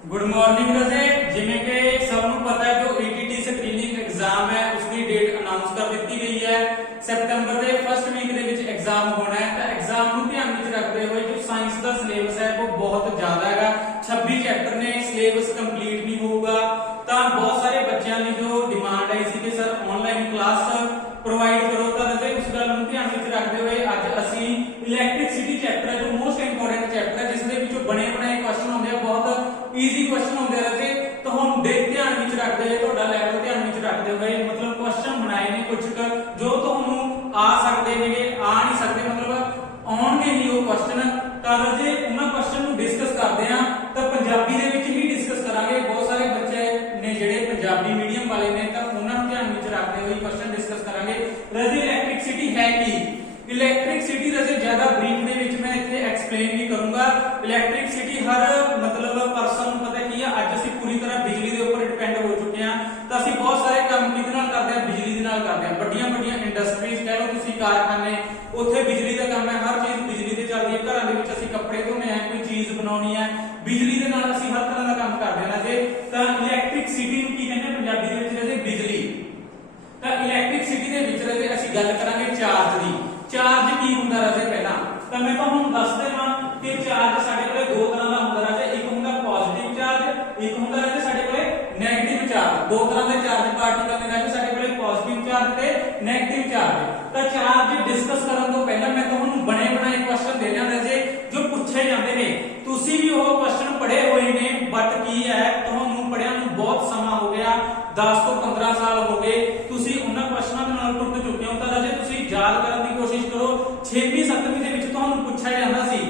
Good morning राजे। जिमें कि सबनू पता है जो ईटीटी स्क्रीनिंग एग्जाम है उसकी डेट अनाउंस कर दी गई है। सितंबर के फर्स्ट वीक ਦੇ ਵਿੱਚ एग्जाम होना है। तो एग्जाम ਨੂੰ ਧਿਆਨ ਵਿੱਚ ਰੱਖਦੇ ਹੋਏ जो साइंस ਦਾ सिलेबस है वो बहुत ज्यादा है। 26 चैप्टर ने सिलेबस कंप्लीट नहीं होगा। तो बहुत सारे बच्चों की जो डिमांड आई सी कि सर ऑनलाइन क्लास प्रोवाइड करो। तो राजे उस गल ਨੂੰ ਧਿਆਨ ਵਿੱਚ ਰੱਖਦੇ ਹੋਏ ਅੱਜ ਅਸੀਂ इलैक्ट्रिसिटी चैप्टर है जो मोस्ट इंपोर्टेंट चैप्टर है जिस ਦੇ ਵਿੱਚੋਂ बने बनाए क्वेश्चन ਹੁੰਦੇ ਆ बहुत ईजी क्वेश्चन होंगे राजे। तो हम ध्यान विच रखते हुए तुहाडा लैवल ध्यान विच रखते हुए मतलब क्वेश्चन बनाए ने कुछ जो तुहानू आ सकते ने आ नहीं सकते मतलब आउणगे ही वो क्वेश्चन। तो राजे उन्हां क्वेश्चन नू डिस्कस करते हैं। तो पंजाबी दे विच ही डिस्कस करांगे। बहुत सारे बच्चे ने जिहड़े पंजाबी मीडियम वाले ने तो उन्हां नू ध्यान विच रखते हुए क्वेश्चन डिस्कस करांगे। राजे इलैक्ट्रिसिटी है की इलैक्ट्रिसिटी राजे ज्यादा ब्रीफ दे विच मैं इत्थे एक्सप्लेन नहीं करूंगा। इलैक्ट्रिसिटी हर मतलब पर्सन नू पता की है अज असीं पूरी तरह बिजली के उपर डिपेंड हो चुके हैं। तो असीं बहुत सारे काम किहदे नाल करदे हां बिजली दे नाल करदे हां। बड़ियां बड़ियां इंडस्ट्रीज कह लो तुसीं कारखाने उत्थे बिजली का काम है। हर चीज बिजली ते चलदी है। घरां दे विच असीं कपड़े धोने हैं कोई चीज बनाउणी है बिजली दे नाल असीं हर तरह का काम करदे हां। जे तां इलैक्ट्रिसिटी नू की कहंदे पंजाबी दे विच राजे बिजली। तो इलैक्ट्रिसिटी दे विच राजे असीं गल करांगे चार्ज दी। चार्ज की हुंदा राजे पहला तो मैं तुहानू दस देवां कि चार्ज साडे कोले दो तरह का हुंदा राजे। एक हुंदा पॉजिटिव चार्ज एक हुंदा राजे साडे कोले नेगेटिव चार्ज। दो तरह के चार्ज पार्टिकल ने राजे साडे कोले पॉजिटिव चार्ज ते नेगेटिव चार्ज। तो चार्ज डिस्कस करन तो पहला मैं तुहानू बने बनाए क्वेश्चन दे रहा राजे जो पूछे जांदे ने। तुसीं भी वो क्वेश्चन पढ़े हुए ने बट की है तुहानू पढ़िया नू बहुत समा हो गया 10 तो 15 साल हो गए तुसीं उन्हां क्वेश्चनां दे नाल टुट चुके हो। तो राजे तुसीं याद करन दी कोशिश करो। 6वीं 7वीं दे विच तुहानू पूछा जांदा सी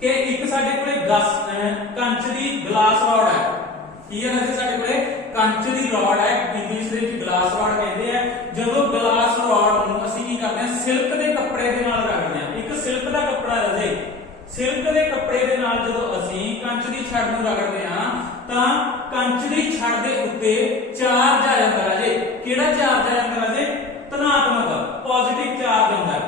कि एक साडे कोले कंच दी ग्लास रॉड है। की है राजे साडे कोले कंच दी रॉड है इंग्लिश दे विच ग्लास रॉड कहंदे आ। जदों ग्लास रॉड नू असीं की करदे हां सिल्क दे कपड़े दे नाल रगड़दे हां। एक सिल्क दा कपड़ा राजे सिल्क दे कपड़े दे नाल जदों असीं कंच दी छड़ नू रगड़दे हां तां कंच दी छड़ दे उत्ते चार्ज आ जांदा राजे। किहड़ा चार्ज आ जांदा राजे धनात्मक पॉजिटिव चार्ज हुंदा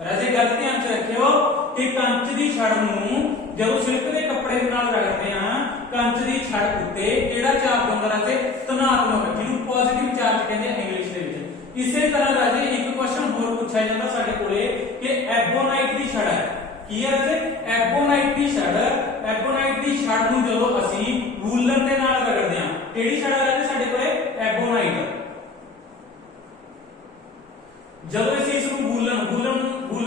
राजे। गल ध्यान च रखियो कि कंच दी छड़ नू जदों सिल्क दे कपड़े दे नाल रगड़दे हां कंच दी छड़ उत्ते किहड़ा चार्ज हुंदा राजे धनात्मक जिहनूं पॉजिटिव चार्ज कहंदे आ इंग्लिश दे विच। इसे तरह राजे एक क्वेश्चन होर पूछा जांदा साडे कोले कि एबोनाइट दी छड़ है। की है राजे एबोनाइट दी छड़ नू जदों असीं वूलन दे नाल रगड़दे हां किहड़ी छड़ है राजे साडे कोले एबोनाइट। जदों असीं इस नू वूलन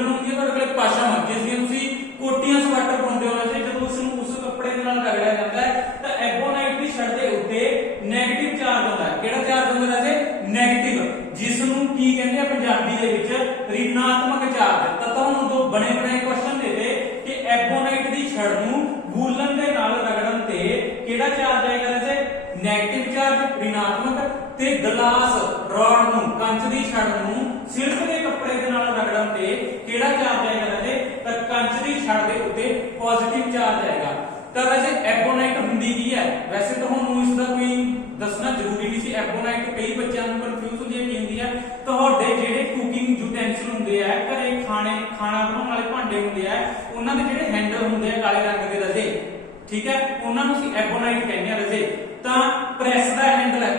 ਹੁੰਦੀ ਹੈ ਤੁਹਾਡੇ ਕੋਲੇ ਪਾਸ਼ਾ ਜਿਸ ਦੀਆਂ ਤੁਸੀਂ ਕੋਟੀਆਂ ਸਵੈਟਰ ਪਾਉਂਦੇ ਹੋ ਰਾਜੇ ਜਦੋਂ ਉਸ ਨੂੰ ਉਸ ਕੱਪੜੇ ਦੇ ਨਾਲ ਰਗੜਿਆ ਜਾਂਦਾ ਹੈ ਤਾਂ ਐਬੋਨਾਈਟ ਦੀ ਛੜ ਦੇ ਉੱਤੇ 네ਗੇਟਿਵ ਚਾਰਜ ਹੁੰਦਾ ਹੈ। ਕਿਹੜਾ ਚਾਰਜ ਹੁੰਦਾ ਰਾਜੇ 네ਗੇਟਿਵ ਜਿਸ ਨੂੰ ਕੀ ਕਹਿੰਦੇ ਆ ਪੰਜਾਬੀ ਦੇ ਵਿੱਚ ऋणात्मक ਚਾਰਜ। ਤਾਂ ਤੁਹਾਨੂੰ ਦੋ ਬਣੇ ਬਣਾਏ ਕੁਐਸਚਨ ਦੇਦੇ ਕਿ ਐਬੋਨਾਈਟ ਦੀ ਛੜ ਨੂੰ ਵੂਲਨ ਦੇ ਨਾਲ ਰਗੜਨ ਤੇ ਕਿਹੜਾ ਚਾਰਜ ਆਏਗਾ ਰਾਜੇ 네ਗੇਟਿਵ ਚਾਰਜ ऋणात्मक ਤੇ ਗਲਾਸ ਰॉड ਨੂੰ ਕੰਚ ਦੀ ਛੜ ਨੂੰ ਸਿਲਕ ਦੇ ਕੱਪੜੇ ਦੇ ਨਾਲ ਰਗੜਨ ਤੇ ਕਿਹੜਾ ਚਾਰਜ ਆਏਗਾ ਰਾਜੇ ਤਾਂ ਕੰਚ ਦੀ ਛੜ ਦੇ ਉੱਤੇ ਪੋਜ਼ਿਟਿਵ ਚਾਰਜ ਆਏਗਾ। ਤਾਂ ਰਾਜੇ ਐਬੋਨਾਈਟ ਹੁੰਦੀ ਕੀ ਹੈ ਵੈਸੇ ਤੁਹਾਨੂੰ ਇਸ ਦਾ ਕੋਈ ਦੱਸਣਾ ਜ਼ਰੂਰੀ ਨਹੀਂ ਸੀ। ਐਬੋਨਾਈਟ ਕਈ ਬੱਚਿਆਂ ਨੂੰ ਕਨਫਿਊਜ਼ ਹੁੰਦੀ ਹੈ ਕੀ ਹੁੰਦੀ ਹੈ ਤੁਹਾਡੇ ਜਿਹੜੇ ਕੁਕਿੰਗ ਯੂਟੈਂਸਿਲ ਹੁੰਦੇ ਆ ਘਰੇ ਖਾਣਾ ਬਣਾਉਣ ਵਾਲੇ ਭਾਂਡੇ ਹੁੰਦੇ ਆ ਉਹਨਾਂ ਦੇ ਜਿਹੜੇ ਹੈਂਡਲ ਹੁੰਦੇ ਆ ਕਾਲੇ ਰੰਗ ਦੇ ਰਾਜੇ ਠੀਕ ਹੈ ਉਹਨਾਂ ਨੂੰ ਅਸੀਂ ਐਬੋਨਾਈਟ ਕਹਿੰਦੇ ਆ ਰਾਜੇ। ਤਾਂ ਪ੍ਰੈਸ ਦਾ ਹੈਂਡਲ ਹੈ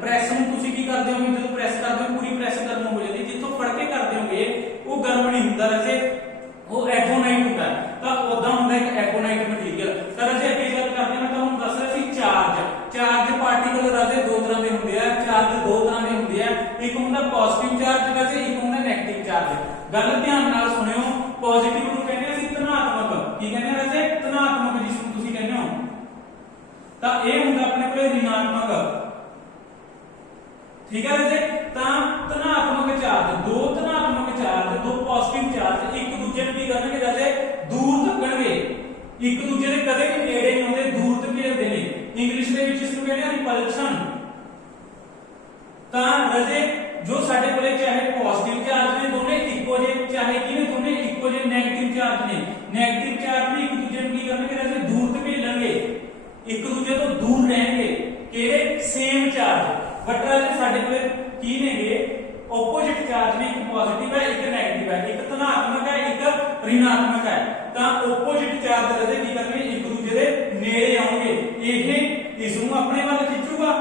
ਪ੍ਰੈਸ ਨੂੰ ਤੁਸੀਂ ਕੀ ਕਰਦੇ ਹੋਗੇ ਜਦੋਂ ਪ੍ਰੈਸ ਕਰਦੇ ਹੋ ਪੂਰੀ ਪ੍ਰੈਸ ਗਰਮ ਹੋ ਜਾਂਦੀ ਜਿੱਥੋਂ ਫੜ ਕੇ ਕਰਦੇ ਹੋਗੇ ਉਹ ਗਰਮ ਨਹੀਂ ਹੁੰਦਾ ਰਾਜੇ ਉਹ ਐਬੋਨਾਈਟ ਹੁੰਦਾ। ਤਾਂ ਉਦਾਂ ਹੁੰਦਾ ਇੱਕ ਐਬੋਨਾਈਟ ਮਟੀਰੀਅਲ। ਤਾਂ ਰਾਜੇ ਅੱਗੇ ਗੱਲ ਕਰਦੇ ਹਾਂ ਤੁਹਾਨੂੰ ਦੱਸ ਰਿਹਾ ਸੀ ਚਾਰਜ ਪਾਰਟੀਕਲ ਰਾਜੇ ਦੋ ਤਰ੍ਹਾਂ ਦੇ ਹੁੰਦੇ ਆ। ਚਾਰਜ ਦੋ ਤਰ੍ਹਾਂ ਦੇ ਹੁੰਦੇ ਆ ਇੱਕ ਹੁੰਦਾ ਪੋਜ਼ਿਟਿਵ ਚਾਰਜ ਰਾਜੇ ਇੱਕ ਹੁੰਦਾ 네ਗੇਟਿਵ ਚਾਰਜ। ਗੱਲ ਧਿਆਨ ਨਾਲ ਸੁਣਿਓ ਪੋਜ਼ਿਟਿਵ ਨੂੰ ਕਹਿੰਦੇ ਅਸੀਂ ਧਨਾਤਮਕ ਕੀ ਕਹਿੰਦੇ ਰਾਜੇ ਧਨਾਤਮਕ ਜਿਸ ਨੂੰ ਤੁਸੀਂ ਕਹਿੰਦੇ ਹੋ ਤਾਂ ਇਹ ਹੁੰਦਾ ਆਪਣੇ ਕੋਲੇ ऋणात्मक ठीक है राजे। ਤਾਂ ਧਨਾਤਮਕ ਚਾਰਜ ਦੋ ਧਨਾਤਮਕ ਚਾਰਜ ਦੋ ਪੋਜ਼ਿਟਿਵ ਚਾਰਜ ਇੱਕ ਦੂਜੇ ਨੂੰ ਕੀ ਕਰਨਗੇ ਰਾਜੇ ਦੂਰ ਧੱਕਣਗੇ ਇੱਕ ਦੂਜੇ ਦੇ ਕਦੇ ਵੀ ਨੇੜੇ ਨਹੀਂ ਆਉਂਦੇ ਦੂਰ ਤੱਕ ਘੇਰਦੇ ਨੇ। ਇੰਗਲਿਸ਼ ਦੇ ਵਿੱਚ ਇਸ ਨੂੰ ਕਹਿੰਦੇ ਆ ਰਿਪਲਸ਼ਨ। ਤਾਂ ਰਾਜੇ ਜੋ ਸਾਡੇ ਕੋਲੇ ਚਾਹੇ ਪੋਜ਼ਿਟਿਵ ਚਾਰਜ ਨੇ ਦੋਨੇ ਇੱਕੋ ਜਿਹੇ ਚਾਹੇ ਕੀ ਨੇ ਦੋਨੇ ਇੱਕੋ ਜਿਹੇ 네ਗੇਟਿਵ ਚਾਰਜ ਨੇ। 네ਗੇਟਿਵ ਚਾਰਜ ਨੇ ਇੱਕ ਦੂਜੇ ਨੂੰ ਕੀ ਕਰਨਗੇ ਰਾਜੇ ਦੂਰ ਤੱਕ ਘੇਰਨਗੇ ਇੱਕ ਦੂਜੇ ਤੋਂ ਦੂਰ ਰਹਿਣਗੇ ਕਿਹੜੇ ਸੇਮ ਚਾਰਜ। बट राजे साडे कोले की नेगे ऑपोजिट चार्ज ने एक पॉजिटिव है एक नेगेटिव है एक धनात्मक है एक ऋणात्मक है। ਤਾਂ ਆਪੋਜ਼ਿਟ ਚਾਰਜ ਰਾਜੇ ਕੀ ਕਰਨਗੇ ਇੱਕ ਦੂਜੇ ਦੇ ਨੇੜੇ ਆਉਣਗੇ ਇਸ ਨੂੰ ਆਪਣੇ ਵੱਲ ਖਿੱਚੂਗਾ,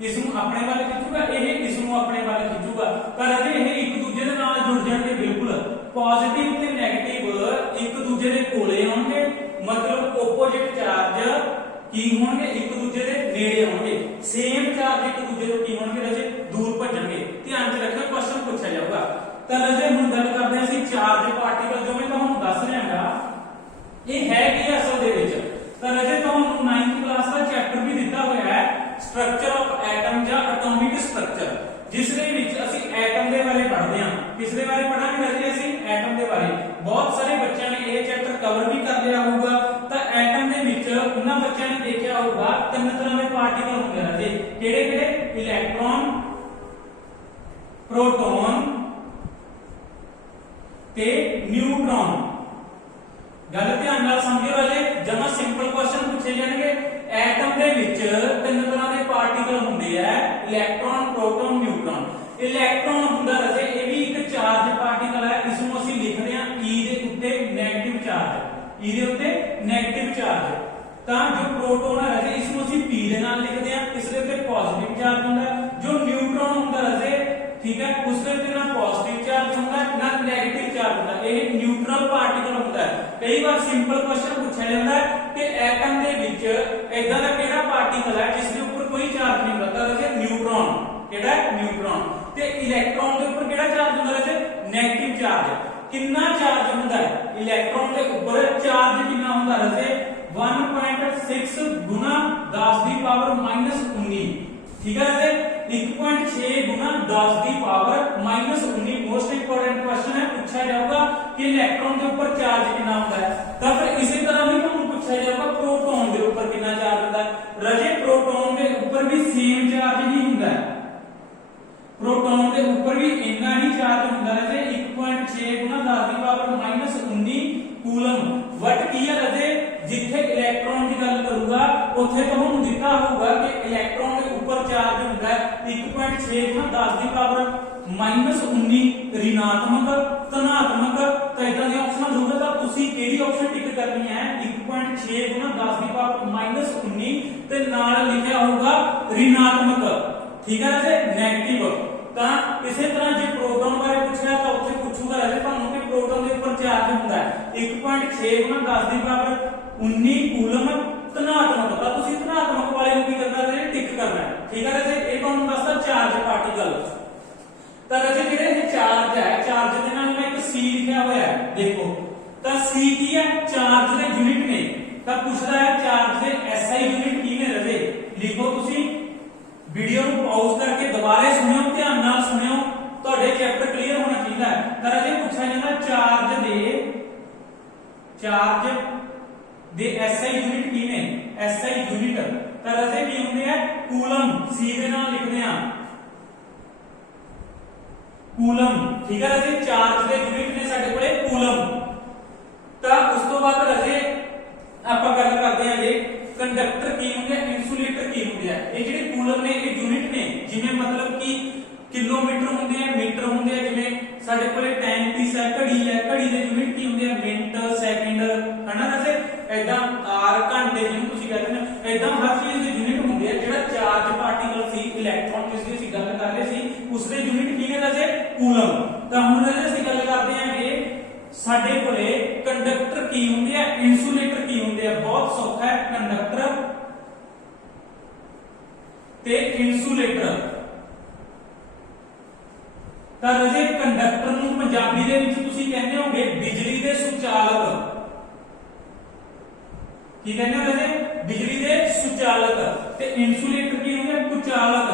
ਇਸ ਨੂੰ ਆਪਣੇ ਵੱਲ ਖਿੱਚੂਗਾ, ਇਹ ਇਸ ਨੂੰ ਆਪਣੇ ਵੱਲ ਖਿੱਚੂਗਾ। ਤਾਂ ਰਾਜੇ ਇਹ ਇੱਕ ਦੂਜੇ ਦੇ ਨਾਲ ਜੁੜ ਜਾਣਗੇ ਬਿਲਕੁਲ। ਪੋਜ਼ਿਟਿਵ ਤੇ ਨੈਗੇਟਿਵ ਇੱਕ ਦੂਜੇ ਦੇ ਕੋਲੇ ਹੋਣਗੇ, ਮਤਲਬ ਆਪੋਜ਼ਿਟ ਚਾਰਜ ਕੀ ਹੋਣਗੇ, ਇੱਕ ਦੂਜੇ ਦੇ ਨੇੜੇ ਹੋਣਗੇ। ਸੇਮ ਚਾਰਜ ਇੱਕ ਦੂਜੇ ਤੋਂ ਕੀ ਹੋਣਗੇ ਰਾਜੇ, ਦੂਰ ਭੱਜਣਗੇ। ਧਿਆਨ ਚ ਰੱਖਿਓ, ਕੁਐਸਚਨ ਪੁੱਛਿਆ ਜਾਊਗਾ। ਤਾਂ ਰਾਜੇ ਹੁਣ ਗੱਲ ਕਰਦੇ ਹਾਂ ਅਸੀਂ ਚਾਰਜ ਪਾਰਟੀਕਲ, ਜੋ ਮੈਂ ਤੁਹਾਨੂੰ ਦੱਸ ਰਿਹਾਗਾ ਇਹ ਹੈ ਕੀ ਅਸਲ ਦੇ ਵਿੱਚ। ਤਾਂ ਰਾਜੇ ਤੁਹਾਨੂੰ 9th ਕਲਾਸ ਦਾ ਚੈਪਟਰ ਵੀ ਦਿੱਤਾ ਹੋਇਆ ਹੈ ਸਟਰਕਚਰ ਆਫ ਐਟਮ ਜਾਂ ਐਟੋਮਿਕ ਸਟਰਕਚਰ, ਜਿਸ ਦੇ ਵਿੱਚ ਅਸੀਂ ਐਟਮ ਦੇ ਬਾਰੇ ਪੜ੍ਹਦੇ ਹਾਂ। ਕਿਸ ਦੇ ਬਾਰੇ ਪੜਾਂਗੇ ਰਾਜੇ, ਅਸੀਂ ਐਟਮ ਦੇ ਬਾਰੇ। ਬਹੁਤ ਸਾਰੇ ਬੱਚਿਆਂ ਨੇ ਇਹ ਚੈਪਟਰ ਕਵਰ ਵੀ ਕਰ ਲਿਆ ਹੋਊਗਾ। ਤਾਂ ਐਟਮ ਦੇ ਵਿੱਚ ਉਹਨਾਂ ਬੱਚਿਆਂ ਨੇ ਦੇਖਿਆ ਹੋਊਗਾ 3 ਤਰ੍ਹਾਂ ਦੇ ਪਾਰਟੀਕਲ ਹੁੰਦੇ ਰਾਜੇ। ਕਿਹੜੇ ਕਿਹੜੇ, ਇਲੈਕਟ੍ਰੋਨ, ਪ੍ਰੋਟੋਨ ਤੇ ਨਿਊਟ੍ਰੋਨ। ਗੱਲ ਧਿਆਨ ਨਾਲ ਸਮਝਿਓ ਰਾਜੇ, ਜਮਾ ਸਿੰਪਲ ਕੁਐਸਚਨ ਪੁੱਛੇ ਜਾਣਗੇ। ਐਟਮ ਦੇ ਵਿੱਚ 3 ਤਰ੍ਹਾਂ ਦੇ ਪਾਰਟੀਕਲ ਹੁੰਦੇ ਆ, ਇਲੈਕਟ੍ਰੋਨ, ਪ੍ਰੋਟੋਨ, ਨਿਊਟ੍ਰੋਨ। ਇਲੈਕਟ੍ਰੋਨ ਹੁੰਦਾ ਰਾਜੇ ਇਹ ਵੀ ਇੱਕ ਚਾਰਜ ਪਾਰਟੀਕਲ ਹੈ। ਇਸ ਨੂੰ ਅਸੀਂ ਲਿਖਦੇ ਹਾਂ E ਦੇ ਉੱਤੇ ਨੈਗੇਟਿਵ ਚਾਰਜ, E ਦੇ ਉੱਤੇ ਨੈਗੇਟਿਵ ਚਾਰਜ। ਤਾਂ ਜੋ ਪ੍ਰੋਟੋਨ ਹੈ ਰਾਜੇ ਇਸ ਨੂੰ ਅਸੀਂ P ਦੇ ਨਾਲ ਲਿਖਦੇ ਹਾਂ, ਇਸ ਦੇ ਉੱਤੇ ਪੋਜ਼ਿਟਿਵ ਚਾਰਜ ਹੁੰਦਾ। ਜੋ ਨਿਊਟ੍ਰੋਨ ਹੁੰਦਾ ਰਾਜੇ, ਠੀਕ ਹੈ, ਉਸ ਦੇ ਉੱਤੇ ਨਾ ਪੋਜ਼ਿਟਿਵ ਚਾਰਜ ਹੁੰਦਾ ਨਾ ਨੈਗੇਟਿਵ ਚਾਰਜ ਹੁੰਦਾ। ਇਹ ਨਿਊਟਰਲ ਪਾਰਟੀਕਲ ਹੁੰਦਾ ਹੈ। ਕਈ ਵਾਰ ਸਿੰਪਲ ਕੁਐਸਚਨ ਪੁੱਛਿਆ ਜਾਂਦਾ ਹੈ ਕਿ ਐਟਮ ਦੇ ਵਿੱਚ ਇਦਾਂ ਦਾ ਕਿਹੜਾ ਪਾਰਟੀਕਲ ਹੈ ਜਿਸ ਦੇ ਉੱਪਰ ਕੋਈ ਚਾਰਜ ਨਹੀਂ ਹੁੰਦਾ, ਤਾਂ ਰਾਜੇ ਨਿਊਟ੍ਰੋਨ। ਕਿਹੜਾ ਹੈ, ਨਿਊਟ੍ਰੋਨ। ਤੇ ਇਲੈਕਟ੍ਰੋਨ ਦੇ ਉੱਪਰ ਕਿਹੜਾ ਚਾਰਜ ਹੁੰਦਾ ਰਾਜੇ, ਨੈਗੇਟਿਵ ਚਾਰਜ। ਕਿੰਨਾ ਚਾਰਜ ਹੁੰਦਾ ਹੈ ਇਲੈਕਟ੍ਰੋਨ ਦੇ ਉੱਪਰ, ਚਾਰਜ ਕਿੰਨਾ ਹੁੰਦਾ ਰਾਜੇ, 1.6 ਗੁਣਾ 10 ਦੀ ਪਾਵਰ -19। ਠੀਕ ਹੈ ਰਾਜੇ, 1.6 ਗੁਣਾ 10 ਦੀ ਪਾਵਰ -19। ਮੋਸਟ ਇੰਪੋਰਟੈਂਟ ਕੁਐਸਚਨ ਹੈ, ਪੁੱਛਿਆ ਜਾਊਗਾ ਕਿ ਇਲੈਕਟ੍ਰੋਨ ਦੇ ਉੱਪਰ ਚਾਰਜ ਕਿੰਨਾ ਹੁੰਦਾ ਹੈ। ਤਾਂ ਫਿਰ ਇਸੇ ਤਰ੍ਹਾਂ ਵੀ ਤੁਹਾਨੂੰ ਪੁੱਛਿਆ ਜਾਊਗਾ ਪ੍ਰੋਟੋਨ ਦੇ ਉੱਪਰ ਕਿੰਨਾ ਚਾਰਜ ਹੁੰਦਾ ਹੈ। ਰਾਜੇ ਪ੍ਰੋਟੋਨ ਦੇ ਉੱਪਰ ਵੀ ਸੇਮ ਚਾਰਜ ਹੀ ਹੁੰਦਾ ਹੈ। ਪ੍ਰੋਟੋਨ ਦੇ ਉੱਪਰ ਵੀ ਇੰਨਾ ਹੀ ਚਾਰਜ ਹੁੰਦਾ ਰਾਜੇ, 1.6 ਗੁਣਾ 10 ਦੀ ਪਾਵਰ -19 ਕੂਲਮ। ਵਟ ਕੀ ਹੈ ਰਾਜੇ, ਜਿੱਥੇ ਇਲੈਕਟ੍ਰੋਨ ਦੀ ਗੱਲ ਕਰੂਗਾ ਉੱਥੇ ਤੁਹਾਨੂੰ ਦਿੱਤਾ ਹੋਊਗਾ ਕਿ ਇਲੈਕਟ੍ਰੋਨ ਦੇ ਉੱਪਰ ਚਾਰਜ ਹੁੰਦਾ ਹੈ 1.6 ਗੁਣਾ 10 ਦੀ ਪਾਵਰ -19 ऋणात्मक, ਧਨਾत्मक। ਤਾਂ ਇਦਾਂ ਦੀਆਂ ਆਪਸ਼ਨਾਂ ਦਊਗਾ, ਤਾਂ ਤੁਸੀਂ ਕਿਹੜੀ ਆਪਸ਼ਨ ਟਿਕ ਕਰਨੀ ਹੈ, 1.6 ਗੁਣਾ 10 ਦੀ ਪਾਵਰ -19 ਤੇ ਨਾਲ ਲਿਖਿਆ ਹੋਊਗਾ ऋणात्मक। ਠੀਕ ਹੈ ਰਾਜੇ, ਨੈਗੇਟਿਵ। ਤਾਂ ਇਸੇ ਤਰ੍ਹਾਂ ਜੇ ਪ੍ਰੋਟੋਨ ਬਾਰੇ ਪੁੱਛਿਆ ਤਾਂ ਉੱਥੇ ਪੁੱਛੂਗਾ ਰਾਜੇ ਤੁਹਾਨੂੰ ਕਿ ਪ੍ਰੋਟੋਨ ਦੇ ਉੱਪਰ ਚਾਰਜ ਹੁੰਦਾ ਹੈ 1.6 ਗੁਣਾ 10 ਦੀ ਪਾਵਰ 19 ਕੂਲਮ, ਧਨਾਤਮਕ। ਤਾਂ ਤੁਸੀਂ ਧਨਾਤਮਕ ਵਾਲੇ ਨੂੰ ਕੀ ਕਰਨਾ ਰਾਜੇ, ਟਿਕ ਕਰਨਾ ਹੈ। ਠੀਕ ਹੈ ਰਾਜੇ, ਇਹ ਤੁਹਾਨੂੰ ਦੱਸਦਾ ਚਾਰਜ ਪਾਰਟੀਕਲ। ਤਾਂ ਰਾਜੇ ਜਿਹੜੇ ਇਹ ਚਾਰਜ ਹੈ, ਚਾਰਜ ਦੇ ਨਾਲ ਇੱਕ C ਲਿਖਿਆ ਹੋਇਆ ਹੈ, ਦੇਖੋ। ਤਾਂ C ਕੀ ਹੈ, ਚਾਰਜ ਦੇ ਯੂਨਿਟ ਨੇ। ਤਾਂ ਪੁੱਛਦਾ ਹੈ ਚਾਰਜ ਦੇ SI ਯੂਨਿਟ ਕੀ ਨੇ ਰਾਜੇ, ਲਿਖੋ ਤੁਸੀਂ। ਵੀਡੀਓ ਨੂੰ ਪੌਜ਼ ਕਰਕੇ ਦੁਬਾਰੇ ਸੁਣਿਓ, ਧਿਆਨ ਨਾਲ ਸੁਣਿਓ, ਤੁਹਾਡੇ ਚੈਪਟਰ ਕਲੀਅਰ ਹੋਣਾ ਚਾਹੀਦਾ ਹੈ। ਤਾਂ ਰਾਜੇ ਪੁੱਛਿਆ ਜਾਂਦਾ ਚਾਰਜ ਦੇ SI ਯੂਨਿਟ ਕੀ ਨੇ, SI ਯੂਨਿਟ। ਤਾਂ ਰਾਜੇ ਕੀ ਹੁੰਦੇ ਆ, ਕੂਲਮ। C ਦੇ ਨਾਲ ਲਿਖਦੇ ਆ ਕੂਲਮ। ਠੀਕ ਹੈ ਰਾਜੇ, ਚਾਰਜ ਦੇ ਯੂਨਿਟ ਨੇ ਸਾਡੇ ਕੋਲੇ ਕੂਲਮ। ਤਾਂ ਉਸ ਤੋਂ ਬਾਅਦ ਰਾਜੇ ਆਪਾਂ ਗੱਲ ਕਰਦੇ ਹਾਂ ਇਹ ਕੰਡਕਟਰ ਕੀ ਹੁੰਦੇ ਆ, ਇਨਸੂਲੇਟਰ ਕੀ ਹੁੰਦੇ ਆ। ਇਹ ਜਿਹੜੇ ਕੂਲਮ ਨੇ ਇਹ ਯੂਨਿਟ ਨੇ, ਜਿਵੇਂ ਮਤਲਬ ਕਿ ਕਿਲੋਮੀਟਰ ਹੁੰਦੇ ਆ, ਮੀਟਰ ਹੁੰਦੇ ਆ। ਜਿਵੇਂ ਸਾਡੇ ਕੋਲੇ ਟਾਈਮ ਪੀਸ ਹੈ, ਘੜੀ ਹੈ, ਘੜੀ ਦੇ ਯੂਨਿਟ ਕੀ ਹੁੰਦੇ ਆ, ਮਿੰਟ, ਸੈਕਿੰਡ, ਹਨਾ ਰਾਜੇ। ਐਦਾਂ ਆਰ, ਘੰਟੇ ਜਿਹਨੂੰ ਤੁਸੀਂ ਕਹਿੰਦੇ ਨੇ, ਐਦਾਂ ਹਰ ਚੀਜ਼ ਦੇ ਯੂਨਿਟ ਹੁੰਦੇ ਆ। ਜਿਹੜਾ ਚਾਰਜ ਪਾਰਟੀਕਲ ਸੀ ਇਲੈਕਟ੍ਰੋਨ ਜਿਸ ਦੀ ਅਸੀਂ ਗੱਲ ਕਰ ਰਹੇ ਸੀ, ਉਸ ਦੇ ਯੂਨਿਟ ਕੀ ਨੇ ਰਾਜੇ, ਕੂਲਮ। ਤਾਂ ਹੁਣ ਰਾਜੇ ਅਸੀਂ ਗੱਲ ਕਰਦੇ ਹਾਂ ਕਿ ਸਾਡੇ ਕੋਲੇ ਕੰਡਕਟਰ ਕੀ ਹੁੰਦੇ ਆ, ਇਨਸੂਲੇਟਰ ਕੀ ਹੁੰਦੇ ਆ। ਬਹੁਤ ਸੌਖਾ ਹੈ, ਕੰਡਕਟਰ ਤੇ ਇਨਸੂਲੇਟਰ। ਤਾਂ ਰਾਜੇ ਕੰਡਕਟਰ ਨੂੰ ਪੰਜਾਬੀ ਦੇ ਵਿੱਚ ਤੁਸੀਂ ਕਹਿੰਦੇ ਹੋਗੇ ਬਿਜਲੀ ਦੇ ਸੁਚਾਲਕ। ਕੀ ਕਹਿੰਦੇ ਹੋ ਰਾਜੇ, ਬਿਜਲੀ ਦੇ ਸੁਚਾਲਕ। ਤੇ ਇਨਸੂਲੇਟਰ ਕੀ ਹੁੰਦੇ, ਕੁਚਾਲਕ।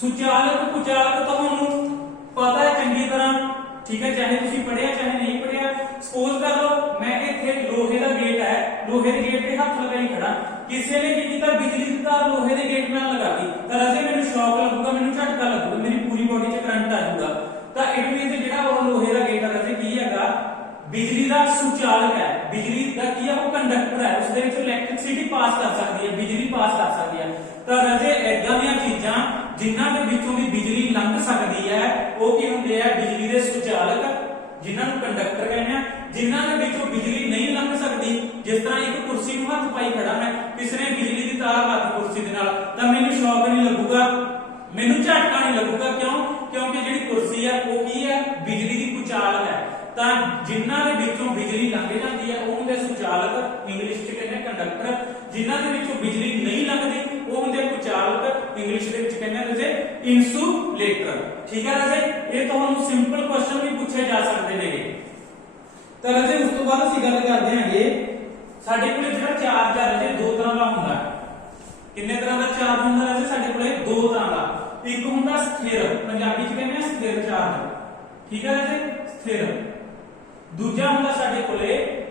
ਸੁਚਾਲਕ, ਕੁਚਾਲਕ ਤੁਹਾਨੂੰ ਪਤਾ ਹੈ ਚੰਗੀ ਤਰ੍ਹਾਂ। ਠੀਕ ਹੈ, ਚਾਹੇ ਤੁਸੀਂ ਪੜਿਆ ਚਾਹੇ ਨਹੀਂ ਪੜਿਆ। ਸਪੋਜ਼ ਕਰ ਲਓ ਮੈਂ ਇੱਥੇ ਲੋਹੇ ਦਾ ਗੇਟ ਹੈ, ਲੋਹੇ ਦੇ ਗੇਟ ਤੇ ਹੱਥ ਲਗਾਈ ਖੜਾ, ਕਿਸੇ ਨੇ ਕੀ ਕੀਤਾ, ਬਿਜਲੀ ਦੀ ਤਾਰ ਲੋਹੇ ਦੇ ਗੇਟ ਨਾਲ ਲਗਾਤੀ। ਤਾਂ ਰਾਜੇ ਮੈਨੂੰ ਸ਼ੌਕ ਲੱਗੂਗਾ, ਮੈਨੂੰ ਝਟਕਾ ਲੱਗੂਗਾ, ਮੇਰੀ ਪੂਰੀ ਬੋਡੀ 'ਚ ਕਰੰਟ ਆ ਜਾਊਗਾ। ਤਾਂ ਇਟ ਮੀਨਸ ਜਿਹੜਾ ਉਹ ਲੋਹੇ ਦਾ ਗੇਟ ਹੈ ਰਾਜੇ ਕੀ ਹੈਗਾ, ਬਿਜਲੀ ਦਾ ਸੁਚਾਲਕ ਹੈ। ਬਿਜਲੀ ਦਾ ਕੀ ਹੈ, ਉਹ ਕੰਡਕਟਰ ਹੈ, ਉਸ ਦੇ ਵਿੱਚ ਇਲੈਕਟ੍ਰਿਸਿਟੀ ਪਾਸ ਕਰ ਸਕਦੀ ਹੈ, ਬਿਜਲੀ ਪਾਸ ਕਰ ਸਕਦੀ ਹੈ। ਤਾਂ ਰਾਜੇ ਏਦਾਂ ਦੀਆਂ ਚੀਜ਼ਾਂ ਜਿਨ੍ਹਾਂ ਦੇ ਵਿੱਚੋਂ ਦੀ ਬਿਜਲੀ ਲੰਘ ਸਕਦੀ ਹੈ ਉਹ ਕੀ ਹੁੰਦੇ ਆ, ਬਿਜਲੀ ਦੇ ਸੁਚਾਲਕ, ਜਿਨ੍ਹਾਂ ਨੂੰ ਕੰਡਕਟਰ ਕਹਿੰਦੇ ਆ। ਜਿਨ੍ਹਾਂ ਦੇ ਵਿੱਚੋਂ ਬਿਜਲੀ ਨਹੀਂ ਲੰਘ ਸਕਦੀ, ਜਿਸ ਤਰ੍ਹਾਂ ਇੱਕ ਕੁਰਸੀ ਨੂੰ ਹੱਥ ਪਾਈ ਖੜਾ ਮੈਂ, लगूगा क्यों क्योंकि जिहड़ी कुर्सी है वो की है बिजली की कुचालक है ਤਾਂ ਜਿਨ੍ਹਾਂ ਦੇ ਵਿੱਚੋਂ ਬਿਜਲੀ ਲੰਘ ਜਾਂਦੀ ਹੈ ਉਹ ਹੁੰਦੇ ਸੁਚਾਲਕ ਇੰਗਲਿਸ਼ ਚ ਕਹਿੰਦੇ ਕੰਡਕਟਰ ਜਿਨ੍ਹਾਂ ਦੇ ਵਿੱਚੋਂ ਬਿਜਲੀ ਨਹੀਂ ਲੰਘਦੀ ਉਹ ਹੁੰਦੇ ਕੁਚਾਲਕ ਇੰਗਲਿਸ਼ ਦੇ ਵਿੱਚ ਕਹਿੰਦੇ ਨੇ ਇਨਸੂਲੇਟਰ ਠੀਕ ਹੈ ਰਾਜੇ ਇਹ ਤੁਹਾਨੂੰ ਸਿੰਪਲ ਕੁਐਸਚਨ ਵੀ ਪੁੱਛੇ ਜਾ ਸਕਦੇ ਨੇਗੇ ਤਾਂ ਰਾਜੇ ਉਸ ਤੋਂ ਬਾਅਦ ਅਸੀਂ ਗੱਲ ਕਰਦੇ ਹਾਂਗੇ ਸਾਡੇ ਕੋਲੇ ਜਿਹੜਾ ਚਾਰਜ ਆ ਰਾਜੇ ਦੋ ਤਰ੍ਹਾਂ ਦਾ ਹੁੰਦਾ ਕਿੰਨੇ ਤਰ੍ਹਾਂ ਦਾ ਚਾਰਜ ਹੁੰਦਾ ਰਾਜੇ ਸਾਡੇ ਕੋਲੇ ਦੋ ਤਰ੍ਹਾਂ ਦਾ ਇੱਕ ਹੁੰਦਾ ਸਥਿਰ ਪੰਜਾਬੀ ਚ ਕਹਿੰਦੇ ਆ ਸਥਿਰ ਚਾਰਜ ਠੀਕ ਹੈ ਰਾਜੇ ਸਥਿਰ दूजा ਹੁੰਦਾ ਸਾਡੇ ਕੋਲੇ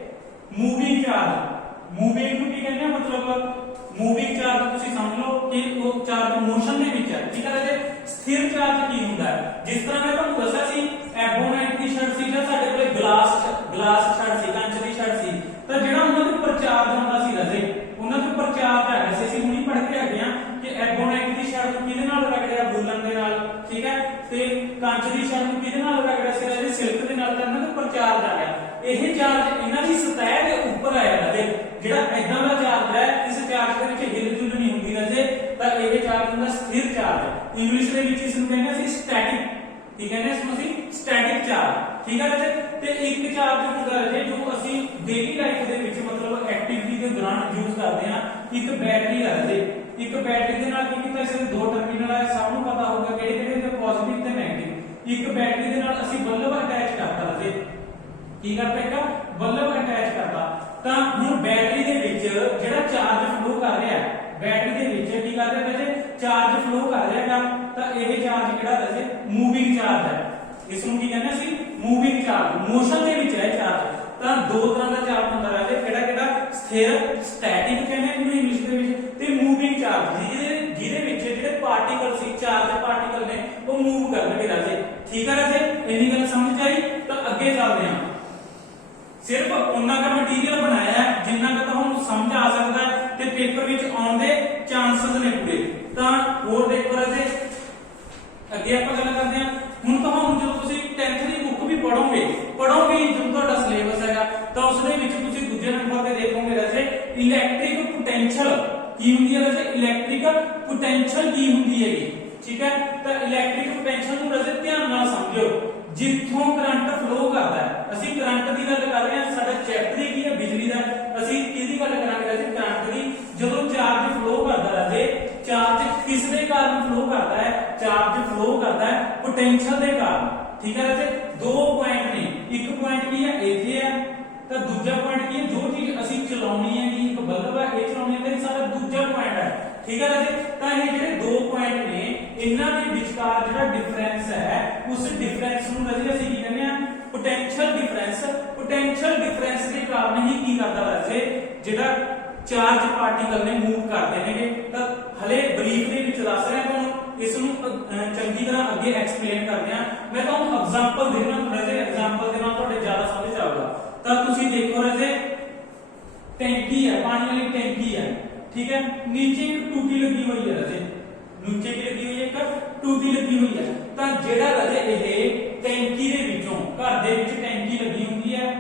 ਮੂਵਿੰਗ ਚਾਰਜ ਮੂਵਿੰਗ ਨੂੰ ਕੀ ਕਹਿੰਦੇ ਆ ਮਤਲਬ ਮੂਵਿੰਗ ਚਾਰਜ ਤੁਸੀਂ ਸਮਝ ਲਓ ਕਿ ਉਹ ਚਾਰਜ ਮੋਸ਼ਨ ਦੇ ਵਿੱਚ ਹੈ ਠੀਕ ਹੈ ਰਾਜੇ ਸਥਿਰ ਚਾਰਜ ਕੀ ਹੁੰਦਾ ਹੈ ਜਿਸ ਤਰ੍ਹਾਂ ਮੈਂ ਤੁਹਾਨੂੰ ਦੱਸਿਆ ਸੀ ਐਬੋਨਾਈਟ ਦੀ ਛੜ ਸੀ ਜਾਂ ਸਾਡੇ ਕੋਲੇ ਗਲਾਸ ਛੜ ਸੀ ਕੰਚ ਦੀ ਛੜ ਸੀ ਤਾਂ ਜਿਹੜਾ ਉਹਨਾਂ ਦੇ ਉੱਪਰ ਚਾਰਜ ਹੁੰਦਾ ਸੀ ਰਾਜੇ ਉਹਨਾਂ ਦੇ ਉੱਪਰ ਚਾਰਜ ਹੈਗਾ ਸੀ ਅਸੀਂ ਹੁਣੀ ਪੜ੍ਹ ਕੇ ਆਏ ਆ ਕਿ ਐਬੋਨਾਈਟ ਦੀ ਛੜ ਨੂੰ ਕਿਹਦੇ ਨਾਲ ਰਗੜਿਆ ਵੂਲਨ ਦੇ ਨਾਲ ਠੀਕ ਹੈ ਤੇ ਕੰਚ ਦੀ ਛੜ ਨੂੰ ਕਿਹਦੇ ਨਾਲ ਰਗੜਿਆ ਸੀ ਰਾਜੇ ਸਿਲਕ ਦੇ ਨਾਲ ਤਾਂ ਇਹਨਾਂ ਦੇ ਉੱਪਰ ਚਾਰਜ ਆ ਗਿਆ ਇਹ ਚਾਰਜ ਇਹਨਾਂ ਦੀ ਸਤਹ ਦੇ ਉੱਪਰ ਆਇਆ ਰਾਜੇ ਜਿਹੜਾ ਐਦਾਂ ਦਾ ਚਾਰਜ ਹੈ ਇਸ ਚਾਰਜ ਦੇ ਵਿੱਚ ਹਿਲਜੁਲ ਨਹੀਂ ਹੁੰਦੀ ਰਾਜੇ ਤਾਂ ਇਹ ਚਾਰਜ ਹੁੰਦਾ ਸਥਿਰ ਚਾਰਜ ਇੰਗਲਿਸ਼ ਦੇ ਵਿੱਚ ਇਸ ਨੂੰ ਕਹਿੰਦੇ ਸੀ ਸਟੈਟਿਕ ਠੀਕ ਹੈ ਇਸ ਨੂੰ ਅਸੀਂ ਸਟੈਟਿਕ ਚਾਰਜ ਠੀਕ ਹੈ ਰਾਜੇ ਤੇ ਇੱਕ ਚਾਰਜ ਹੁੰਦਾ ਰਾਜੇ ਜੋ ਅਸੀਂ ਡੇਲੀ ਲਾਈਫ ਦੇ ਵਿੱਚ ਮਤਲਬ ਐਕਟੀਵਿਟੀ ਦੇ ਦੌਰਾਨ ਯੂਜ਼ ਕਰਦੇ ਹਾਂ ਇੱਕ ਬੈਟਰੀ ਰਾਜੇ ਇੱਕ ਬੈਟਰੀ ਦੇ ਨਾਲ ਕੀ ਕੀਤਾ ਇਸ ਦੇ ਦੋ ਟਰਮੀਨਲ ਹੈ ਸਭ ਨੂੰ ਪਤਾ ਹੋਊਗਾ ਕਿਹੜੇ ਕਿਹੜੇ ਤੇ ਪੋਜ਼ਿਟਿਵ ਤੇ ਨੈਗੇਟਿਵ ਇੱਕ ਬੈਟਰੀ ਦੇ ਨਾਲ ਅਸੀਂ ਬੱਲਬ ਅਟੈਚ ਕਰਤਾ ਰਾਜੇ ਕੀ ਕਰਤਾ ਇੱਕ ਬੱਲਬ ਅਟੈਚ ਕਰਤਾ ਤਾਂ ਹੁਣ ਬੈਟਰੀ ਦੇ ਵਿੱਚ ਜਿਹੜਾ ਚਾਰਜ ਫਲੋ ਕਰ ਰਿਹਾ ਹੈ ਬੈਟਰੀ ਦੇ ਵਿੱਚ ਕੀ ਕਰ ਰਿਹਾ ਰਾਜੇ ਚਾਰਜ ਫਲੋ ਕਰ ਰਿਹਾ ਤਾਂ ਇਹ ਚਾਰਜ ਕਿਹੜਾ ਰਾਜੇ ਮੂਵਿੰਗ ਚਾਰਜ ਹੈ ਇਸ ਨੂੰ ਕੀ ਕਹਿੰਦੇ ਸੀ ਮੂਵਿੰਗ ਚਾਰਜ ਮੋਸ਼ਨ ਦੇ ਵਿੱਚ ਹੈ ਚਾਰਜ ਤਾਂ ਦੋ ਤਰ੍ਹਾਂ ਦਾ ਚਾਰਜ ਹੁੰਦਾ ਰਾਜੇ ਕਿਹੜਾ ਕਿਹੜਾ ਸਥਿਰ ਸਟੈਟਿਕ ਕਹਿੰਦੇ ਇਹਨੂੰ ਇੰਗਲਿਸ਼ ਦੇ ਵਿੱਚ ਤੇ ਮੂਵਿੰਗ ਚਾਰਜ ਜਿਹਦੇ ਵਿੱਚ ਜਿਹੜੇ ਪਾਰਟੀਕਲ ਸੀ ਚਾਰਜ ਪਾਰਟੀਕਲ ਨੇ ਉਹ ਮੂਵ ਕਰਨਗੇ ਰਾਜੇ ਠੀਕ ਹੈ ਰਾਜੇ ਇੰਨੀ ਗੱਲ ਸਮਝ ਆਈ ਤਾਂ ਅੱਗੇ ਚੱਲਦੇ ਹਾਂ ਸਿਰਫ ਉਹਨਾਂ ਦਾ ਮਟੀਰੀਅਲ ਬਣਾਇਆ ਜਿੰਨਾ ਕਿ ਤੁਹਾਨੂੰ ਸਮਝ ਆ ਸਕਦਾ ਹੈ ਤੇ ਪੇਪਰ ਵਿੱਚ ਆਉਣ ਦੇ ਚਾਂਸਸ ਨੇ ਪੂਰੇ ਤਾਂ ਹੋਰ ਦੇਖੋ ਰਾਜੇ ਅੱਗੇ ਆਪਾਂ ਗੱਲ ਕਰਦੇ ਹਾਂ ਹੁਣ ਤੁਹਾਨੂੰ ਜਦੋਂ ਤੁਸੀਂ 10th ਦੀ ਬੁੱਕ ਵੀ ਪੜ੍ਹੋਗੇ ਜਦੋਂ ਤੁਹਾਡਾ ਸਿਲੇਬਸ ਹੈਗਾ ਤਾਂ ਉਸ ਦੇ ਵਿੱਚ ਤੁਸੀਂ ਦੂਜੇ ਨੰਬਰ ਤੇ ਦੇਖੋਗੇ ਰਾਜੇ ਇਲੈਕਟ੍ਰਿਕ ਪੋਟੈਂਸ਼ੀਅਲ ਕੀ ਹੁੰਦੀ ਹੈ ਰਾਜੇ ਇਲੈਕਟ੍ਰਿਕਲ ਪੋਟੈਂਸ਼ੀਅਲ ਕੀ ਹੁੰਦੀ ਹੈਗੀ ਠੀਕ ਹੈ ਤਾਂ ਇਲੈਕਟ੍ਰਿਕ ਪੋਟੈਂਸ਼ੀਅਲ ਨੂੰ ਰਾਜੇ ਧਿਆਨ ਨਾਲ ਸਮਝਿਓ ਜਿੱਥੋਂ ਕਰੰਟ ਫਲੋ ਕਰਦਾ ਹੈ ਅਸੀਂ ਕਰੰਟ ਦੀ ਗੱਲ ਕਰ ਰਹੇ ਹਾਂ ਸਾਡਾ ਚੈਪਟਰ ਹੀ ਕੀ ਹੈ ਬਿਜਲੀ ਦਾ ਅਸੀਂ ਕਿਹਦੀ ਗੱਲ ਕਰਾਂਗੇ ਰਾਜੇ ਕਰੰਟ ਦੀ ਜਦੋਂ ਚਾਰਜ ਫਲੋ ਕਰਦਾ ਰਾਜੇ ਚਾਰਜ ਕਿਸ ਦੇ ਕਾਰਨ ਫਲੋ ਕਰਦਾ ਹੈ ਚਾਰਜ ਫਲੋ ਕਰਦਾ ਹੈ ਪੋਟੈਂਸ਼ੀਅਲ ਦੇ ਕਾਰਨ ਠੀਕ ਹੈ ਰਾਜੇ ਦੋ ਪੁਆਇੰਟ ਨੇ ਇੱਕ ਪੁਆਇੰਟ ਕੀ ਹੈ ਇੱਥੇ ਹੈ ਤਾਂ ਦੂਜਾ ਪੁਆਇੰਟ ਕੀ ਹੈ ਜੋ ਚੀਜ਼ ਅਸੀਂ ਚਲਾਉਣੀ ਹੈ ਇੱਕ ਬੱਲਬ ਹੈ ਇਹ ਚਲਾਉਣੀ ਹੈ ਤੇ ਸਾਡਾ ਦੂਜਾ ਪੁਆਇੰਟ ਹੈ ਠੀਕ ਹੈ ਰਾਜੇ ਤਾਂ ਇਹ ਜਿਹੜੇ ਦੋ ਪੁਆਇੰਟ ਨੇ ਇਹਨਾਂ ਦੇ ਵਿਚਕਾਰ ਜਿਹੜਾ ਡਿਫਰੈਂਸ ਹੈ ਉਸ ਡਿਫਰੈਂਸ ਨੂੰ ਰਾਜੇ ਅਸੀਂ ਕੀ ਕਹਿੰਦੇ ਆ ਪੋਟੈਂਸ਼ੀਅਲ ਡਿਫਰੈਂਸ ਦੇ ਕਾਰਨ ਹੀ ਕੀ ਕਰਦਾ ਰਾਜੇ ਜਿਹੜਾ ਚਾਰਜ ਪਾਰਟੀਕਲ ਨੇ ਮੂਵ ਕਰਦੇ ਨੇਗੇ ਤਾਂ ਹਲੇ ਬਰੀਫ ਦੇ ਵਿੱਚ ਦੱਸ ਰਿਹਾ ਤੁਹਾਨੂੰ ਇਸ ਨੂੰ ਚੰਗੀ ਤਰ੍ਹਾਂ ਅੱਗੇ ਐਕਸਪਲੇਨ ਕਰਦੇ ਆ ਮੈਂ ਤੁਹਾਨੂੰ ਐਗਜ਼ਾਮਪਲ ਦੇਣਾ ਰਾਜੇ ਐਗਜ਼ਾਮਪਲ ਦੇ ਨਾਲ ਤੁਹਾਡੇ ਜ਼ਿਆਦਾ ਸਮਝ ਆਊਗਾ ਤਾਂ ਤੁਸੀਂ ਦੇਖੋ ਰਾਜੇ ਟੈਂਕੀ ਹੈ ਪਾਣੀ ਵਾਲੀ ਟੈਂਕੀ ਹੈ ठीक है नीचे एक टूटी लगी हुई है राजे नीचे की लगी हुई है एक टूटी लगी हुई है ਤਾਂ ਜਿਹੜਾ ਰਾਜੇ ਇਹ ਟੈਂਕੀ ਦੇ ਵਿੱਚੋਂ ਘਰ ਦੇ ਵਿੱਚ ਟੈਂਕੀ ਲੱਗੀ ਹੁੰਦੀ ਹੈ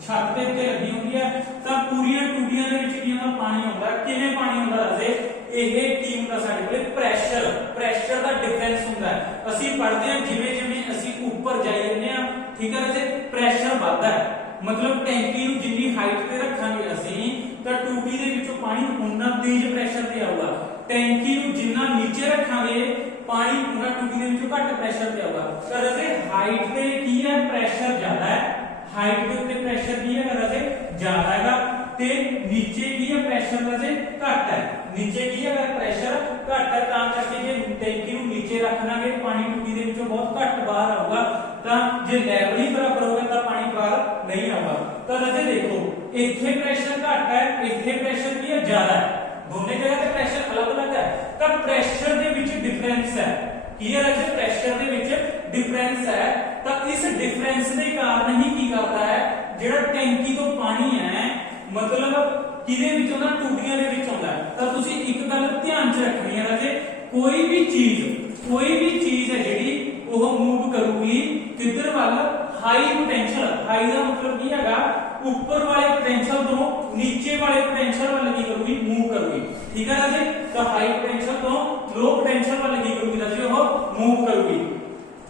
ਛੱਤ ਦੇ ਉੱਤੇ ਲੱਗੀ ਹੁੰਦੀ ਹੈ ਤਾਂ ਪੂਰੀਆਂ ਟੂਟੀਆਂ ਦੇ ਵਿੱਚ ਕੀ ਹੁੰਦਾ ਪਾਣੀ ਆਉਂਦਾ ਕਿਵੇਂ ਪਾਣੀ ਆਉਂਦਾ ਰਾਜੇ ਇਹ ਕੀ ਹੁੰਦਾ ਸਾਡੇ ਕੋਲੇ ਪ੍ਰੈਸ਼ਰ ਦਾ ਡਿਫਰੈਂਸ ਹੁੰਦਾ ਹੈ ਅਸੀਂ ਪੜ੍ਹਦੇ ਹਾਂ ਜਿਵੇਂ ਅਸੀਂ ਉੱਪਰ ਜਾਈ ਜਾਂਦੇ ਹਾਂ ਠੀਕ ਹੈ ਰਾਜੇ ਪ੍ਰੈਸ਼ਰ ਵੱਧਦਾ ਹੈ मतलब टैंकी ਨੂੰ ਜਿੰਨੀ ਹਾਈਟ ਤੇ ਰੱਖਾਂਗੇ ਅਸੀਂ ਤਾਂ ਟੂਟੀ ਦੇ ਵਿੱਚੋਂ ਪਾਣੀ ਉਨਾ ਤੇਜ਼ ਪ੍ਰੈਸ਼ਰ ਤੇ ਆਊਗਾ ਟੈਂਕੀ ਨੂੰ ਜਿੰਨਾ ਨੀਚੇ ਰੱਖਾਂਗੇ ਪਾਣੀ ਉਨਾ ਟੂਟੀ ਦੇ ਵਿੱਚੋਂ ਘੱਟ ਪ੍ਰੈਸ਼ਰ ਤੇ ਆਊਗਾ ਤਾਂ ਰਾਜੇ ਹਾਈਟ ਤੇ ਕੀ ਹੈ ਪ੍ਰੈਸ਼ਰ ਜ਼ਿਆਦਾ ਹੈ ਹਾਈਟ ਦੇ ਉੱਤੇ ਪ੍ਰੈਸ਼ਰ ਕੀ ਹੈ ਰਾਜੇ ਜ਼ਿਆਦਾ ਹੈਗਾ ਤੇ ਨੀਚੇ ਕੀ ਹੈ ਪ੍ਰੈਸ਼ਰ ਰਾਜੇ ਘੱਟ ਹੈ ਨੀਚੇ ਕੀ ਹੈ ਪ੍ਰੈਸ਼ਰ ਘੱਟ ਹੈ ਤਾਂ ਕਰਕੇ ਜੇ ਟੈਂਕੀ ਨੂੰ ਨੀਚੇ ਰੱਖਾਂਗੇ ਪਾਣੀ ਟੂਟੀ ਦੇ ਵਿੱਚੋਂ ਬਹੁਤ ਘੱਟ ਬਾਹਰ ਆਊਗਾ ਤਾਂ ਜੇ ਲੈਵਲ ਹੀ ਬਰਾਬਰ ਹੋਵੇ ਤਾਂ ਪਾਣੀ ਬਾਹਰ ਨਹੀਂ ਆਊਗਾ ਤਾਂ ਰਾਜੇ ਦੇਖੋ ਇੱਥੇ ਪ੍ਰੈਸ਼ਰ ਘੱਟ ਹੈ ਇੱਥੇ ਪ੍ਰੈਸ਼ਰ ਕੀ ਹੈ ਜ਼ਿਆਦਾ ਹੈ ਦੋਨੇ ਜਗ੍ਹਾ ਤੇ ਪ੍ਰੈਸ਼ਰ ਅਲੱਗ-ਅਲੱਗ ਹੈ ਤਾਂ ਪ੍ਰੈਸ਼ਰ ਦੇ ਵਿੱਚ ਡਿਫਰੈਂਸ ਹੈ ਕੀ ਹੈ ਰਾਜੇ ਪ੍ਰੈਸ਼ਰ ਦੇ ਵਿੱਚ ਡਿਫਰੈਂਸ ਹੈ ਤਾਂ ਇਸ ਡਿਫਰੈਂਸ ਦੇ ਕਾਰਨ ਹੀ ਕੀ ਕਰਦਾ ਹੈ ਜਿਹੜਾ ਟੈਂਕੀ ਤੋਂ ਪਾਣੀ ਹੈ ਮਤਲਬ ਕਿਹਦੇ ਵਿੱਚ ਆਉਂਦਾ ਟੂਟੀਆਂ ਦੇ ਵਿੱਚ ਆਉਂਦਾ ਤਾਂ ਤੁਸੀਂ ਇੱਕ ਗੱਲ ਧਿਆਨ 'ਚ ਰੱਖਣੀ ਹੈ ਰਾਜੇ ਕੋਈ ਵੀ ਚੀਜ਼ ਹੈ ਜਿਹੜੀ ਉਹ ਮੂਵ ਕਰੂਗੀ ਕਿੱਧਰ ਵੱਲ हाई पोटेंशियल, हाई का मतलब की है ऊपर वाले पोटेंशियल तो नीचे वाले पोटेंशियल वाल की करूगी मूव करूगी, ठीक है राजे। तो हाई पोटेंशियल तो लो पोटेंशियल वाल की करूगी राजे वो मूव करूगी।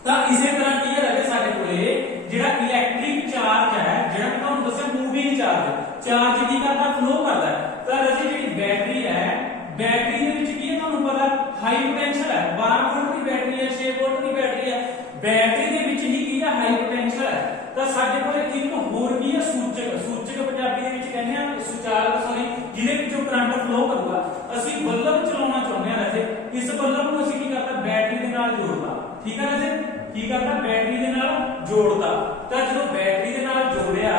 तो इसी तरह की है राजे साडे कोले जेड़ा इलेक्ट्रिक चार्ज है, जेड़ा तुहानू दस्सिया मूविंग चार्ज, चार्ज की करदा फ्लो करदा है। तो राजे जेड़ी बैटरी है, बैटरी दे विच की है तुहानू पता हाई पोटेंशियल है, 12 वोल्ट की बैटरी है, 6 वोल्ट की बैटरी है, बैटरी दे विच ही की है हाई पोटेंशियल है। तो साडे कोले एक होर की है सूचक, सूचक पंजाबी दे विच कहने आ सुचालक सॉरी जिहदे विचों करंट फ्लो करूगा। ਅਸੀਂ ਬੱਲਬ ਚਲਾਉਣਾ ਚਾਹੁੰਦੇ ਹਾਂ ਰਾਜੇ, ਇਸ ਬੱਲਬ ਨੂੰ ਅਸੀਂ ਕੀ ਕਰਦਾ ਬੈਟਰੀ ਦੇ ਨਾਲ ਜੋੜਦਾ, ਠੀਕ ਹੈ ਰਾਜੇ, ਕੀ ਕਰਦਾ ਬੈਟਰੀ ਦੇ ਨਾਲ ਜੋੜਦਾ। ਤਾਂ ਜਦੋਂ ਬੈਟਰੀ ਦੇ ਨਾਲ ਜੋੜਿਆ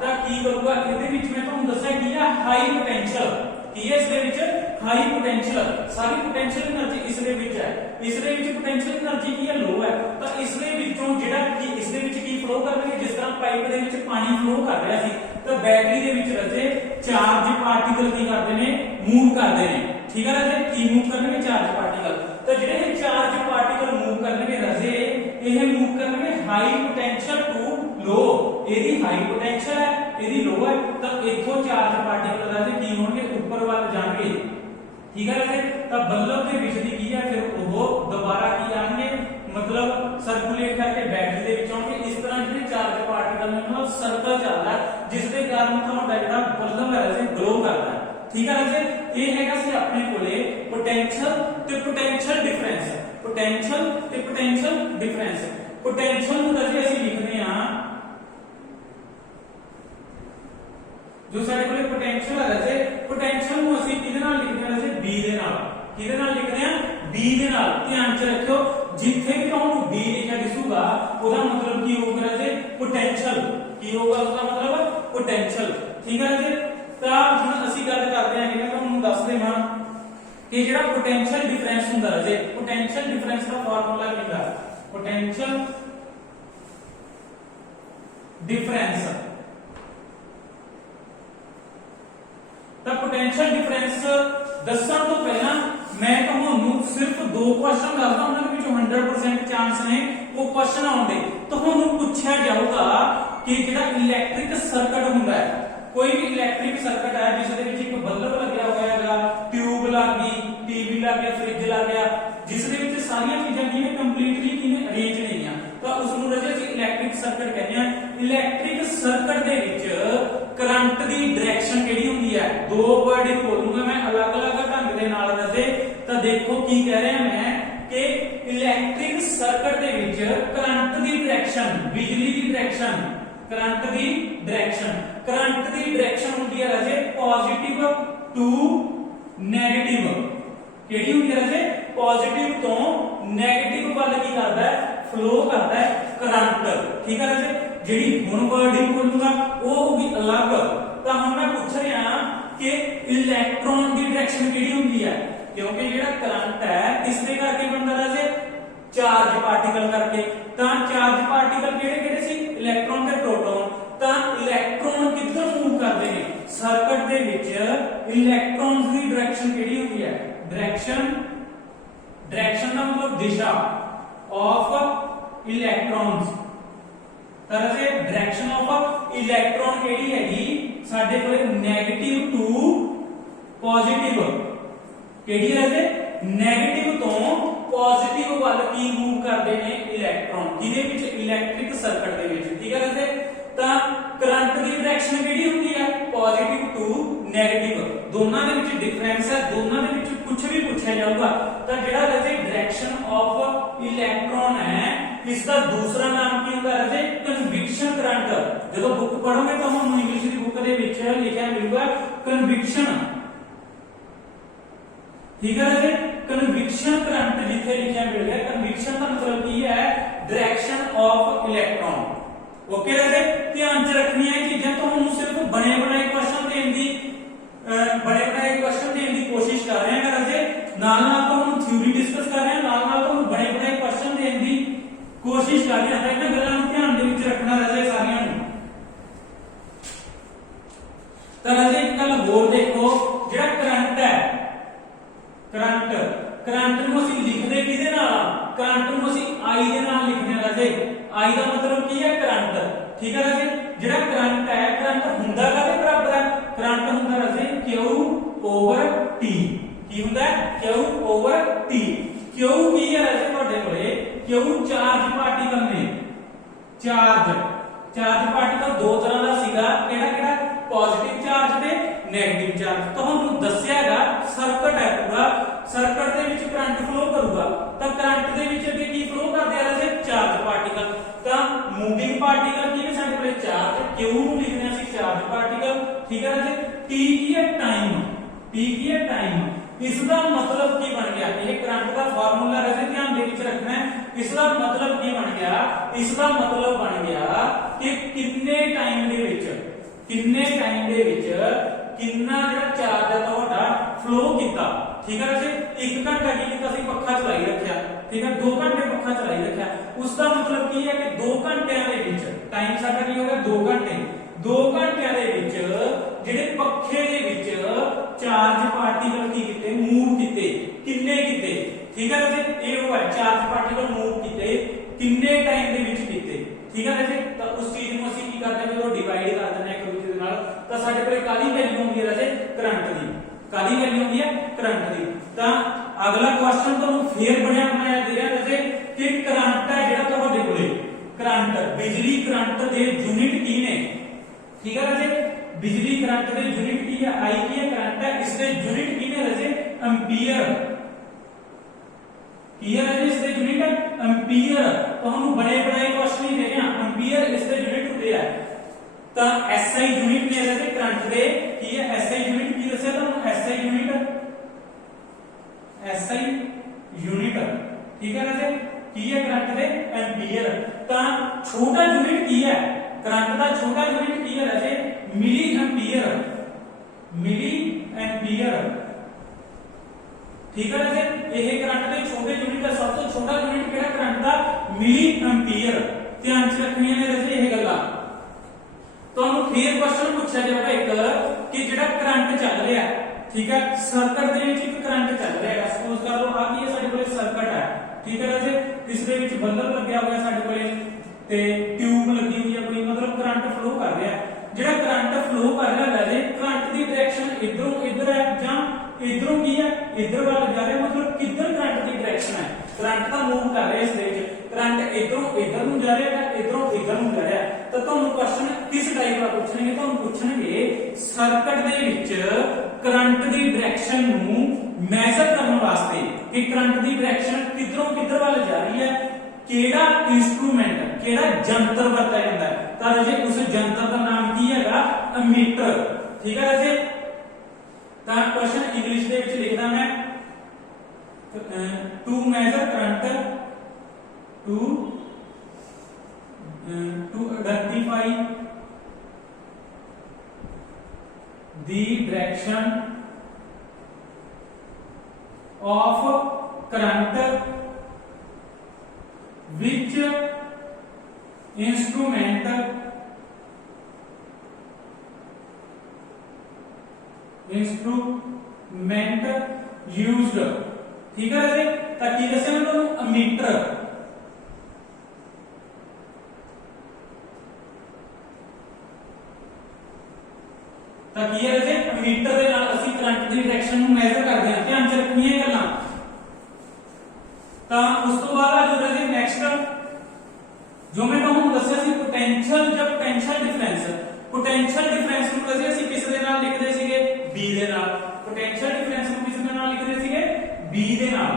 ਤਾਂ ਕੀ ਕਰੂਗਾ, ਇਹਦੇ ਵਿੱਚ ਮੈਂ ਤੁਹਾਨੂੰ ਦੱਸਿਆ ਕੀ ਆ ਹਾਈ ਪੋਟੈਂਸ਼ੀਅਲ, ਕੀ ਹੈ ਇਸ ਦੇ ਵਿੱਚ ਹਾਈ ਪੋਟੈਂਸ਼ੀਅਲ, ਸਾਰੀ ਪੋਟੈਂਸ਼ੀਅਲ એનર્ਜੀ ਇਸ ਦੇ ਵਿੱਚ ਹੈ, ਇਸ ਦੇ ਵਿੱਚ ਪੋਟੈਂਸ਼ੀਅਲ એનર્ਜੀ ਕੀ ਹੈ ਲੋ ਹੈ। ਤਾਂ ਇਸ ਦੇ ਵਿੱਚੋਂ ਜਿਹੜਾ ਕੀ ਇਸ ਦੇ ਵਿੱਚ ਕੀ ਫਲੋ ਕਰਨਗੇ, ਜਿਸ ਤਰ੍ਹਾਂ ਪਾਈਪ ਦੇ ਵਿੱਚ ਪਾਣੀ ਫਲੋ ਕਰ ਰਿਹਾ ਸੀ ਤਾਂ ਬੈਟਰੀ ਦੇ ਵਿੱਚ ਰਾਜੇ ਚਾਰਜ ਪਾਰਟੀਕਲ ਕੀ ਕਰਦੇ ਨੇ मूव करते हैं, ठीक है राजे, की मूव करने चार्ज पार्टिकल। तो जेडे चार्ज पार्टिकल मूव करने राजे ये मूव करने हाई पोटेंशियल टू लो, एदी हाई पोटेंशियल है एदी लो है। तो इथों चार्ज पार्टिकल राजे की होंगे ऊपर वाल जाएंगे, ठीक है राजे। तो बल्ब के विच दी की है फिर वो दोबारा की आएंगे मतलब सर्कुलेट करके बैटरी दे विच आउणगे। इस तरह जेडे चार्ज पार्टिकल ने मतलब सर्कल चलदा है जिस दे कारण तुहाडा जेड़ा बल्ब है राजे ग्लो करदा है, ठीक है राजे। ये हैगा सी अपने कोले पोटेंशियल ते पोटेंशियल डिफरेंस, पोटेंशियल ते पोटेंशियल डिफरेंस। पोटेंशियल ਨੂੰ ਰਾਜੇ ਅਸੀਂ ਲਿਖਦੇ ਆ ਜੋ ਸਾਡੇ ਕੋਲੇ पोटेंशियल ਹੈ ਰਾਜੇ, पोटेंशियल ਨੂੰ ਅਸੀਂ ਕਿਹਦੇ ਨਾਲ ਲਿਖਦੇ ਆ ਰਾਜੇ B ਦੇ ਨਾਲ, ਕਿਹਦੇ ਨਾਲ ਲਿਖਦੇ ਆ B ਦੇ ਨਾਲ। ਧਿਆਨ ਚ ਰੱਖਿਓ ਜਿੱਥੇ ਵੀ ਤੁਹਾਨੂੰ B ਲਿਖਿਆ ਦਿਸੂਗਾ ਉਹਦਾ ਮਤਲਬ ਕੀ ਹੋਊਗਾ ਰਾਜੇ पोटेंशियल, ਕੀ ਹੋਊਗਾ ਉਹਦਾ ਮਤਲਬ पोटेंशियल, ठीक है राजे। ਤਾਂ ਹੁਣ ਅਸੀਂ ਗੱਲ ਕਰਦੇ ਹਾਂ ਕਿ ਤੁਹਾਨੂੰ ਦੱਸ ਦੇਵਾਂ ਕਿ ਜਿਹੜਾ ਪੋਟੈਂਸ਼ੀਅਲ ਡਿਫਰੈਂਸ ਹੁੰਦਾ ਰਾਜੇ, ਪੋਟੈਂਸ਼ੀਅਲ ਡਿਫਰੈਂਸ ਦਾ ਫਾਰਮੂਲਾ ਕੀ ਹੁੰਦਾ, ਪੋਟੈਂਸ਼ੀਅਲ ਡਿਫਰੈਂਸ। ਤਾਂ ਪੋਟੈਂਸ਼ੀਅਲ ਡਿਫਰੈਂਸ ਦੱਸਣ ਤੋਂ ਪਹਿਲਾਂ ਮੈਂ ਤੁਹਾਨੂੰ ਸਿਰਫ ਦੋ ਕੁਐਸਚਨ ਦੱਸਦਾ, ਉਹਨਾਂ ਦੇ ਵਿੱਚੋਂ 100% ਚਾਂਸ ਨੇ ਉਹ ਕੁਐਸਚਨ ਆਉਣ ਦੇ। ਤੁਹਾਨੂੰ ਪੁੱਛਿਆ ਜਾਊਗਾ ਕਿ ਜਿਹੜਾ ਇਲੈਕਟ੍ਰਿਕ ਸਰਕਟ ਹੁੰਦਾ ਹੈ, कोई भी इलेक्ट्रिक सर्किट है जिसके विच एक बल्ब लग्या होया है, ट्यूब लग गई, टीवी लग गया, फ्रिज लग गया, जिसके विच सारियां चीजां किवें कंप्लीटली किवें अरेंज नहीं है, तो उस नूं राजे ਅਸੀਂ इलेक्ट्रिक सर्किट कहते हैं। इलेक्ट्रिक सर्किट दे विच करंट दी डायरेक्शन किहड़ी हुंदी है, दो वर्ड ही बोलूंगा मैं अलग-अलग ढंग दे नाल राजे। तो देखो की कह रहा मैं कि इलेक्ट्रिक सर्किट दे विच करंट दी डायरेक्शन, बिजली दी डायरेक्शन, करंट दी डायरेक्शन, करंट दी डायरेक्शन होती है राजे पॉजिटिव टू नेगेटिव, केड़ी होती है राजे पॉजिटिव तो नेगेटिव वाल की करता है फ्लो करता है करंट, ठीक है राजे। जेडी हुण वर्डिंग बोलूंगा वो होगी अलग। तो हम मैं पूछ रहा कि इलेक्ट्रॉन की डायरेक्शन केड़ी होती है, क्योंकि जेड़ा करंट है किसके करके बनदा राजे चार्ज पार्टिकल करके। तो चार्ज पार्टिकल केड़े-केड़े सी इलेक्ट्रॉन ते प्रोटॉन। तो इलेक्ट्रॉन किधर मूव करते हैं सर्किट दे विच इलेक्ट्रॉन्स की डायरेक्शन केड़ी होती है, डायरेक्शन, डायरेक्शन का मतलब दिशा ऑफ इलेक्ट्रॉन्स। तरह से डायरेक्शन ऑफ इलेक्ट्रॉन केड़ी हैगी साडे कोले नेगेटिव टू पॉजिटिव, केड़ी है जे नेगेटिव तो पॉजिटिव वाल की मूव करते हैं इलेक्ट्रॉन, किदे विच इलेक्ट्रिक सर्किट दे विच, ठीक है राजे। तो करंट की डायरेक्शन केड़ी होती है पॉजिटिव टू नेगेटिव, दोनों दे विच डिफरेंस है, दोनों दे विच कुछ भी पूछा जाऊगा। तो जेड़ा राजे डायरेक्शन ऑफ इलेक्ट्रॉन है इसका दूसरा नाम की होता है राजे कन्विक्शन करंट। जब बुक पढ़ोगे तो हम इंग्लिश की बुक दे विच लिखा मिलेगा कन्विक्शन, ठीक है राजे। कन्विक्शन करंट जिथे लिखा मिल गया, कन्विक्शन का मतलब की है डायरेक्शन ऑफ इलेक्ट्रॉन। ओके राजे, ध्यान च रखनी है चीजें। तो हम सिर्फ बने बनाए क्वेश्चन देने की कोशिश कर रहे हैं राजे, नाल नाल तो हम थ्योरी डिस्कस कर रहे हैं, नाल नाल तो हम बने बनाए क्वेश्चन देने की कोशिश कर रहे हैं। इन्हां गल्लां नूं ध्यान दे विच रखना राजे सारियां नूं। तो राजे एक गल होर देखो, जिहड़ा करंट है, करंट नूं ਅਸੀਂ ਲਿਖਦੇ ਕਿਹਦੇ ਨਾਲ, करंट नूं ਅਸੀਂ I दे नाल लिखदे हां राजे, I ਦਾ ਮਤਲਬ ਕੀ ਹੈ ਕਰੰਟ, ਠੀਕ ਹੈ ਰਾਜੇ। ਜਿਹੜਾ ਕਰੰਟ ਹੈ, ਕਰੰਟ ਹੁੰਦਾ ਕਾਹਦੇ ਬਰਾਬਰ ਹੈ, ਕਰੰਟ ਹੁੰਦਾ ਰਾਜੇ Q over T। ਕੀ ਹੁੰਦਾ ਹੈ Q over T। Q ਕੀ ਹੈ ਰਾਜੇ ਤੁਹਾਡੇ ਕੋਲੇ, Q ਚਾਰਜ ਪਾਰਟੀਕਲ ਨੇ, ਚਾਰਜ ਪਾਰਟੀਕਲ ਦੋ ਤਰ੍ਹਾਂ ਦਾ ਸੀਗਾ, ਕਿਹੜਾ ਕਿਹੜਾ, ਪੋਜ਼ਿਟਿਵ ਚਾਰਜ ਤੇ ਨੈਗੇਟਿਵ ਚਾਰਜ। ਤੁਹਾਨੂੰ ਦੱਸਿਆਗਾ ਸਰਕਟ ਹੈ ਪੂਰਾ, ਸਰਕਟ ਦੇ ਵਿੱਚ ਕਰੰਟ ਫਲੋ ਕਰੂਗਾ, ਤਾਂ ਕਰੰਟ ਦੇ ਵਿੱਚ ਅੱਗੇ ਕੀ ਫਲੋ ਕਰਦੇ ਆ ਰਾਜੇ, ਚਾਰਜ ਪਾਰਟੀਕਲ। ਤਾਂ ਮੂਵਿੰਗ ਪਾਰਟੀਕਲ ਕੀ ਹੈ ਸਾਡੇ ਕੋਲੇ, ਚਾਰਜ, Q ਨੂੰ ਲਿਖਦੇ ਆ ਅਸੀਂ ਚਾਰਜ ਪਾਰਟੀਕਲ, ਠੀਕ ਹੈ ਰਾਜੇ। T ਕੀ ਹੈ ਟਾਈਮ, T ਕੀ ਹੈ ਟਾਈਮ। ਇਸ ਦਾ ਮਤਲਬ ਕੀ ਬਣ ਗਿਆ, ਇਹ ਕਰੰਟ ਦਾ ਫਾਰਮੂਲਾ ਰਾਜੇ ਧਿਆਨ ਦੇ ਵਿੱਚ ਰੱਖਣਾ ਹੈ। ਇਸ ਦਾ ਮਤਲਬ ਕੀ ਬਣ ਗਿਆ, ਇਸ ਦਾ ਮਤਲਬ ਬਣ ਗਿਆ ਕਿ ਕਿੰਨੇ ਟਾਈਮ ਦੇ ਵਿੱਚ ਕਿੰਨਾ ਜਿਹੜਾ ਚਾਰਜ ਹੈ ਤੁਹਾਡਾ ਫਲੋ ਕੀਤਾ, ਠੀਕ ਹੈ ਰਾਜੇ। 1 ਘੰਟਾ ਕੀ ਕੀਤਾ, ਅਸੀਂ ਪੱਖਾ ਚਲਾਈ ਰੱਖਿਆ, ਠੀਕ ਹੈ, 2 ਘੰਟੇ ਪੱਖਾ ਚਲਾਈ ਰੱਖਿਆ। ਉਸ ਦਾ ਮਤਲਬ ਕੀ ਹੈ ਕਿ 2 ਘੰਟਿਆਂ ਦੇ ਵਿੱਚ ਟਾਈਮ ਸਾਡਾ ਕੀ ਹੋ ਗਿਆ, 2 ਘੰਟੇ। 2 ਘੰਟਿਆਂ ਦੇ ਵਿੱਚ ਜਿਹੜੇ ਪੱਖੇ ਦੇ ਵਿੱਚ ਚਾਰਜ ਪਾਰਟੀਕਲ ਕੀ ਕੀਤੇ, ਮੂਵ ਕੀਤੇ, ਕਿੰਨੇ ਕੀਤੇ, ਠੀਕ ਹੈ ਰਾਜੇ। ਇਹ ਉਹ ਹੈ ਚਾਰਜ ਪਾਰਟੀਕਲ ਮੂਵ ਕੀਤੇ ਕਿੰਨੇ ਟਾਈਮ ਦੇ ਵਿੱਚ ਕੀਤੇ, ਠੀਕ ਹੈ ਰਾਜੇ। ਤਾਂ ਉਸ ਚੀਜ਼ ਨੂੰ ਅਸੀਂ ਕੀ ਕਰਦੇ ਹਾਂ, ਜਦੋਂ ਡਿਵਾਈਡ ਕਰ ਦਿੰਦੇ ਹਾਂ ਇੱਕ ਦੂਜੇ ਦੇ ਨਾਲ, ਤਾਂ ਸਾਡੇ ਕੋਲ ਕਾਹਦੀ ਵੈਲਿਊ ਹੁੰਦੀ ਹੈ ਰਾਜੇ, ਕਰੰਟ ਦੀ। ਕਾਹਦੀ ਵੈਲਿਊ ਹੁੰਦੀ ਹੈ, ਕਰੰਟ ਦੀ। ਤਾਂ ਅਗਲਾ ਕੁਐਸਚਨ ਤੁਹਾਨੂੰ ਫੇਰ ਬਣਾਇਆ ਦੇ ਰਿਹਾ ਰਾਜੇ ਕਿ ਕਰੰਟ ਹੈ ਜਿਹੜਾ ਤੁਹਾਡੇ ਕੋਲੇ, ਕਰੰਟ, ਬਿਜਲੀ ਕਰੰਟ ਦੇ ਯੂਨਿਟ ਕੀ ਨੇ, ਠੀਕ ਹੈ ਰਾਜੇ। ਬਿਜਲੀ ਕਰੰਟ ਦੇ ਯੂਨਿਟ ਕੀ ਹੈ, I ਕੀ ਹੈ, ਕਰੰਟ ਹੈ, ਇਸ ਦੇ ਯੂਨਿਟ ਕੀ ਨੇ ਰਾਜੇ, ਐਂਪੀਅਰ। ਕੀ ਹੈ ਰਾਜੇ ਇਸ ਦੇ ਯੂਨਿਟ, ਐਂਪੀਅਰ। ਤੁਹਾਨੂੰ ਬੜੇ ਕੁਐਸਚਨ ਹੀ ਦੇ ਰਿਹਾ, ਐਂਪੀਅਰ ਇਸ ਦੇ ਯੂਨਿਟ ਹੁੰਦੇ ਆ। ਤਾਂ SI ਯੂਨਿਟ ਨੇ ਰਾਜੇ ਕਰੰਟ ਦੇ, ਕੀ ਹੈ SI ਯੂਨਿਟ, ਕੀ ਦੱਸਿਆ ਤੁਹਾਨੂੰ, SI ਯੂਨਿਟ, SI ਯੂਨਿਟ, ਠੀਕ ਹੈ ਰਾਜੇ। ਕੀ ਹੈ ਕਰੰਟ ਦੇ, ਐਂਪੀਅਰ। ਤਾਂ ਛੋਟਾ ਯੂਨਿਟ ਕੀ ਹੈ, ਕਰੰਟ ਦਾ ਛੋਟਾ ਯੂਨਿਟ ਕੀ ਹੈ ਰਾਜੇ, ਮਿਲੀ ਐਂਪੀਅਰ, ਮਿਲੀ ਐਂਪੀਅਰ, ਠੀਕ ਹੈ ਰਾਜੇ। ਇਹ ਕਰੰਟ ਦੇ ਛੋਟੇ ਯੂਨਿਟ ਦਾ ਸਭ ਤੋਂ ਛੋਟਾ ਯੂਨਿਟ ਕਿਹੜਾ ਕਰੰਟ ਦਾ, ਮਿਲੀ ਐਂਪੀਅਰ। ਧਿਆਨ ਚ ਰੱਖਣੀਆਂ ਨੇ ਰਾਜੇ ਇਹ ਗੱਲਾਂ। ਤੁਹਾਨੂੰ ਫੇਰ ਕੁਐਸਚਨ ਪੁੱਛਿਆ ਜਾਊਗਾ ਇੱਕ ਕਿ ਜਿਹੜਾ ਕਰੰਟ ਚੱਲ ਰਿਹਾ, ਠੀਕ ਹੈ, ਸਰਕਟ ਦੇ ਵਿੱਚ ਇੱਕ ਕਰੰਟ ਚੱਲ ਰਿਹਾ ਹੈ। ਸਪੋਜ਼ ਕਰ ਲਓ ਆ ਕੀ ਹੈ ਸਾਡੇ ਕੋਲੇ, ਸਰਕਟ ਹੈ, ਠੀਕ ਹੈ ਰਾਜੇ। ਇਸ ਦੇ ਵਿੱਚ ਬੱਲਬ ਲੱਗਿਆ ਹੋਇਆ ਸਾਡੇ ਕੋਲੇ ਤੇ ਟਿਊਬ ਲੱਗੀ ਹੋਈ ਹੈ ਕੋਈ, ਮਤਲਬ ਕਰੰਟ ਫਲੋ ਕਰ ਰਿਹਾ ਹੈ। ਜਿਹੜਾ ਕਰੰਟ ਫਲੋ ਕਰ ਰਿਹਾ ਰਾਜੇ, ਕਰੰਟ ਦੀ ਡਾਇਰੈਕਸ਼ਨ ਇਧਰੋਂ ਇਧਰ ਹੈ ਜਾਂ ਇਧਰੋਂ ਕੀ ਹੈ, ਇਧਰ ਵੱਲ ਜਾ ਰਿਹਾ, ਮਤਲਬ ਕਿੱਧਰ ਕਰੰਟ ਦੀ ਡਾਇਰੈਕਸ਼ਨ ਹੈ, ਕਰੰਟ ਤਾਂ ਮੂਵ ਕਰ ਰਿਹਾ ਇਸ ਦੇ ਵਿੱਚ, ਕਰੰਟ ਇਧਰੋਂ ਇਧਰ ਨੂੰ ਜਾ ਰਿਹਾ ਹੈ, ਇਧਰੋਂ ਇਧਰ ਨੂੰ ਜਾ ਰਿਹਾ ਹੈ। ਤਾਂ ਤੁਹਾਨੂੰ ਕੁਐਸਚਨ ਕਿਸ ਟਾਈਪ ਦਾ ਪੁੱਛਣਗੇ, ਤੁਹਾਨੂੰ ਪੁੱਛਣਗੇ ਸਰਕਟ ਦੇ ਵਿੱਚ ਕਰੰਟ ਦੀ ਡਾਇਰੈਕਸ਼ਨ ਨੂੰ ਮੈਜ਼ਰ ਕਰਨ ਵਾਸਤੇ ਕਿ ਕਰੰਟ ਦੀ ਡਾਇਰੈਕਸ਼ਨ ਕਿੱਧਰੋਂ ਕਿੱਧਰ ਵੱਲ ਜਾ ਰਹੀ ਹੈ, ਕਿਹੜਾ ਇਨਸਟਰੂਮੈਂਟ, ਕਿਹੜਾ ਜੰਤਰ ਵਰਤਿਆ ਜਾਂਦਾ ਹੈ। ਤਾਂ ਰਾਜੇ ਉਸ ਜੰਤਰ ਦਾ ਨਾਮ ਕੀ ਹੈਗਾ, ਅਮੀਟਰ, ਠੀਕ ਹੈ ਰਾਜੇ। ਤਾਂ ਕੁਐਸਚਨ ਇੰਗਲਿਸ਼ ਦੇ ਵਿੱਚ ਲਿਖਦਾ ਮੈਂ, to measure current, to identify the direction of current, which instrument used, ठीक है राजे। ਤਾਂ ਕੀ ਦੱਸਿਆ ਮੈਂ ਤੁਹਾਨੂੰ, ਅਮੀਟਰ। ਤਾਂ ਕੀ ਹੈ ਰਾਜੇ, ਅਮੀਟਰ ਦੇ ਨਾਲ ਅਸੀਂ ਕਰੰਟ ਦੀ ਡਾਇਰੈਕਸ਼ਨ ਨੂੰ ਮੈਜ਼ਰ ਕਰਦੇ ਹਾਂ। ਧਿਆਨ ਚ ਰੱਖਣੀਆਂ ਗੱਲਾਂ। ਤਾਂ ਉਸ ਤੋਂ ਬਾਅਦ ਆ ਜੋ ਰਾਜੇ ਨੈਕਸਟ, ਜੋ ਮੈਂ ਤੁਹਾਨੂੰ ਦੱਸਿਆ ਸੀ ਪੋਟੈਂਸ਼ੀਅਲ ਜਾਂ ਪੋਟੈਂਸ਼ੀਅਲ ਡਿਫਰੈਂਸ। ਪੋਟੈਂਸ਼ੀਅਲ ਡਿਫਰੈਂਸ ਨੂੰ ਰਾਜੇ ਅਸੀਂ ਕਿਸ ਦੇ ਨਾਲ ਲਿਖਦੇ ਸੀਗੇ, B ਦੇ ਨਾਲ। ਪੋਟੈਂਸ਼ੀਅਲ ਡਿਫਰੈਂਸ ਨੂੰ ਕਿਸ ਦੇ ਨਾਲ ਲਿਖਦੇ ਸੀਗੇ, B ਦੇ ਨਾਲ,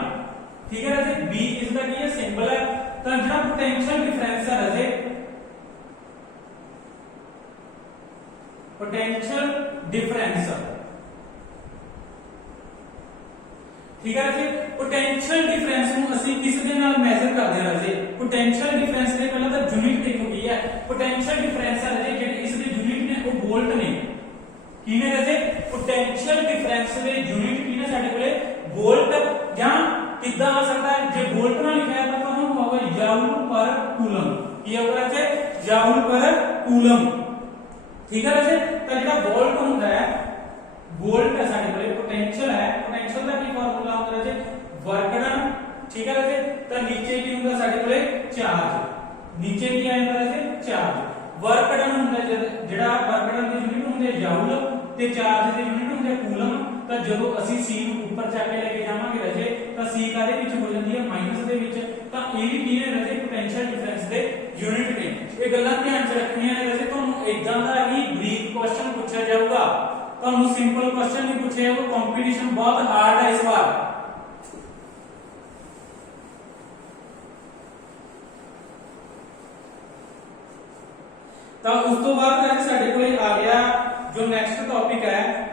ਠੀਕ ਹੈ ਰਾਜੇ। B ਇਸ ਦਾ ਕੀ ਹੈ, ਸਿੰਬਲ ਹੈ। ਤਾਂ ਜਿਹੜਾ ਪੋਟੈਂਸ਼ੀਅਲ ਡਿਫਰੈਂਸ ਹੈ ਰਾਜੇ, पोटेंशियल डिफरेंस, ठीक है राजे। पोटेंशियल डिफरेंस ਨੂੰ ਅਸੀਂ ਕਿਸ ਦੇ ਨਾਲ ਮੈਜ਼ਰ ਕਰਦੇ ਹਾਂ ਰਾਜੇ, पोटेंशियल डिफरेंस ਦੇ ਪਹਿਲਾਂ ਤਾਂ ਯੂਨਿਟ ਦੇਖੋ ਕੀ ਹੈ। पोटेंशियल डिफरेंस ਹੈ ਰਾਜੇ ਜਿਹੜੇ ਇਸ ਦੇ ਯੂਨਿਟ ਨੇ ਉਹ ਵੋਲਟ ਨੇ। ਕੀ ਨੇ ਰਾਜੇ, पोटेंशियल डिफरेंस ਦੇ ਯੂਨਿਟ ਕੀ ਨੇ ਸਾਡੇ ਕੋਲੇ, ਵੋਲਟ। ਜਾਂ ਕਿੱਦਾਂ ਆ ਸਕਦਾ ਹੈ, ਜੇ ਵੋਲਟ ਨਾਲ ਲਿਖਿਆ ਤਾਂ ਤੁਹਾਨੂੰ ਹੋਊਗਾ ਜਾਊਲ ਪਰ ਕੂਲਮ। ਕੀ ਹੋਊਗਾ ਰਾਜੇ, ਜਾਊਲ ਪਰ ਕੂਲਮ, ठीक है राजे। तो ਜਿਹੜਾ वोल्ट ਹੁੰਦਾ ਹੈ, वोल्ट है ਸਾਡੇ ਕੋਲੇ, पोटेंशियल है, पोटेंशियल ਦਾ ਕੀ ਫਾਰਮੂਲਾ ਹੁੰਦਾ ਰਾਜੇ, वर्क डन, ठीक है राजे। तो नीचे ਕੀ ਹੁੰਦਾ ਸਾਡੇ ਕੋਲੇ, चार्ज। नीचे की आ जाता है चार्ज। वर्क डन ਹੁੰਦਾ ਜਿਹੜਾ वर्क डन ਦੀ ਯੂਨਿਟ ਹੁੰਦੀ ਹੈ ਜੂਲ ਤੇ ਚਾਰਜ ਦੀ ਯੂਨਿਟ ਹੁੰਦੀ ਹੈ ਕੂਲਮ। ਤਾਂ ਜਦੋਂ ਅਸੀਂ c ਨੂੰ ਉੱਪਰ ਚੱਕ ਕੇ ਲੈ ਕੇ ਜਾਵਾਂਗੇ ਰਾਜੇ ਤਾਂ c ਕਾਦੇ ਵਿੱਚ ਹੋ ਜਾਂਦੀ ਹੈ ਮਾਈਨਸ ਦੇ ਵਿੱਚ। ਤਾਂ ਇਹ ਵੀ ਕੀ ਹੈ ਰਾਜੇ ਪੋਟੈਂਸ਼ੀਅਲ ਡਿਫਰੈਂਸ ਦੇ ਯੂਨਿਟ ਨੇ। ਇਹ ਗੱਲਾਂ ਧਿਆਨ ਚ ਰੱਖਣੀਆਂ ਨੇ ਰਾਜੇ। ਤੁਹਾਨੂੰ ਇਦਾਂ ਦਾ ਹੀ ਬਰੀਕ ਕੁਐਸਚਨ ਪੁੱਛਿਆ ਜਾਊਗਾ, ਤੁਹਾਨੂੰ ਸਿੰਪਲ ਕੁਐਸਚਨ ਨਹੀਂ ਪੁੱਛਿਆ ਜਾਊਗਾ। ਕੰਪੀਟੀਸ਼ਨ ਬਹੁਤ ਹਾਰਡ ਹੈ ਇਸ ਵਾਰ। ਤਾਂ ਉਸ ਤੋਂ ਬਾਅਦ ਰਾਜੇ ਸਾਡੇ ਕੋਲੇ ਆ ਗਿਆ ਜੋ ਨੈਕਸਟ ਟੌਪਿਕ ਹੈ।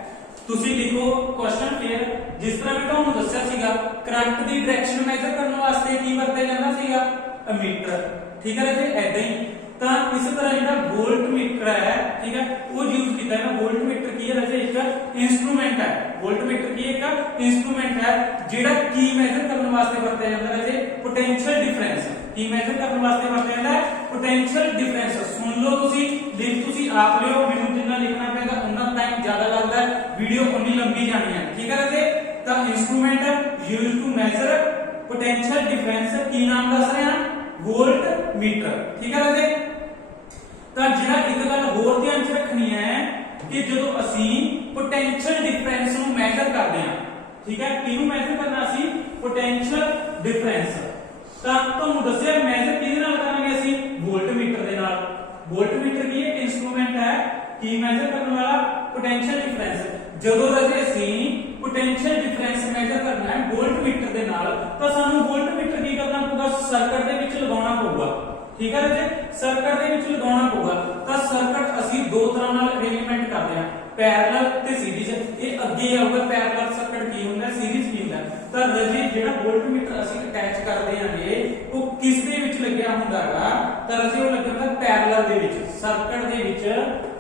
ਤੁਸੀਂ ਲਿਖੋ ਕੁਐਸਚਨ ਫੇਰ। ਜਿਸ ਤਰ੍ਹਾਂ ਮੈਂ ਤੁਹਾਨੂੰ ਦੱਸਿਆ ਸੀਗਾ ਕਰੰਟ ਦੀ ਡਾਇਰੈਕਸ਼ਨ ਮੈਜ਼ਰ ਕਰਨ ਵਾਸਤੇ ਕੀ ਵਰਤਿਆ ਜਾਂਦਾ ਸੀਗਾ ਅਮੀਟਰ। ਠੀਕ ਹੈ ਰਾਜੇ ਐਦਾਂ ਹੀ। ਤਾਂ ਇਸ ਤਰ੍ਹਾਂ ਜਿਹੜਾ ਵੋਲਟਮੀਟਰ ਹੈ ਠੀਕ ਹੈ ਉਹ ਯੂਜ਼ ਕੀਤਾ ਹੈ। ਵੋਲਟਮੀਟਰ ਕੀ ਹੈ ਰਾਜੇ ਇੱਕ ਇਨਸਟਰੂਮੈਂਟ ਹੈ। ਵੋਲਟਮੀਟਰ ਕੀ ਇੱਕ ਇਨਸਟਰੂਮੈਂਟ ਹੈ ਜਿਹੜਾ ਕੀ ਮੈਜ਼ਰ ਕਰਨ ਵਾਸਤੇ ਵਰਤਿਆ ਜਾਂਦਾ ਰਾਜੇ ਪੋਟੈਂਸ਼ੀਅਲ ਡਿਫਰੈਂਸ। ਕੀ ਮੈਜ਼ਰ ਕਰਨ ਵਾਸਤੇ ਵਰਤਿਆ ਜਾਂਦਾ ਹੈ ਪੋਟੈਂਸ਼ੀਅਲ ਡਿਫਰੈਂਸ। ਸੁਣ ਲਓ ਤੁਸੀਂ, ਲਿਖ ਤੁਸੀਂ ਆਪ ਲਿਓ। ਮੈਨੂੰ ਜਿੰਨਾ ਲਿਖਣਾ ਪੈਗਾ ਉਨਾ ਟਾਈਮ ਜ਼ਿਆਦਾ ਲੱਗਦਾ ਹੈ, ਵੀਡੀਓ ਉਨੀ ਲੰਬੀ ਜਾਣੀ ਹੈ। ਠੀਕ ਹੈ ਰਾਜੇ। ਤਾਂ instrument used to measure potential difference ਕੀ ਨਾਮ ਦੱਸ ਰਹੇ ਹਾਂ ਵੋਲਟਮੀਟਰ। ਠੀਕ ਹੈ ਰਾਜੇ। ਤਾਂ ਜਿਹੜਾ ਇੱਕ ਗੱਲ ਹੋਰ ਧਿਆਨ ਚ ਰੱਖਣੀ ਹੈ ਕਿ ਜਦੋਂ ਅਸੀਂ ਪੋਟੈਂਸ਼ੀਅਲ ਡਿਫਰੈਂਸ ਨੂੰ ਮੈਜ਼ਰ ਕਰਦੇ ਹਾਂ ਠੀਕ ਹੈ ਕਿਹਨੂੰ ਮੈਜ਼ਰ ਕਰਨਾ ਅਸੀਂ ਪੋਟੈਂਸ਼ੀਅਲ ਡਿਫਰੈਂਸ। ਤਾਂ ਤੁਹਾਨੂੰ ਦੱਸਿਆ ਮੈਜ਼ਰ ਕਿਹਦੇ ਨਾਲ ਕਰਾਂਗੇ ਅਸੀਂ ਵੋਲਟਮੀਟਰ ਦੇ ਨਾਲ। ਵੋਲਟਮੀਟਰ ਕੀ ਹੈ ਇਨਸਟਰੂਮੈਂਟ ਹੈ ਕੀ ਮੈਜ਼ਰ ਕਰਨ ਵਾਲਾ ਪੋਟੈਂਸ਼ੀਅਲ ਡਿਫਰੈਂਸ। ਜਦੋਂ ਰਾਜੇ ਅਸੀਂ ਪੋਟੈਂਸ਼ੀਅਲ ਡਿਫਰੈਂਸ ਮੈਜ਼ਰ ਕਰਨਾ ਹੈ ਵੋਲਟਮੀਟਰ ਦੇ ਨਾਲ ਤਾਂ ਸਾਨੂੰ ਵੋਲਟਮੀਟਰ ਕੀ ਕਰਨਾ ਪਊਗਾ ਸਰਕਟ ਦੇ ਵਿੱਚ ਲਗਾਉਣਾ ਪਊਗਾ। ਠੀਕ ਹੈ ਰਾਜੇ ਸਰਕਟ ਦੇ ਵਿੱਚ ਲਗਾਉਣਾ ਪਊਗਾ। ਤਾਂ ਸਰਕਟ ਅਸੀਂ ਦੋ ਤਰ੍ਹਾਂ ਨਾਲ ਅਰੇਂਜਮੈਂਟ ਕਰਦੇ ਹਾਂ ਪੈਰਲਲ ਤੇ ਸੀਰੀਜ਼। ਇਹ ਅੱਗੇ ਆਊਗਾ ਪੈਰਲਲ ਸਰਕਟ ਕੀ ਹੁੰਦਾ ਸੀਰੀਜ਼ ਕੀ ਹੁੰਦਾ। ਤਾਂ ਰਾਜੇ ਜਿਹੜਾ ਵੋਲਟਮੀਟਰ ਅਸੀਂ ਅਟੈਚ ਕਰਦੇ ਹਾਂਗੇ ਉਹ ਕਿਸ ਦੇ ਵਿੱਚ ਲੱਗਿਆ ਹੁੰਦਾ ਹੈਗਾ ਤਾਂ ਰਾਜੇ ਉਹ ਲੱਗਿਆ ਹੁੰਦਾ ਪੈਰਲਲ ਦੇ ਵਿੱਚ। ਸਰਕਟ ਦੇ ਵਿੱਚ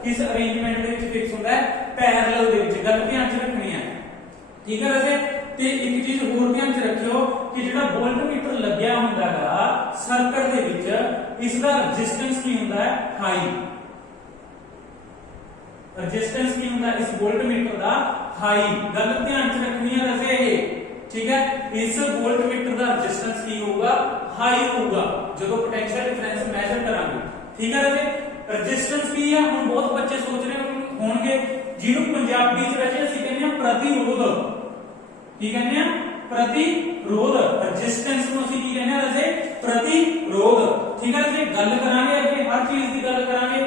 ਕਿਸ ਅਰੇਂਜਮੈਂਟ ਦੇ ਵਿੱਚ ਫਿਕਸ ਹੁੰਦਾ ਹੈ ਪੈਰਲਲ ਦੇ ਵਿੱਚ। ਗੱਲ ਧਿਆਨ ਚ ਰੱਖਣੀ ਹੈ। ਠੀਕ ਹੈ ਰਾਜੇ। ਤੇ ਇੱਕ ਚੀਜ਼ ਹੋਰ ਧਿਆਨ ਚ ਰੱਖਿਓ ਕਿ ਜਿਹੜਾ ਵੋਲਟਮੀਟਰ ਲੱਗਿਆ ਹੁੰਦਾ ਹੈਗਾ ਸਰਕਟ ਦੇ ਵਿੱਚ ਇਸ ਦਾ ਰੈਜ਼ਿਸਟੈਂਸ ਕੀ ਹੁੰਦਾ ਹੈ ਹਾਈ। ਰੈਜ਼ਿਸਟੈਂਸ ਕੀ ਹੁੰਦਾ ਇਸ ਵੋਲਟਮੀਟਰ ਦਾ ਹਾਈ। ਗੱਲ ਧਿਆਨ ਚ ਰੱਖਣੀ ਹੈ ਰਾਜੇ। ਠੀਕ ਹੈ ਇਸ ਵੋਲਟਮੀਟਰ ਦਾ ਰੈਜ਼ਿਸਟੈਂਸ ਕੀ ਹੋਊਗਾ ਹਾਈ ਹੋਊਗਾ ਜਦੋਂ ਪੋਟੈਂਸ਼ੀਅਲ ਡਿਫਰੈਂਸ ਮੈਜ਼ਰ ਕਰਾਂਗੇ। ਠੀਕ ਹੈ ਰਾਜੇ। ਰੈਜ਼ਿਸਟੈਂਸ ਕੀ ਹੈ ਹੁਣ ਬਹੁਤ ਬੱਚੇ ਸੋਚ ਰਹੇ ਹੋਣਗੇ ਜਿਹਨੂੰ ਪੰਜਾਬੀ ਚ ਰਾਜੇ ਅਸੀਂ ਕਹਿੰਦੇ ਹਾਂ ਪ੍ਰਤੀਰੋਧ। ਕੀ ਕਹਿੰਦੇ ਆ ਪ੍ਰਤੀਰੋਧ। ਰੈਜ਼ਿਸਟੈਂਸ ਨੂੰ ਅਸੀਂ ਕੀ ਕਹਿੰਦੇ ਆ ਰਾਜੇ ਪ੍ਰਤੀਰੋਧ। ਠੀਕ ਹੈ ਰਾਜੇ। ਗੱਲ ਕਰਾਂਗੇ ਅੱਗੇ ਹਰ ਚੀਜ਼ ਦੀ ਗੱਲ ਕਰਾਂਗੇ।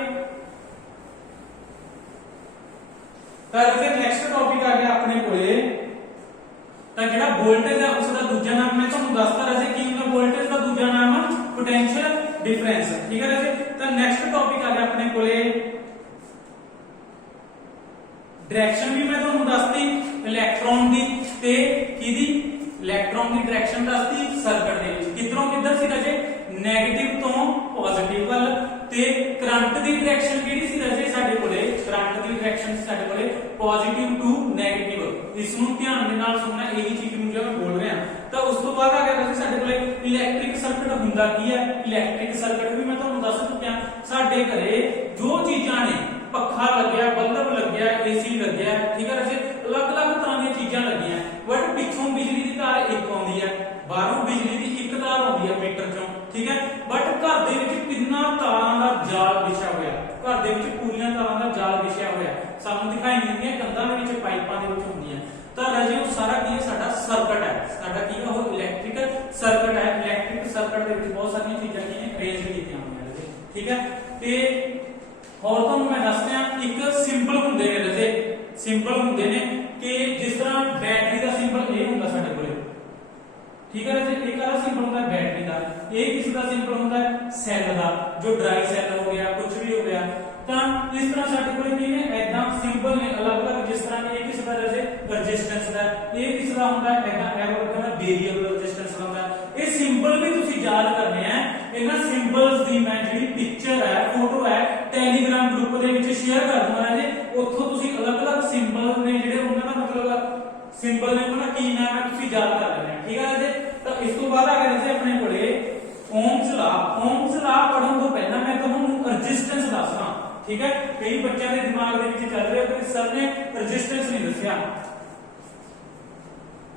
ਤਾਂ ਰਾਜੇ ਨੈਕਸਟ ਟੌਪਿਕ ਆ ਗਿਆ ਆਪਣੇ ਕੋਲੇ। ਤਾਂ ਜਿਹੜਾ ਵੋਲਟੇਜ ਹੈ ਉਸ ਦਾ ਦੂਜਾ ਨਾਮ ਮੈਂ ਤੁਹਾਨੂੰ ਦੱਸਦਾ ਰਾਜੇ ਕੀ ਹੁੰਦਾ ਵੋਲਟੇਜ ਦਾ ਦੂਜਾ ਨਾਮ ਪੋਟੈਂਸ਼ੀਅਲ ਡਿਫਰੈਂਸ। ਠੀਕ ਹੈ ਰਾਜੇ। ਤਾਂ ਨੈਕਸਟ ਟੌਪਿਕ ਆ ਗਿਆ ਆਪਣੇ ਕੋਲੇ ਡਾਇਰੈਕਸ਼ਨ ਵੀ ਮੈਂ ਤੁਹਾਨੂੰ ਦੱਸਤੀ ਇਲੈਕਟ੍ਰੋਨ ਦੀ ਤੇ ਕਿਹਦੀ ਇਲੈਕਟ੍ਰੋਨ ਦੀ ਡਾਇਰੈਕਸ਼ਨ ਦੱਸਤੀ ਸਰਕਟ ਦੇ ਵਿੱਚ ਕਿੱਧਰੋਂ ਕਿੱਧਰ ਸੀ ਰਾਜੇ 네ਗੇਟਿਵ ਤੋਂ ਪੋਜ਼ਿਟਿਵ ਵੱਲ। ਤੇ ਕਰੰਟ ਦੀ ਡਾਇਰੈਕਸ਼ਨ ਕਿਹੜੀ ਸੀ ਰਾਜੇ ਸਾਡੇ ਕੋਲੇ ਕਰੰਟ ਦੀ ਡਾਇਰੈਕਸ਼ਨ ਸਾਡੇ ਕੋਲੇ ਪੋਜ਼ਿਟਿਵ ਟੂ 네ਗੇਟਿਵ। ਇਸ ਨੂੰ ਧਿਆਨ ਦੇ ਨਾਲ ਸੁਣਨਾ ਇਹੀ ਚੀਜ਼ ਨੂੰ ਜੋ ਮੈਂ ਬੋਲ ਰਿਹਾ। ਤਾਂ ਉਸ ਤੋਂ ਬਾਅਦ ਆ ਗਿਆ ਰਾਜੇ ਸਾਡੇ ਕੋਲੇ ਇਲੈਕਟ੍ਰਿਕ ਸਰਕਟ ਹੁੰਦਾ ਕੀ ਹੈ। ਇਲੈਕਟ੍ਰਿਕ ਸਰਕਟ ਵੀ ਮੈਂ ਤੁਹਾਨੂੰ ਦੱਸ ਚੁੱਕਿਆ। ਸਾਡੇ ਘਰੇ ਜੋ ਚੀਜ਼ਾਂ ਨੇ ਪੱਖਾ ਲੱਗਿਆ ਬੱਲਬ ਲੱਗਿਆ ਏਸੀ ਲੱਗਿਆ ਠੀਕ ਹੈ ਰਾਜੇ ਅਲੱਗ-ਅਲੱਗ ਤਰ੍ਹਾਂ ਦੀਆਂ ਚੀਜ਼ਾਂ ਲੱਗੀਆਂ ਬਟ ਪਿੱਛੋਂ ਬਿਜਲੀ ਦੀ ਤਾਰ ਇੱਕ ਆਉਂਦੀ ਹੈ ਬਾਹਰੋਂ ਬਿਜਲੀ ਦੀ ਇੱਕ ਤਾਰ ਆਉਂਦੀ ਹੈ ਮੀਟਰ ਚੋਂ। ਠੀਕ ਹੈ ਬਟ ਘਰ ਦੇ ਵਿੱਚ ਕਿੰਨਾ ਤਾਰਾਂ ਦਾ ਜਾਲ ਵਿਛਿਆ ਹੋਇਆ। ਘਰ ਦੇ ਵਿੱਚ ਪੂਰੀਆਂ ਤਾਰਾਂ ਦਾ ਜਾਲ ਵਿਛਿਆ ਹੋਇਆ ਸਾਨੂੰ ਦਿਖਾਈ ਨਹੀਂ ਦਿੰਦੀਆਂ ਕੰਧਾਂ ਦੇ ਵਿੱਚ ਪਾਈਪਾਂ ਦੇ ਵਿੱਚ ਹੁੰਦੀਆਂ। ਤਾਂ ਰਾਜੇ ਉਹ ਸਾਰਾ ਕੀ ਹੈ ਸਾਡਾ ਸਰਕਟ ਹੈ। ਸਾਡਾ ਕੀ ਹੈ ਉਹ ਇਲੈਕਟ੍ਰਿਕ ਸਰਕਟ ਹੈ। ਇਲੈਕਟ੍ਰਿਕ ਸਰਕਟ ਦੇ ਵਿੱਚ ਬਹੁਤ ਸਾਰੀਆਂ ਚੀਜ਼ਾਂ ਕੀ ਨੇ ਅਰੇਂਜ ਕੀਤੀਆਂ ਹੋਈਆਂ ਰਾਜੇ। ਠੀਕ ਹੈ ਤੇ ਹੋਰ ਤੁਹਾਨੂੰ ਮੈਂ ਦੱਸ ਰਿਹਾ ਇੱਕ ਸਿੰਬਲ ਹੁੰਦੇ ਨੇ ਰਾਜੇ ਸਿੰਬਲ ਹੁੰਦੇ ਨੇ ਕਿ ਜਿਸ ਤਰ੍ਹਾਂ ਬੈਟਰੀ ਦਾ ਸਿੰਬਲ ਇਹ ਹੁੰਦਾ ਸਾਡੇ ਕੋਲੇ। ਠੀਕ ਹੈ ਰਾਜੇ। ਇੱਕ ਆਹ ਸਿੰਬਲ ਹੁੰਦਾ ਬੈਟਰੀ ਦਾ। ਇਹ ਕਿਸ ਦਾ ਸਿੰਬਲ ਹੁੰਦਾ ਸੈੱਲ ਦਾ ਜੋ ਡਰਾਈ ਸੈੱਲ ਹੋ ਗਿਆ ਕੁਝ ਵੀ ਹੋ ਗਿਆ। ਤਾਂ ਇਸ ਤਰ੍ਹਾਂ ਸਾਡੇ ਕੋਲੇ ਕੀ ਨੇ ਐਦਾਂ ਸਿੰਬਲ ਨੇ ਅਲੱਗ-ਅਲੱਗ ਜਿਸ ਤਰ੍ਹਾਂ ਇਹ ਕਿਸ ਦਾ ਰਾਜੇ ਰੈਜ਼ਿਸਟੈਂਸ ਦਾ ਇਹ ਕਿਸ ਦਾ ਹੁੰਦਾ ਐਦਾਂ ਐਰੋ ਦਾ ਵੇਰੀਏਬਲ ਰੈਜ਼ਿਸਟੈਂਸ ਹੁੰਦਾ। ਇਹ ਸਿੰਬਲ ਵੀ ਤੁਸੀਂ ਯਾਦ ਕਰਨੇ ਆ। ਇਹਨਾਂ ਸਿੰਬਲਸ ਦੀ ਮੈਂ ਜਿਹੜੀ ਪਿਕਚਰ ਹੈ ਫੋਟੋ ਹੈ ਟੈਲੀਗ੍ਰਾਮ ਗਰੁੱਪ ਦੇ ਵਿੱਚ ਸ਼ੇਅਰ ਕਰ ਦੂੰਗਾ ਰਾਜੇ। ਉੱਥੋਂ ਤੁਸੀਂ ਅਲੱਗ-ਅਲੱਗ ਸਿੰਬਲ ਨੇ ਜਿਹੜੇ ਉਹਨਾਂ ਦਾ ਮਤਲਬ ਸਿੰਬਲ ਨੇ ਉਹਨਾਂ ਕੀ ਨਾਮ ਹੈ ਤੁਸੀਂ ਯਾਦ ਕਰ ਲੈਣਾ। ਠੀਕ ਹੈ ਰਾਜੇ। ਤਾਂ ਇਸ ਤੋਂ ਬਾਅਦ ਆ ਗਿਆ ਰਾਜੇ ਆਪਣੇ ਕੋਲੇ ਓਮਸ ਲਾ। ਓਮਸ ਲਾ ਪੜਨ ਤੋਂ ਪਹਿਲਾਂ ਮੈਂ ਤੁਹਾਨੂੰ ਰੈਜ਼ਿਸਟੈਂਸ ਦੱਸਣਾ। ਠੀਕ ਹੈ ਕਈ ਬੱਚਿਆਂ ਦੇ ਦਿਮਾਗ ਦੇ ਵਿੱਚ ਚੱਲ ਰਿਹਾ ਕਿ ਸਰ ਨੇ ਰੈਜ਼ਿਸਟੈਂਸ ਨਹੀਂ ਦੱਸਿਆ।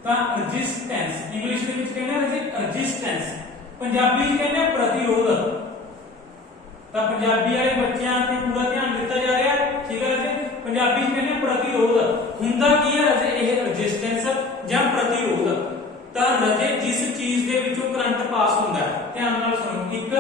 ਤਾਂ ਰੈਜ਼ਿਸਟੈਂਸ ਇੰਗਲਿਸ਼ ਦੇ ਵਿੱਚ ਕਹਿੰਦੇ ਰਾਜੇ ਰੈਜ਼ਿਸਟੈਂਸ ਪੰਜਾਬੀ ਚ ਕਹਿੰਦੇ ਪ੍ਰਤੀਰੋਧ। ਤਾਂ ਪੰਜਾਬੀ ਵਾਲੇ ਬੱਚਿਆਂ ਤੇ ਪੂਰਾ ਧਿਆਨ ਦਿੱਤਾ ਜਾ ਰਿਹਾ ਹੈ। ਠੀਕ ਹੈ ਰਾਜੇ, ਪੰਜਾਬੀ ਚ ਕਹਿੰਦੇ ਪ੍ਰਤੀਰੋਧ ਹੁੰਦਾ ਕੀ ਹੈ ਰਾਜੇ, ਇਹ ਰੈਜ਼ਿਸਟੈਂਸ ਜਾਂ ਪ੍ਰਤੀਰੋਧ। ਤਾਂ ਰਾਜੇ ਜਿਸ ਚੀਜ਼ ਦੇ ਵਿੱਚੋਂ ਕਰੰਟ ਪਾਸ ਹੁੰਦਾ ਹੈ, ਧਿਆਨ ਨਾਲ ਸੁਣੋ, ਇੱਕ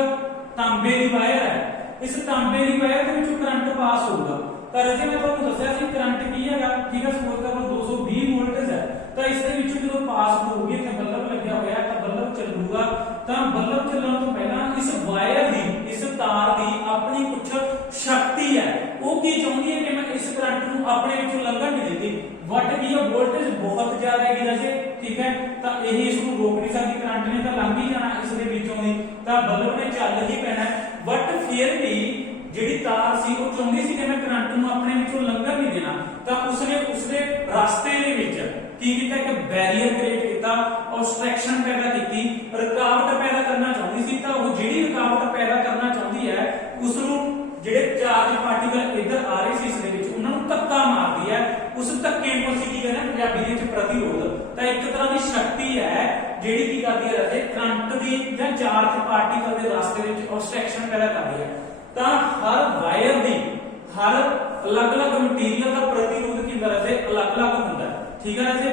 ਤਾਂਬੇ ਦੀ ਵਾਇਰ ਹੈ, ਇਸ ਤਾਂਬੇ ਦੀ ਵਾਇਰ ਦੇ ਵਿੱਚੋਂ ਕਰੰਟ ਪਾਸ ਹੋਊਗਾ। ਤਾਂ ਰਾਜੇ ਮੈਂ ਤੁਹਾਨੂੰ ਦੱਸਿਆ ਸੀ ਕਰੰਟ ਕੀ ਹੈਗਾ, ਠੀਕ ਹੈ, ਸਪੋਜ਼ ਕਰੋ 220 ਵੋਲਟੇਜ ਹੈ, ਤਾਂ ਇਸ ਦੇ ਵਿੱਚੋਂ ਜਦੋਂ ਪਾਸ ਹੋਊਗੀ ਤੇ ਬੱਲਬ ਲੱਗਿਆ ਹੋਇਆ ਤਾਂ ਬੱਲਬ ਚੱਲੂਗਾ। ਤਾਂ ਬੱਲਬ ਚੱਲਣ ਤੋਂ ਪਹਿਲਾਂ ਇਸ ਵਾਇਰ ਦੀ, ਇਸ ਤਾਰ ਦੀ ਆਪਣੀ ਕੁਝ ਸ਼ਕਤੀ ਹੈ, ਉਹ ਕੀ ਚਾਹੁੰਦੀ ਹੈ ਕਿ ਮੈਂ ਇਸ ਕਰੰਟ ਨੂੰ ਆਪਣੇ ਵਿੱਚੋਂ ਲੰਘਣ ਨਹੀਂ ਦਿੱਤੀ। ਵੱਟ ਕੀ ਹੈ, ਵੋਲਟੇਜ ਬਹੁਤ ਜ਼ਿਆਦਾ ਹੈਗੀ ਰਾਜੇ, ਠੀਕ ਹੈ, ਤਾਂ ਇਹ ਇਸ ਨੂੰ ਰੋਕ ਨਹੀਂ ਸਕਦੀ, ਕਰੰਟ ਨੇ ਤਾਂ ਲੰਘ ਹੀ ਜਾਣਾ ਇਸ ਦੇ ਵਿੱਚੋਂ ਦੀ, ਤਾਂ ਬੱਲਬ ਨੇ ਚੱਲ ਹੀ ਪੈਣਾ। ਬਟ ਫਿਰ ਵੀ ਜਿਹੜੀ ਤਾਰ ਸੀ ਉਹ ਚਾਹੁੰਦੀ ਸੀ ਕਿ ਮੈਂ ਕਰੰਟ ਨੂੰ ਆਪਣੇ ਵਿੱਚੋਂ ਲੰਘਣ ਨਹੀਂ ਦੇਣਾ, ਤਾਂ ਉਸਨੇ ਉਸਦੇ ਰਸਤੇ ਦੇ ਵਿੱਚ ਕੀ ਕੀਤਾ, ਇੱਕ ਬੈਰੀਅਰ ਕ੍ਰੀਏਟ ਕੀਤਾ, ਆਬਸਟ੍ਰੈਕਸ਼ਨ ਪੈਦਾ ਕੀਤੀ, ਰੁਕਾਵਟ ਪੈਦਾ ਕਰਨਾ ਚਾਹੁੰਦੀ ਸੀ। ਤਾਂ ਉਹ ਜਿਹੜੀ ਰੁਕਾਵਟ ਪੈਦਾ ਕਰਨਾ ਚਾਹੁੰਦੀ ਹੈ ਉਸ ਨੂੰ ਜਿਹੜੇ ਚਾਰਜ ਪਾਰਟੀਕਲ ਇੱਧਰ ਆ ਰਹੇ ਸੀ ਇਸ ਦੇ ਵਿੱਚ ਉਹਨਾਂ ਨੂੰ ਧੱਕਾ ਮਾਰਦੀ ਹੈ। ਉਸ ਧੱਕੇ ਨੂੰ ਅਸੀਂ ਕੀ ਕਹਿੰਦੇ ਹਾਂ ਪੰਜਾਬੀ ਦੇ ਵਿੱਚ ਪ੍ਰਤੀਰੋਧ। ਤਾਂ ਇੱਕ ਤਰ੍ਹਾਂ ਦੀ ਸ਼ਕਤੀ ਹੈ ਜਿਹੜੀ ਕੀ ਕਰਦੀ ਹੈ ਰਾਜੇ, ਕਰੰਟ ਦੀ ਜਾਂ ਚਾਰਜ ਪਾਰਟੀਕਲ ਦੇ ਰਸਤੇ ਵਿੱਚ ਆਬਸਟ੍ਰੈਕਸ਼ਨ ਪੈਦਾ ਕਰਦੀ ਹੈ। ਤਾਂ ਹਰ ਵਾਇਰ ਦੀ, ਹਰ ਅਲੱਗ-ਅਲੱਗ ਮਟੀਰੀਅਲ ਦਾ ਪ੍ਰਤੀਰੋਧ ਕੀ ਹੁੰਦਾ ਰਾਜੇ, ਅਲੱਗ-ਅਲੱਗ ਹੁੰਦਾ ਹੈ। ਠੀਕ ਹੈ ਰਾਜੇ,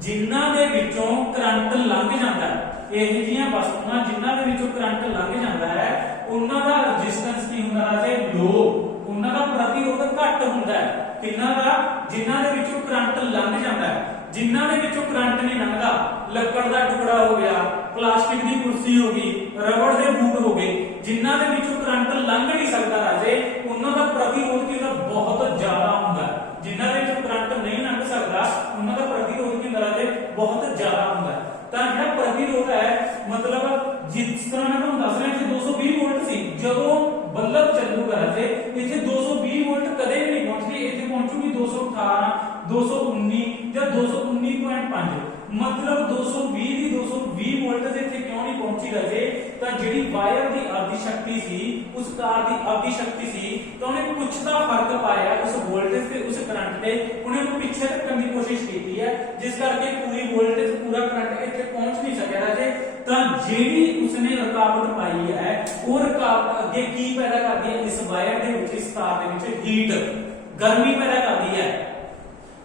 ਜਿਨ੍ਹਾਂ ਦੇ ਵਿੱਚੋਂ ਕਰੰਟ ਲੰਘ ਜਾਂਦਾ ਹੈ, ਇਹ ਜਿਹੀਆਂ ਵਸਤੂਆਂ ਜਿਨ੍ਹਾਂ ਦੇ ਵਿੱਚੋਂ ਕਰੰਟ ਲੰਘ ਜਾਂਦਾ ਹੈ ਉਹਨਾਂ ਦਾ ਰੈਜ਼ਿਸਟੈਂਸ ਕੀ ਹੁੰਦਾ ਰਾਜੇ, ਲੋ, ਉਹਨਾਂ ਦਾ ਪ੍ਰਤੀਰੋਧ ਘੱਟ ਹੁੰਦਾ ਹੈ। ਕਿੰਨਾ ਦਾ, ਜਿਨ੍ਹਾਂ ਦੇ ਵਿੱਚੋਂ ਕਰੰਟ ਲੰਘ ਜਾਂਦਾ ਹੈ। ਜਿਨ੍ਹਾਂ ਦੇ ਵਿੱਚੋਂ ਕਰੰਟ ਨਹੀਂ ਲੰਘਦਾ, ਲੱਕੜ ਦਾ ਟੁਕੜਾ ਹੋ ਗਿਆ, ਪਲਾਸਟਿਕ ਦੀ ਕੁਰਸੀ ਹੋ ਗਈ, ਰਬੜ ਦੇ ਬੂਟ ਹੋ ਗਏ, ਜਿਨ੍ਹਾਂ ਦੇ ਵਿੱਚੋਂ ਕਰੰਟ ਲੰਘ ਨਹੀਂ ਸਕਦਾ ਰਾਜੇ, ਉਹਨਾਂ ਦਾ ਪ੍ਰਤੀਰੋਧ ਕੀ ਹੁੰਦਾ, ਬਹੁਤ ਜ਼ਿਆਦਾ ਹੁੰਦਾ। ਜਿਨ੍ਹਾਂ ਦੇ ਵਿੱਚੋਂ ਕਰੰਟ ਨਹੀਂ ਲੰਘ ਸਕਦਾ ਉਹਨਾਂ ਦਾ ਪ੍ਰਤੀਰੋਧ ਕੀ ਹੁੰਦਾ ਰਾਜੇ, ਬਹੁਤ ਜ਼ਿਆਦਾ ਹੁੰਦਾ। ਤਾਂ ਜਿਹੜਾ ਪ੍ਰਤੀਰੋਧ ਹੈ ਮਤਲਬ ਜਿਸ ਤਰ੍ਹਾਂ ਮੈਂ ਤੁਹਾਨੂੰ ਦੱਸ ਰਿਹਾ ਕਿ 220 ਵੋਲਟ ਸੀ, ਜਦੋਂ ਬੱਲਬ ਚੱਲੂਗਾ ਰਾਜੇ ਇੱਥੇ 220 ਵੋਲਟ ਕਦੇ ਵੀ ਨਹੀਂ ਪਹੁੰਚਦੀ, ਇੱਥੇ ਪਹੁੰਚੂਗੀ 218, 219 ਜਾਂ 219.5। ਮਤਲਬ 220 ਦੀ 220 ਵੋਲਟ ਇੱਥੇ ਕਿਉਂ ਨਹੀਂ ਪਹੁੰਚੀ ਰਾਜੇ, ਤਾਂ ਜਿਹੜੀ ਵਾਇਰ ਦੀ ਆਪਦੀ ਸ਼ਕਤੀ ਸੀ, ਉਸ ਤਾਰ ਦੀ ਆਪਦੀ ਸ਼ਕਤੀ ਸੀ, ਤਾਂ ਉਹਨੇ ਕੁਝ ਦਾ ਫਰਕ ਪਾਇਆ ਉਸ ਵੋਲਟੇਜ ਤੇ ਉਸ ਕਰੰਟ ਤੇ, ਉਹਨੇ ਉਹਨੂੰ ਪਿੱਛੇ ਧੱਕਣ ਦੀ ਕੋਸ਼ਿਸ਼ ਕੀਤੀ ਹੈ, ਜਿਸ ਕਰਕੇ ਪੂਰੀ ਵੋਲਟੇਜ, ਪੂਰਾ ਕਰੰਟ ਇੱਥੇ ਪਹੁੰਚ ਨਹੀਂ ਸਕਿਆ ਰਾਜੇ। ਤਾਂ ਜਿਹੜੀ ਉਸਨੇ ਰੁਕਾਵਟ ਪਾਈ ਹੈ ਉਹ ਰੁਕਾਵਟ ਅੱਗੇ ਕੀ ਪੈਦਾ ਕਰਦੀ ਹੈ, ਇਸ ਵਾਇਰ ਦੇ ਵਿੱਚ, ਇਸ ਤਾਰ ਦੇ ਵਿੱਚ ਹੀਟ, ਗਰਮੀ ਪੈਦਾ ਕਰਦੀ ਹੈ।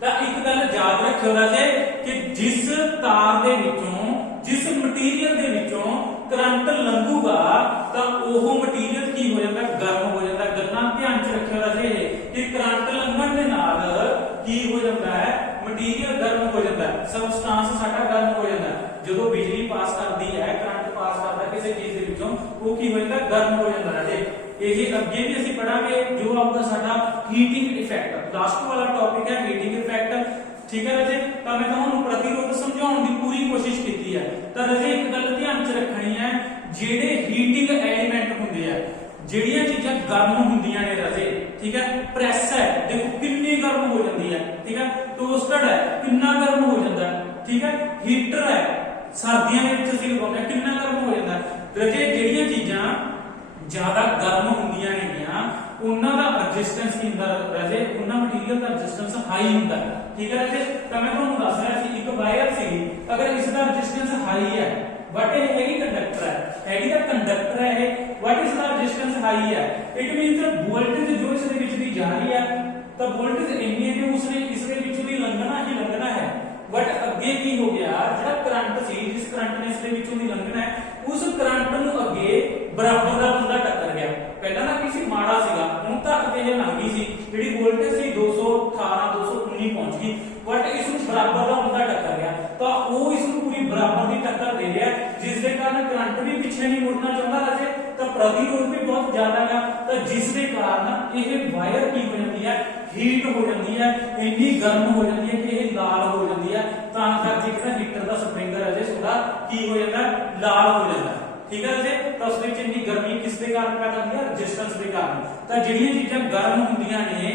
ਤਾਂ ਇੱਕ ਗੱਲ ਯਾਦ ਰੱਖਿਓ ਰਾਜੇ ਕਿ ਜਿਸ ਤਾਰ ਦੇ ਵਿੱਚੋਂ, ਜਿਸ ਮਟੀਰੀਅਲ ਦੇ ਵਿੱਚੋਂ ਕਰੰਟ ਲੰਘੂਗਾ ਤਾਂ ਉਹ ਮਟੀਰੀਅਲ ਕੀ ਹੋ ਜਾਂਦਾ, ਗਰਮ ਹੋ ਜਾਂਦਾ। ਗੱਲਾਂ ਧਿਆਨ ਚ ਰੱਖਿਓ ਰਾਜੇ ਕਿ ਕਰੰਟ ਲੰਘਣ ਦੇ ਨਾਲ ਕੀ ਹੋ ਜਾਂਦਾ ਹੈ, ਮਟੀਰੀਅਲ ਗਰਮ ਹੋ ਜਾਂਦਾ ਹੈ, ਸਬਸਟੈਂਸ ਸਾਡਾ ਗਰਮ ਹੋ ਜਾਂਦਾ ਹੈ। ਜਦੋਂ ਬਿਜਲੀ ਪਾਸ ਕਰਦੀ ਹੈ, ਕਰੰਟ ਪਾਸ ਕਰਦਾ ਕਿਸੇ ਚੀਜ਼ ਦੇ ਵਿੱਚੋਂ, ਉਹ ਕੀ ਹੋ ਜਾਂਦਾ, ਗਰਮ ਹੋ ਜਾਂਦਾ ਰਾਜੇ। ਇਹ ਅੱਗੇ ਵੀ ਅਸੀਂ ਪੜਾਂਗੇ ਜੋ ਆਊਗਾ ਸਾਡਾ ਹੀਟਿੰਗ ਇਫੈਕਟ, ਲਾਸਟ ਵਾਲਾ ਟੌਪਿਕ ਹੈ ਹੀਟਿੰਗ ਇਫੈਕਟ। ਠੀਕ ਹੈ ਰਾਜੇ, ਤਾਂ ਮੈਂ ਤੁਹਾਨੂੰ ਪ੍ਰਤੀਰੋਧ ਸਮਝਾਉਣ ਦੀ ਪੂਰੀ ਕੋਸ਼ਿਸ਼ ਕੀਤੀ ਹੈ। ਤਾਂ ਰਾਜੇ ਇੱਕ ਗੱਲ ਧਿਆਨ ਚ ਰੱਖਣੀ ਹੈ, ਜਿਹੜੇ ਹੀਟਿੰਗ ਐਲੀਮੈਂਟ ਹੁੰਦੇ ਆ, ਜਿਹੜੀਆਂ ਚੀਜ਼ਾਂ ਗਰਮ ਹੁੰਦੀਆਂ ਨੇ ਰਾਜੇ, ਠੀਕ ਹੈ, ਪ੍ਰੈਸ ਹੈ ਦੇਖੋ ਕਿੰਨੀ ਗਰਮ ਹੋ ਜਾਂਦੀ ਹੈ, ਠੀਕ ਹੈ, ਟੋਸਟਰ ਹੈ ਕਿੰਨਾ ਗਰਮ ਹੋ ਜਾਂਦਾ ਹੈ, ਠੀਕ ਹੈ, ਹੀਟਰ ਹੈ ਸਰਦੀਆਂ ਦੇ ਵਿੱਚ ਅਸੀਂ ਲਗਾਉਂਦੇ ਕਿੰਨਾ ਗਰਮ ਹੋ ਜਾਂਦਾ ਹੈ। ਰਾਜੇ ਜਿਹੜੀਆਂ ਚੀਜ਼ਾਂ ਜ਼ਿਆਦਾ ਗਰਮ ਹੁੰਦੀਆਂ ਨੇਗੀਆਂ ਉਹਨਾਂ ਦਾ ਰੈਜ਼ਿਸਟੈਂਸ ਕੀ ਹੁੰਦਾ ਰਾਜੇ, ਉਹਨਾਂ ਮਟੀਰੀਅਲ ਦਾ ਰੈਜ਼ਿਸਟੈਂਸ ਹਾਈ ਹੁੰਦਾ। ਠੀਕ ਹੈ ਰਾਜੇ, ਤਾਂ ਮੈਂ ਤੁਹਾਨੂੰ ਦੱਸ ਰਿਹਾ ਸੀ ਇੱਕ ਵਾਇਰ ਸੀ, ਅਗਰ ਇਸ ਦਾ ਰੈਜ਼ਿਸਟੈਂਸ ਹਾਈ ਹੈ ਬਟ ਇਹ ਹੈਗੀ ਕੰਡਕਟਰ ਹੈ, ਹੈਗੀ ਤਾਂ ਕੰਡਕਟਰ ਹੈ ਇਹ, ਬਟ ਇਸ ਦਾ ਰੈਜ਼ਿਸਟੈਂਸ ਹਾਈ ਹੈ, ਇਟ ਮੀਨਸ ਵੋਲਟੇਜ ਜੋ ਇਸ ਦੇ ਵਿੱਚ ਦੀ ਜਾ ਰਹੀ ਹੈ ਤਾਂ ਵੋਲਟੇਜ ਇੰਨੀ ਹੈ ਕਿ ਉਸਨੇ ਇਸ ਦੇ ਵਿੱਚ ਵੀ ਲੰਘਣਾ ਹੀ ਲੰਘਣਾ ਹੈ। ਬਟ ਅੱਗੇ ਕੀ ਹੋ ਗਿਆ, ਜਿਹੜਾ ਕਰੰਟ ਸੀ, ਜਿਸ ਕਰੰਟ ਨੇ ਇਸ ਦੇ ਵਿੱਚੋਂ ਦੀ ਲੰਘਣਾ ਹੈ, ਉਸ ਕਰੰਟ ਨੂੰ ਅੱਗੇ ਬਰਾਬਰ ਦਾ ਬੰਦਾ ਟੱਕਰ ਗਿਆ। ਪਹਿਲਾਂ ਨਾ ਕਿਸੇ ਮਾੜਾ ਸੀਗਾ, ਹੁਣ ਤੱਕ ਇਹ ਲੰਘੀ ਸੀ, ਜਿਹੜੀ ਵੋਲਟੇਜ ਸੀ 218 219 ਪਹੁੰਚ ਗਈ, ਬਟ ਇਸ ਨੂੰ ਬਰਾਬਰ ਦਾ ਬੰਦਾ ਟੱਕਰ ਗਿਆ, ਤਾਂ ਉਹ ਇਸ ਨੂੰ ਪੂਰੀ ਬਰਾਬਰ ਦੀ ਟੱਕਰ ਦੇ ਰਿਹਾ, ਜਿਸ ਦੇ ਕਾਰਨ ਕਰੰਟ ਵੀ ਪਿੱਛੇ ਨਹੀਂ ਮੁੜਨਾ ਚਾਹੁੰਦਾ ਰਾਜੇ, ਤਾਂ ਪ੍ਰਤੀਰੋਧ ਵੀ ਬਹੁਤ ਜ਼ਿਆਦਾ ਹੈ। ਤਾਂ ਜਿਸ ਦੇ ਕਾਰਨ ਇਹ ਵਾਇਰ ਕੀ ਹੋ ਜਾਂਦੀ ਹੈ, ਹੀਟ ਹੋ ਜਾਂਦੀ ਹੈ, ਇੰਨੀ ਗਰਮ ਹੋ ਜਾਂਦੀ ਹੈ ਕਿ ਇਹ ਲਾਲ ਹੋ ਜਾਂਦੀ ਹੈ। ਤਾਂ ਕਰਕੇ ਜਿਹੜਾ ਹੀਟਰ ਦਾ ਸਪਰਿੰਗ ਰਾਜੇ ਥੋੜਾ ਕੀ ਹੋ ਜਾਂਦਾ, ਲਾਲ ਹੋ ਜਾਂਦਾ। ਠੀਕ ਹੈ ਰਾਜੇ, ਤਾਂ ਉਸ ਵਿੱਚ ਇੰਨੀ ਗਰਮੀ ਕਿਸ ਦੇ ਕਾਰਨ ਪੈਦਾ ਹੁੰਦੀ ਹੈ, ਰੈਜ਼ਿਸਟੈਂਸ ਦੇ ਕਾਰਨ। ਤਾਂ ਜਿਹੜੀਆਂ ਚੀਜ਼ਾਂ ਗਰਮ ਹੁੰਦੀਆਂ ਨੇ,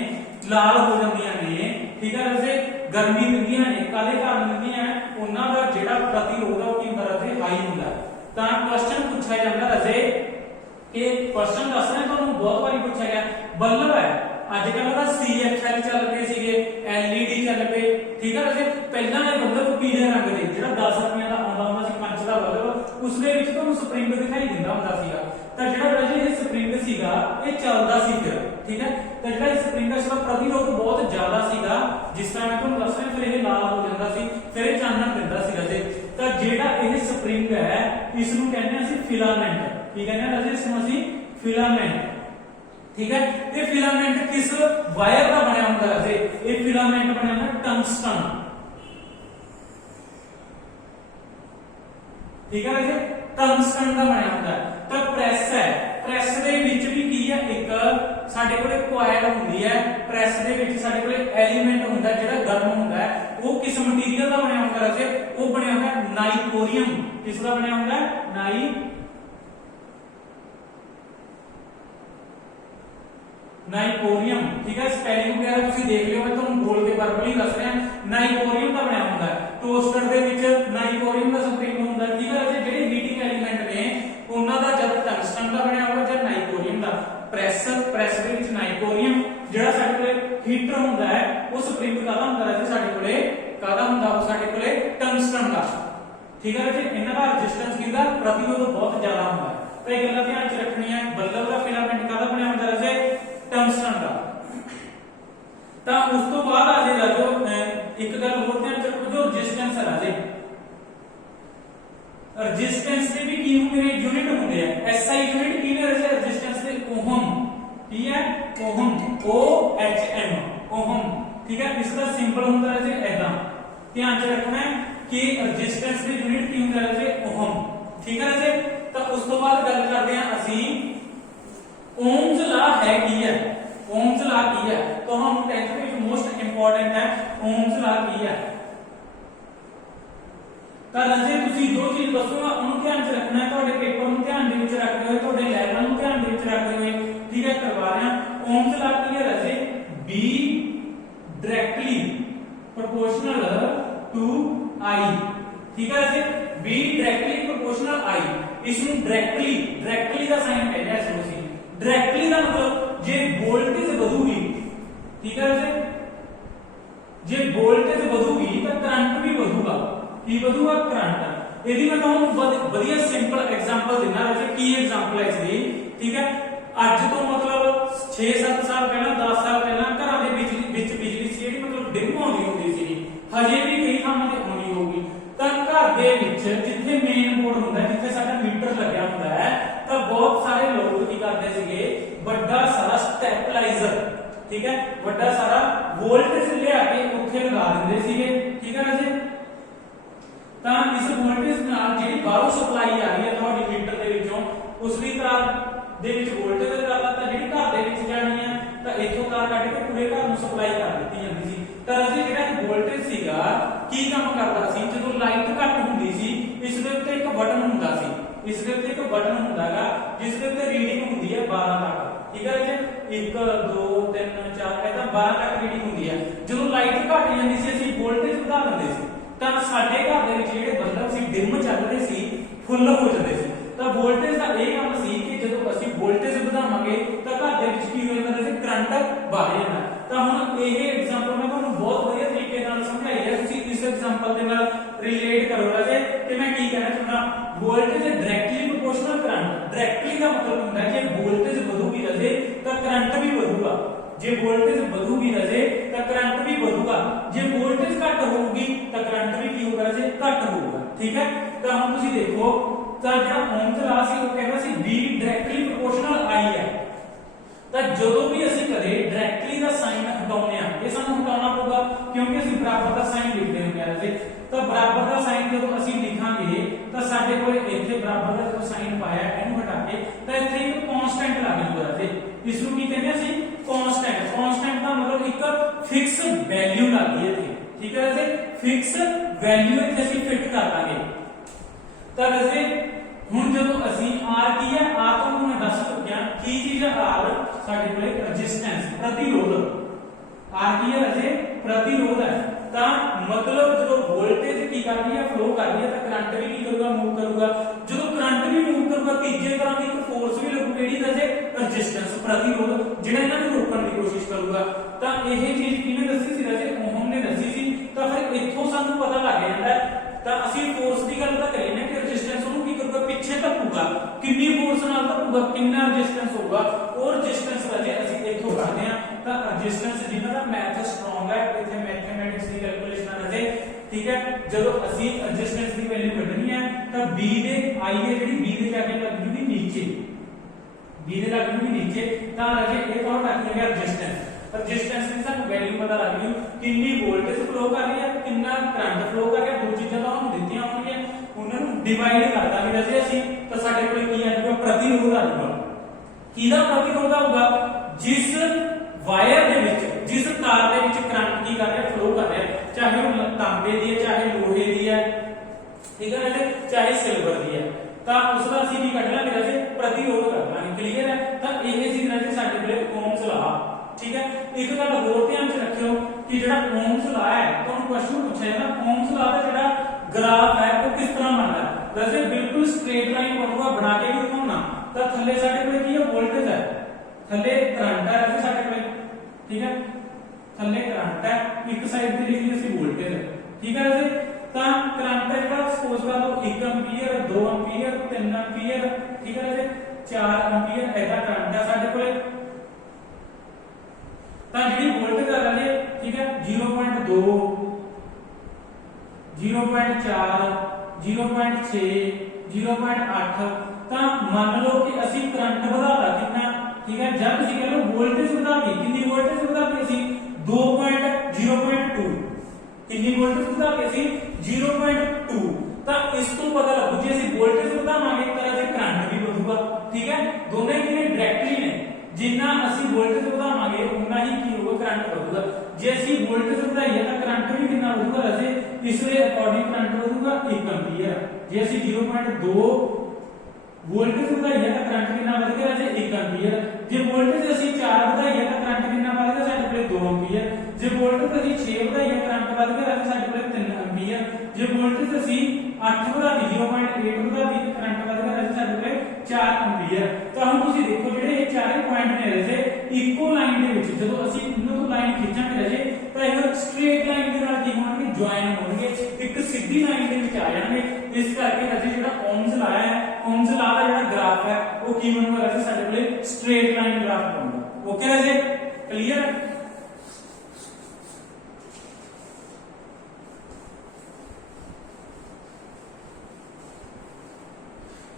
ਲਾਲ ਹੋ ਜਾਂਦੀਆਂ ਨੇ, ਠੀਕ ਹੈ ਰਾਜੇ, ਗਰਮੀ ਦਿੰਦੀਆਂ ਨੇ, ਕਾਹਦੇ ਕਾਰਨ ਦਿੰਦੀਆਂ, ਉਹਨਾਂ ਦਾ ਜਿਹੜਾ ਪ੍ਰਤੀਰੋਧ ਉਹ ਕੀ ਹੁੰਦਾ ਰਾਜੇ, ਹਾਈ ਹੁੰਦਾ। ਤਾਂ ਕੁਐਸਚਨ ਪੁੱਛਿਆ ਜਾਂਦਾ ਰਾਜੇ ਕਿ ਕੁਐਸਚਨ ਦੱਸ ਰਿਹਾ ਤੁਹਾਨੂੰ ਬਹੁਤ ਵਾਰੀ ਪੁੱਛਿਆ ਗਿਆ, ਬੱਲਬ ਹੈ ਅੱਜ ਕੱਲ੍ਹ ਦਾ CFL ਚੱਲ ਪਏ ਸੀਗੇ, LED ਚੱਲ ਪਏ, ਠੀਕ ਹੈ ਰਾਜੇ, ਪਹਿਲਾਂ ਇਹ ਬੱਲਬ ਪੀਲੇ ਰੰਗ ਦੇ, ਜਿਹੜਾ 10 ਰੁਪਏ ਦਾ ਆਉਂਦਾ ਹੁੰਦਾ ਸੀ 5 ਦਾ ਬੱਲਬ, ਉਸ ਦੇ ਵਿੱਚ ਤੁਹਾਨੂੰ ਸਪਰਿੰਗ ਦਿਖਾਈ ਦਿੰਦਾ ਹੁੰਦਾ ਸੀਗਾ। ਤਾਂ ਜਿਹੜਾ ਰਾਜੇ ਇਹ ਸਪਰਿੰਗ ਸੀ ਚੱਲਦਾ ਸੀ ਫਿਰ, ਠੀਕ ਹੈ। ਤਾਂ ਜਿਹੜਾ ਸਪ੍ਰਿੰਗ ਹੈ ਇਸਦਾ ਪ੍ਰਤੀਰੋਧ ਬਹੁਤ ਜ਼ਿਆਦਾ ਸੀਗਾ, ਜਿਸ ਤਰ੍ਹਾਂ ਮੈਂ ਤੁਹਾਨੂੰ ਦੱਸ ਰਿਹਾ, ਫਿਰ ਇਹ ਲਾਲ ਹੋ ਜਾਂਦਾ ਸੀ, ਫਿਰ ਇਹ ਚਾਨਣ ਦਿੰਦਾ ਸੀ ਰਾਜੇ। ਤਾਂ ਜਿਹੜਾ ਇਹ ਸਪ੍ਰਿੰਗ ਹੈ ਇਸ ਨੂੰ ਕਹਿੰਦੇ ਅਸੀਂ ਫਿਲਾਮੈਂਟ, ਕੀ ਕਹਿੰਦੇ ਆ ਰਾਜੇ, ਇਸ ਨੂੰ ਅਸੀਂ ਫਿਲਾਮੈਂਟ, ਠੀਕ ਹੈ। ਇਹ ਫਿਲਾਮੈਂਟ ਕਿਸ ਵਾਇਰ ਦਾ ਬਣਿਆ ਹੁੰਦਾ ਰਾਜੇ, ਇਹ ਫਿਲਾਮੈਂਟ ਬਣਿਆ ਹੁੰਦਾ ਟੰਗਸਟਨ, ਠੀਕ ਹੈ ਰਾਜੇ, ਟੰਗਸਟਨ ਦਾ ਬਣਿਆ ਹੁੰਦਾ। ਤਾਂ ਪ੍ਰੈਸ ਹੈ, ਪ੍ਰੈਸ ਦੇ ਵਿੱਚ ਵੀ ਕੀ ਹੈ, ਇੱਕ ਸਾਡੇ ਕੋਲੇ ਕੋਇਲ ਹੁੰਦੀ ਹੈ, ਪ੍ਰੈਸ ਦੇ ਵਿੱਚ ਸਾਡੇ ਕੋਲੇ ਐਲੀਮੈਂਟ ਹੁੰਦਾ ਜਿਹੜਾ ਗਰਮ ਹੁੰਦਾ ਹੈ, ਉਹ ਕਿਸ ਮਟੀਰੀਅਲ ਦਾ ਬਣਿਆ ਹੁੰਦਾ ਰਾਜੇ, ਉਹ ਬਣਿਆ ਹੁੰਦਾ ਨਾਈਕੋਰੀਅਮ, ਕਿਸ ਦਾ ਬਣਿਆ ਹੁੰਦਾ ਨਾਈਕੋਰੀਅਮ, ਠੀਕ ਹੈ। ਸਪੈਲਿੰਗ ਵਗੈਰਾ ਤੁਸੀਂ ਦੇਖ ਲਿਓ, ਮੈਂ ਤੁਹਾਨੂੰ ਬੋਲ ਕੇ ਵਰਬਲੀ ਦੱਸ ਰਿਹਾ, ਨਾਈਕੋਰੀਅਮ ਦਾ ਬਣਿਆ ਹੁੰਦਾ। ਟੋਸਟਰ ਦੇ ਵਿੱਚ ਨਾਈਕੋਰੀਅਮ ਦਾ ਸਪ੍ਰਿੰਗ ਹੁੰਦਾ, ਠੀਕ ਹੈ। ਜਿਹੜੇ ਹੀਟਿੰਗ ਐਲੀਮੈਂਟ ਨੇ ਉਹਨਾਂ ਦਾ ਜਦ ਟੰਗਸਟਨ ਦਾ ਬਣਿਆ ਹੋਇਆ ਜਾਂ ਨਾਈਕੋਰੀਅਮ ਦਾ। ਪ੍ਰੈਸ ਦੇ ਵਿੱਚ ਨਾਈਕੋਰੀਅਮ, ਜਿਹੜਾ ਸਾਡੇ ਕੋਲੇ ਹੀਟਰ ਹੁੰਦਾ ਹੈ ਉਹ ਸਪ੍ਰਿੰਗ ਕਾਹਦਾ ਹੁੰਦਾ ਹੈ, ਸਾਡੇ ਕੋਲੇ ਕਾਹਦਾ ਹੁੰਦਾ, ਉਹ ਸਾਡੇ ਕੋਲੇ ਟੰਗਸਟਨ ਦਾ, ਠੀਕ ਹੈ ਜੀ। ਇਹਨਾਂ ਦਾ ਰੈਜ਼ਿਸਟੈਂਸ ਕਿੰਦਾ, ਪ੍ਰਤੀਰੋਧ ਬਹੁਤ ਜ਼ਿਆਦਾ ਹੁੰਦਾ ਹੈ। ਤਾਂ ਇਹ ਗੱਲਾਂ ਧਿਆਨ ਚ ਰੱਖਣੀਆਂ। ਬੱਲਬ ਦਾ ਫਿਲਾਮੈਂਟ ਕਾਹਦਾ ਬਣਿਆ ਹੁੰਦਾ ਰਾਜੇ, ਟੰਗਸਟਨ ਦਾ। ਤਾਂ ਉਸ ਤੋਂ ਬਾਅਦ ਆ ਜਾਏਗਾ ਜੋ ਇੱਕ ਗੱਲ ਹੋਰ ਧਿਆਨ ਚ ਰੱਖੋ, ਜੋ ਰੈਜ਼ਿਸਟੈਂਸ ਹੈ ਰਾਜੇ, ਰੈਜ਼ਿਸਟੈਂਸ ਦੇ ਵੀ ਕੀ ਹੁੰਦੇ ਨੇ, ਯੂਨਿਟ ਹੁੰਦੇ ਆ। ਐਸਆਈ ਯੂਨਿਟ ਕੀ ਨੇ ਰਾਜੇ ਰੈਜ਼ਿਸਟੈਂਸ ਦੇ, ਓਹਮ, ਕੀ ਹੈ, ਓਹਮ, OHM, ਓਹਮ, ਠੀਕ ਹੈ। ਇਸ ਦਾ ਸਿੰਬਲ ਹੁੰਦਾ ਰਾਜੇ ਐਦਾਂ, ਧਿਆਨ ਚ ਰੱਖਣਾ ਹੈ ਕਿ ਰੈਜ਼ਿਸਟੈਂਸ ਦੀ ਯੂਨਿਟ ਕੀ ਹੁੰਦਾ ਰਾਜੇ, ਓਹਮ, ਠੀਕ ਹੈ ਰਾਜੇ। ਤਾਂ ਉਸ ਤੋਂ ਬਾਅਦ ਗੱਲ ਕਰਦੇ ਹਾਂ ਅਸੀਂ ओम्स लॉ है की है, ओम्स लॉ की है, तो हम 10th में मोस्ट इंपॉर्टेंट है ओम्स लॉ की है। ਤਾਂ ਰਾਜੇ ਤੁਸੀਂ ਜੋ ਚੀਜ਼ ਦੱਸੋਗਾ ਉਹਨੂੰ ਧਿਆਨ ਚ ਰੱਖਣਾ ਹੈ, ਤੁਹਾਡੇ ਪੇਪਰ ਨੂੰ ਧਿਆਨ ਦੇ ਵਿੱਚ ਰੱਖਦੇ ਹੋਏ, ਤੁਹਾਡੇ ਲੈਵਲ ਨੂੰ ਧਿਆਨ ਦੇ ਵਿੱਚ ਰੱਖਦੇ ਹੋਏ, ਠੀਕ ਹੈ, ਕਰਵਾ ਰਹੇ ਹਾਂ। ओम्स लॉ ਕੀ ਹੈ ਰਾਜੇ, B directly proportional to I, ठीक है राजे, B directly proportional I। ਇਸ ਨੂੰ directly ਦਾ ਸਾਈਨ ਕਹਿੰਦੇ ਆ, ਇਸ ਨੂੰ ਅਸੀਂ डायरेक्टली का मतलब जे वोल्टेज ਵਧੂਗੀ, ठीक है राजे, जे वोल्टेज ਵਧੂਗੀ ਤਾਂ करंट भी ਵਧੂਗਾ, ਕੀ ਵਧੂਗਾ, करंट। ਇਹਦੀ ਮੈਂ ਤੁਹਾਨੂੰ ਵਧੀਆ ਸਿੰਪਲ ਐਗਜ਼ਾਮਪਲ ਦਿੰਦਾ ਰਾਜੇ। ਕੀ ਐਗਜ਼ਾਮਪਲ ਹੈ ਇਸਦੀ, ਠੀਕ ਹੈ। ਅੱਜ ਤੋਂ ਮਤਲਬ 6-7 ਸਾਲ ਪਹਿਲਾਂ, 10 ਸਾਲ ਪਹਿਲਾਂ ਘਰਾਂ ਦੇ ਵਿੱਚ ਬਿਜਲੀ ਸੀ ਜਿਹੜੀ ਮਤਲਬ ਡਿਮ ਆਉਂਦੀ ਹੁੰਦੀ ਸੀ, ਹਜੇ ਵੀ ਕਈ ਥਾਵਾਂ ਤੇ ਆਉਂਦੀ ਹੋਊਗੀ। ਤਾਂ ਘਰ ਦੇ ਵਿੱਚ ਜਿੱਥੇ ਮੇਨ ਬੋਰਡ ਹੁੰਦਾ, ਜਿੱਥੇ ਸਾਡਾ ਮੀਟਰ ਲੱਗਿਆ ਹੁੰਦਾ ਹੈ, ਤਾਂ ਬਹੁਤ ਸਾਰੇ ਲੋਕ ਕੀ ਕਰਦੇ ਸੀਗੇ, ਵੱਡਾ ਸਾਰਾ ਸਟੈਬਲਾਈਜ਼ਰ, ਠੀਕ ਹੈ, ਵੱਡਾ ਸਾਰਾ ਵੋਲਟੇਜ ਲਿਆ ਕੇ ਉੱਥੇ ਲਗਾ ਦਿੰਦੇ ਸੀਗੇ, ਠੀਕ ਹੈ ਰਾਜੇ। ਤਾਂ ਇਸ ਵੋਲਟੇਜ ਨਾਲ ਜਿਹੜੀ ਬਾਹਰੋਂ ਸਪਲਾਈ ਆ ਰਹੀ ਹੈ ਤੁਹਾਡੀ ਮੀਟਰ ਦੇ ਵਿੱਚੋਂ, ਉਸ ਦੀ ਤਾਰ ਦੇ ਵਿੱਚ ਵੋਲਟੇਜ ਲਗਾ ਦਿੱਤਾ, ਜਿਹੜੀ ਘਰ ਦੇ ਵਿੱਚ ਜਾਣੀ ਹੈ ਤਾਂ ਇੱਥੋਂ ਤਾਰ ਕੱਢ ਕੇ ਪੂਰੇ ਘਰ ਨੂੰ ਸਪਲਾਈ ਕਰ ਦਿੱਤੀ ਜਾਂਦੀ ਸੀ। ਤਾਂ ਰਾਜੇ ਜਿਹੜਾ ਵੋਲਟੇਜ ਸੀਗਾ ਕੀ ਕੰਮ ਕਰਦਾ ਸੀ, ਜਦੋਂ ਲਾਈਟ ਘੱਟ ਹੁੰਦੀ ਸੀ ਇਸ ਦੇ ਉੱਤੇ ਇੱਕ ਬਟਨ ਹੁੰਦਾ ਸੀ, ਇਸ ਦੇ ਉੱਤੇ ਇੱਕ ਬਟਨ ਹੁੰਦਾਗਾ ਜਿਸ ਦੇ ਉੱਤੇ ਰੀਡਿੰਗ ਹੁੰਦੀ ਹੈ 12 ਤੱਕ, ਠੀਕ ਹੈ ਜੀ, 1 2 3 4 ਇਦਾਂ 12 ਤੱਕ ਰੀਡਿੰਗ ਹੁੰਦੀ ਹੈ। ਜਦੋਂ ਲਾਈਟ ਘਟ ਜਾਂਦੀ ਸੀ ਅਸੀਂ ਵੋਲਟੇਜ ਵਧਾ ਦਿੰਦੇ ਸੀ, ਤਾਂ ਸਾਡੇ ਘਰ ਦੇ ਵਿੱਚ ਜਿਹੜੇ ਬੱਲਬ ਸੀ ਡਿਮ ਚੱਲਦੇ ਸੀ, ਫੁੱਲ ਹੋ ਜਾਂਦੇ ਸੀ। ਤਾਂ ਵੋਲਟੇਜ ਦਾ ਇਹ ਕੰਮ ਸੀ ਕਿ ਜਦੋਂ ਅਸੀਂ ਵੋਲਟੇਜ ਵਧਾਵਾਂਗੇ ਤਾਂ ਘਰ ਦੇ ਵਿੱਚ ਕੀ ਹੋ ਜਾਂਦਾ ਸੀ, ਕਰੰਟ ਵਧ ਜਾਂਦਾ। ਤਾਂ ਹੁਣ ਇਹ ਐਗਜ਼ਾਮਪਲ ਮੈਂ ਤੁਹਾਨੂੰ ਬਹੁਤ ਵਧੀਆ ਤਰੀਕੇ ਨਾਲ ਸਮਝਾਈ ਹੈ, ਤੁਸੀਂ ਇਸ ਐਗਜ਼ਾਮਪਲ ਦੇ ਨਾਲ ਰਿਲੇਟ ਕਰੋ ਰਾਜੇ ਕਿ ਮੈਂ ਕੀ ਕਹਿਣਾ ਚਾਹੁੰਦਾ। Voltage directly proportional current, directly का मतलब होता है कि वोल्टेज बढ़ूगी राजे तो करंट भी बढ़ूगा, जे वोल्टेज बढ़ूगी राजे तो करंट भी बढ़ूगा, जे वोल्टेज घट होगी तो करंट भी की होगा राजे, घट होगा, ठीक है। तो हम तुसी देखो ਤਾਂ ਜਿਹੜਾ ओम्स लॉ ਸੀ ਉਹ ਕਹਿੰਦਾ ਸੀ B डायरेक्टली प्रोपोर्शनल I ਹੈ। ਤਾਂ ਜਦੋਂ ਵੀ ਅਸੀਂ ਕਦੇ डायरेक्टली ਦਾ ਸਾਈਨ ਹਟਾਉਂਦੇ ਆ, ਇਹ ਸਾਨੂੰ ਹਟਾਉਣਾ ਪਊਗਾ ਕਿਉਂਕਿ ਅਸੀਂ ਬਰਾਬਰ ਦਾ ਸਾਈਨ ਲਿਖਦੇ ਹੁੰਦੇ ਆ ਰਾਜੇ। ਤਾਂ ਬਰਾਬਰ ਦਾ ਸਾਈਨ ਜਦੋਂ ਅਸੀਂ ਲਿਖਾਂਗੇ ਤਾਂ ਸਾਡੇ ਕੋਲ ਇੱਥੇ ਬਰਾਬਰ ਦਾ ਜਦੋਂ ਸਾਈਨ ਪਾਇਆ ਇਹਨੂੰ ਹਟਾ ਕੇ ਤਾਂ ਇੱਥੇ ਇੱਕ ਕਨਸਟੈਂਟ ਲੱਗ ਜੂਗਾ ਰਾਜੇ। ਇਸ ਨੂੰ ਕੀ ਕਹਿੰਦੇ ਅਸੀਂ, ਕਨਸਟੈਂਟ। ਕਨਸਟੈਂਟ ਦਾ ਮਤਲਬ ਇੱਕ ਫਿਕਸ ਵੈਲਿਊ ਲੱਗੀ ਇੱਥੇ, ਠੀਕ ਹੈ ਰਾਜੇ, ਫਿਕਸ ਵੈਲਿਊ ਇੱਥੇ ਅਸੀਂ ਫਿੱਟ ਕਰ ਦਾਂਗੇ। ਤਾਂ ਰਾਜੇ ਹੁਣ ਜਦੋਂ ਅਸੀਂ R ਕੀ ਹੈ, R ਤੁਹਾਨੂੰ ਮੈਂ ਦੱਸ ਚੁੱਕਿਆ ਕੀ ਚੀਜ਼ ਹੈ। R ਸਾਡੇ ਕੋਲੇ ਰੈਜ਼ਿਸਟੈਂਸ, ਪ੍ਰਤੀਰੋਧ। R ਕੀ ਹੈ ਰਾਜੇ, ਪ੍ਰਤੀਰੋਧ ਹੈ। ਤਾਂ ਮਤਲਬ ਜਦੋਂ ਵੋਲਟੇਜ ਕੀ ਕਰ ਰਹੀ ਹੈ, ਫਲੋ ਕਰ ਰਹੀ ਹੈ, ਤਾਂ ਕਰੰਟ ਵੀ ਕੀ ਕਰੂਗਾ, ਮੂਵ ਕਰੂਗਾ। ਜਦੋਂ ਕਰੰਟ ਵੀ ਮੂਵ ਕਰੂਗਾ ਤੀਜੇ ਤਰ੍ਹਾਂ ਦੀ ਇੱਕ ਫੋਰਸ ਵੀ ਲੱਗੂ, ਜਿਹੜੀ ਰਾਜੇ ਰੈਜ਼ਿਸਟੈਂਸ, ਪ੍ਰਤੀਰੋਧ, ਜਿਹੜਾ ਇਹਨਾਂ ਨੂੰ ਰੋਕਣ ਦੀ ਕੋਸ਼ਿਸ਼ ਕਰੂਗਾ। ਤਾਂ ਇਹ ਚੀਜ਼ ਕਿਹਨੇ ਦੱਸੀ ਸੀ ਰਾਜੇ, ਓਹਮ ਨੇ ਦੱਸੀ ਸੀ। ਤਾਂ ਫਿਰ ਇੱਥੋਂ ਸਾਨੂੰ ਪਤਾ ਲੱਗ ਜਾਂਦਾ ਤਾਂ ਅਸੀਂ ਫੋਰਸ ਦੀ ਗੱਲ ਤਾਂ ਕਰੀਏ ਨਾ ਕਿ ਰੈਜ਼ਿਸਟੈਂਸ ਉਹਨੂੰ ਕੀ ਕਰੂਗਾ, ਪਿੱਛੇ ਧੱਕੂਗਾ। ਕਿੰਨੀ ਫੋਰਸ ਉਸ ਨਾਲ ਤਾਂ ਹੋਊਗਾ ਕਿੰਨਾ ਰੈਜ਼ਿਸਟੈਂਸ ਹੋਊਗਾ ਉਹ ਰੈਜ਼ਿਸਟੈਂਸ ਰਾਜੇ ਅਸੀਂ ਇੱਥੋਂ ਕੱਢਦੇ ਆ ਤਾਂ ਰੈਜ਼ਿਸਟੈਂਸ ਜਿਨ੍ਹਾਂ ਦਾ ਮੈਥ ਸਟਰੋਂਗ ਹੈ ਇੱਥੇ ਮੈਥਮੈਟਿਕਸ ਦੀ ਕੈਲਕੂਲੇਸ਼ਨ ਰਾਜੇ ठीक है ਜਦੋਂ ਅਸੀਂ ਰੈਜ਼ਿਸਟੈਂਸ ਦੀ ਵੈਲਿਊ ਕੱਢਣੀ ਹੈ ਤਾਂ b ਦੇ i ਹੈ ਜਿਹੜੀ b ਦੇ ਜਾ ਕੇ ਲੱਗ ਜੂਗੀ ਨੀਚੇ b ਦੇ ਲੱਗ ਜੂਗੀ ਨੀਚੇ ਤਾਂ ਰਾਜੇ ਇਹ ਕੌਣ ਰੱਖ ਲੇਗਾ ਰੈਜ਼ਿਸਟੈਂਸ ਦੀ ਸਾਨੂੰ ਵੈਲਿਊ ਪਤਾ ਲੱਗ ਜੂ ਕਿੰਨੀ ਵੋਲਟੇਜ ਫਲੋ ਕਰ ਰਹੀ ਹੈ ਕਿੰਨਾ ਕਰੰਟ ਫਲੋ ਕਰ ਰਿਹਾ ਦੋ ਚੀਜ਼ਾਂ ਤਾਂ ਉਹਨੂੰ ਦਿੱਤੀਆਂ ਹੋਣਗੀਆਂ ਉਹਨਾਂ ਨੂੰ ਡਿਵਾਈਡ ਕਰ ਦਾਂਗੇ ਰਾਜੇ ਅਸੀਂ ਤਾਂ ਸਾਡੇ ਕੋਲ ਕੀ ਆ ਜਾਊਗਾ ਪ੍ਰਤੀਰੋਧ ਆ ਜਾਊਗਾ ਕਿਹਦਾ ਪ੍ਰਤੀਰੋਧ ਆਊਗਾ ਜਿਸ ਵਾਇਰ ਦੇ ਵਿੱਚ ਜਿਸ ਤਾਰ ਦੇ ਵਿੱਚ ਕਰੰਟ ਕੀ ਕਰ ਰਿਹਾ ਫਲੋ ਕਰ ਰਿਹਾ चाहे वो तांबे दी है चाहे लोहे दी है ठीक है राजे चाहे सिल्वर दी है ਤਾਂ ਉਸ ਦਾ ਅਸੀਂ ਕੀ ਕੱਢਣਾ ਹੈ ਰਾਜੇ ਪ੍ਰਤੀਰੋਧ ਕਰਨਾ ਹੈ ਕਲੀਅਰ ਹੈ ਤਾਂ ਇਹ ਸੀ ਰਾਜੇ ਸਾਡੇ ਕੋਲੇ ਓਮਸ ਲਾ ਠੀਕ ਹੈ ਇੱਕ ਗੱਲ ਹੋਰ ਧਿਆਨ ਚ ਰੱਖਿਓ ਕਿ ਜਿਹੜਾ ਓਮਸ ਲਾ ਹੈ ਤੁਹਾਨੂੰ ਕੁਐਸਚਨ ਪੁੱਛਿਆ ਜਾਂਦਾ ਓਮਸ ਲਾ ਦਾ ਜਿਹੜਾ ਗ੍ਰਾਫ ਹੈ ਉਹ ਕਿਸ ਤਰ੍ਹਾਂ ਬਣਦਾ ਹੈ ਰਾਜੇ ਬਿਲਕੁਲ ਸਟ੍ਰੇਟ ਲਾਈਨ ਬਣੂਗਾ ਬਣਾ ਕੇ ਵੀ ਦਿਖਾਉਣਾ ਤਾਂ ਥੱਲੇ ਸਾਡੇ ਕੋਲੇ ਕੀ ਹੈ ਵੋਲਟੇਜ ਹੈ ਥੱਲੇ ਕਰੰਟ ਹੈ ਰਾਜੇ ਸਾਡੇ ਕੋਲੇ ਠੀਕ ਹੈ थल्ले करंट है एक साइड पे लिख लिया सी वोल्टेज है ठीक है राजे ਤਾਂ करंट है ਜਿਹੜਾ सपोज कर लो 1 एंपीयर 2 एंपीयर 3 एंपीयर ठीक है राजे 4 एंपीयर ऐसा करंट है ਸਾਡੇ ਕੋਲੇ ਤਾਂ ਜਿਹੜੀ ਵੋਲਟੇਜ ਆ ਰਾਜੇ ਠੀਕ ਹੈ 0.2 0.4 0.6 0.8 ਤਾਂ ਮੰਨ ਲਓ ਕਿ ਅਸੀਂ ਕਰੰਟ ਵਧਾਤਾ ਕਿੰਨਾ ਠੀਕ ਹੈ ਜਦ ਤੁਸੀਂ ਕਹ ਲਓ ਵੋਲਟੇਜ ਵਧਾਤੀ ਕਿੰਨੀ ਵੋਲਟੇਜ ਵਧਾਤੀ ਅਸੀਂ 2.0.2 ਕਿੰਨੀ ਵੋਲਟੇਜ ਵਧਾਤੀ ਅਸੀਂ 0.2 ਤਾਂ ਇਸ ਤੋਂ ਪਤਾ ਲੱਗੂ ਜੇ ਅਸੀਂ ਵੋਲਟੇਜ ਵਧਾਵਾਂਗੇ ਤਾਂ ਅਸੀਂ ਕਰੰਟ ਵੀ ਵਧੂਗਾ ਠੀਕ ਹੈ ਦੋਨੇ ਕਿਨੇ ਡਾਇਰੈਕਟਲੀ ਨੇ ਜਿੰਨਾ ਅਸੀਂ ਵੋਲਟੇਜ ਵਧਾਵਾਂਗੇ ਉਨਾ ਹੀ ਕੀ ਹੋਊਗਾ ਕਰੰਟ ਵਧੂਗਾ ਜੇ ਅਸੀਂ ਵੋਲਟੇਜ ਵਧਾਈਏ ਤਾਂ ਕਰੰਟ ਵੀ ਕਿੰਨਾ ਵਧੂਗਾ ਰਾਜੇ ਇਸ ਦੇ ਅਕੋਰਡਿੰਗ ਕਰੰਟ ਵਧੂਗਾ 1 ਐਂਪੀਅਰ ਜੇ ਅਸੀਂ 0.2 वोल्टेज ਵਧਾਈਏ ਤਾਂ ਕਰੰਟ ਕਿੰਨਾ ਵਧ ਗਿਆ ਰਾਜੇ 1 ਐਂਪੀਅਰ ਜੇ ਵੋਲਟੇਜ ਅਸੀਂ 4 ਵਧਾਈਏ ਤਾਂ ਕਰੰਟ ਕਿੰਨਾ ਵਧ ਗਿਆ ਸਾਡੇ ਕੋਲੇ 2 ਐਂਪੀਅਰ ਜੇ ਵੋਲਟੇਜ ਅਸੀਂ 6 ਵਧਾਈਏ ਕਰੰਟ ਵਧ ਗਿਆ ਰਾਜੇ ਸਾਡੇ ਕੋਲੇ 3 ਐਂਪੀਅਰ ਜੇ ਵੋਲਟੇਜ ਅਸੀਂ 8 ਵਧਾਈ 0.8 ਵਧਾਈ ਕਰੰਟ ਵਧ ਗਿਆ ਰਾਜੇ ਸਾਡੇ ਕੋਲੇ 4 ਐਂਪੀਅਰ ਤਾਂ ਹੁਣ ਤੁਸੀਂ ਦੇਖੋ ਜਿਹੜੇ ਇਹ ਚਾਰੇ ਪੁਆਇੰਟ ਨੇ ਰਾਜੇ ਇੱਕੋ ਲਾਈਨ ਦੇ ਵਿੱਚ ਜਦੋਂ ਅਸੀਂ ਇਹਨਾਂ ਤੋਂ ਲਾਈਨ ਖਿੱਚਾਂਗੇ ਰਾਜੇ ਤਾਂ ਇਹ ਸਟ੍ਰੇਟ ਲਾਈਨ ਦੇ ਨਾਲ ਕੀ ਹੋਣਗੇ ਜੁਆਇਨ ਹੋਣਗੇ ਇੱਕ ਸਿੱਧੀ ਲਾਈਨ ਦੇ ਵਿੱਚ ਆ ਜਾਣਗੇ ਇਸ ਕਰਕੇ ਰਾਜੇ ਜਿਹੜਾ ਓਮਸ ਲਾ ਹੈ ਓਮਸ ਲਾ ਦਾ ਜਿਹੜਾ ਗ੍ਰਾਫ ਹੈ ਉਹ ਕੀ ਬਣੂਗਾ ਰਾਜੇ ਸਾਡੇ ਕੋਲੇ ਸਟ੍ਰੇਟ ਲਾਈਨ ਗ੍ਰਾਫ ਬਣੂਗਾ ਓਕੇ ਰਾਜੇ ਕਲੀਅਰ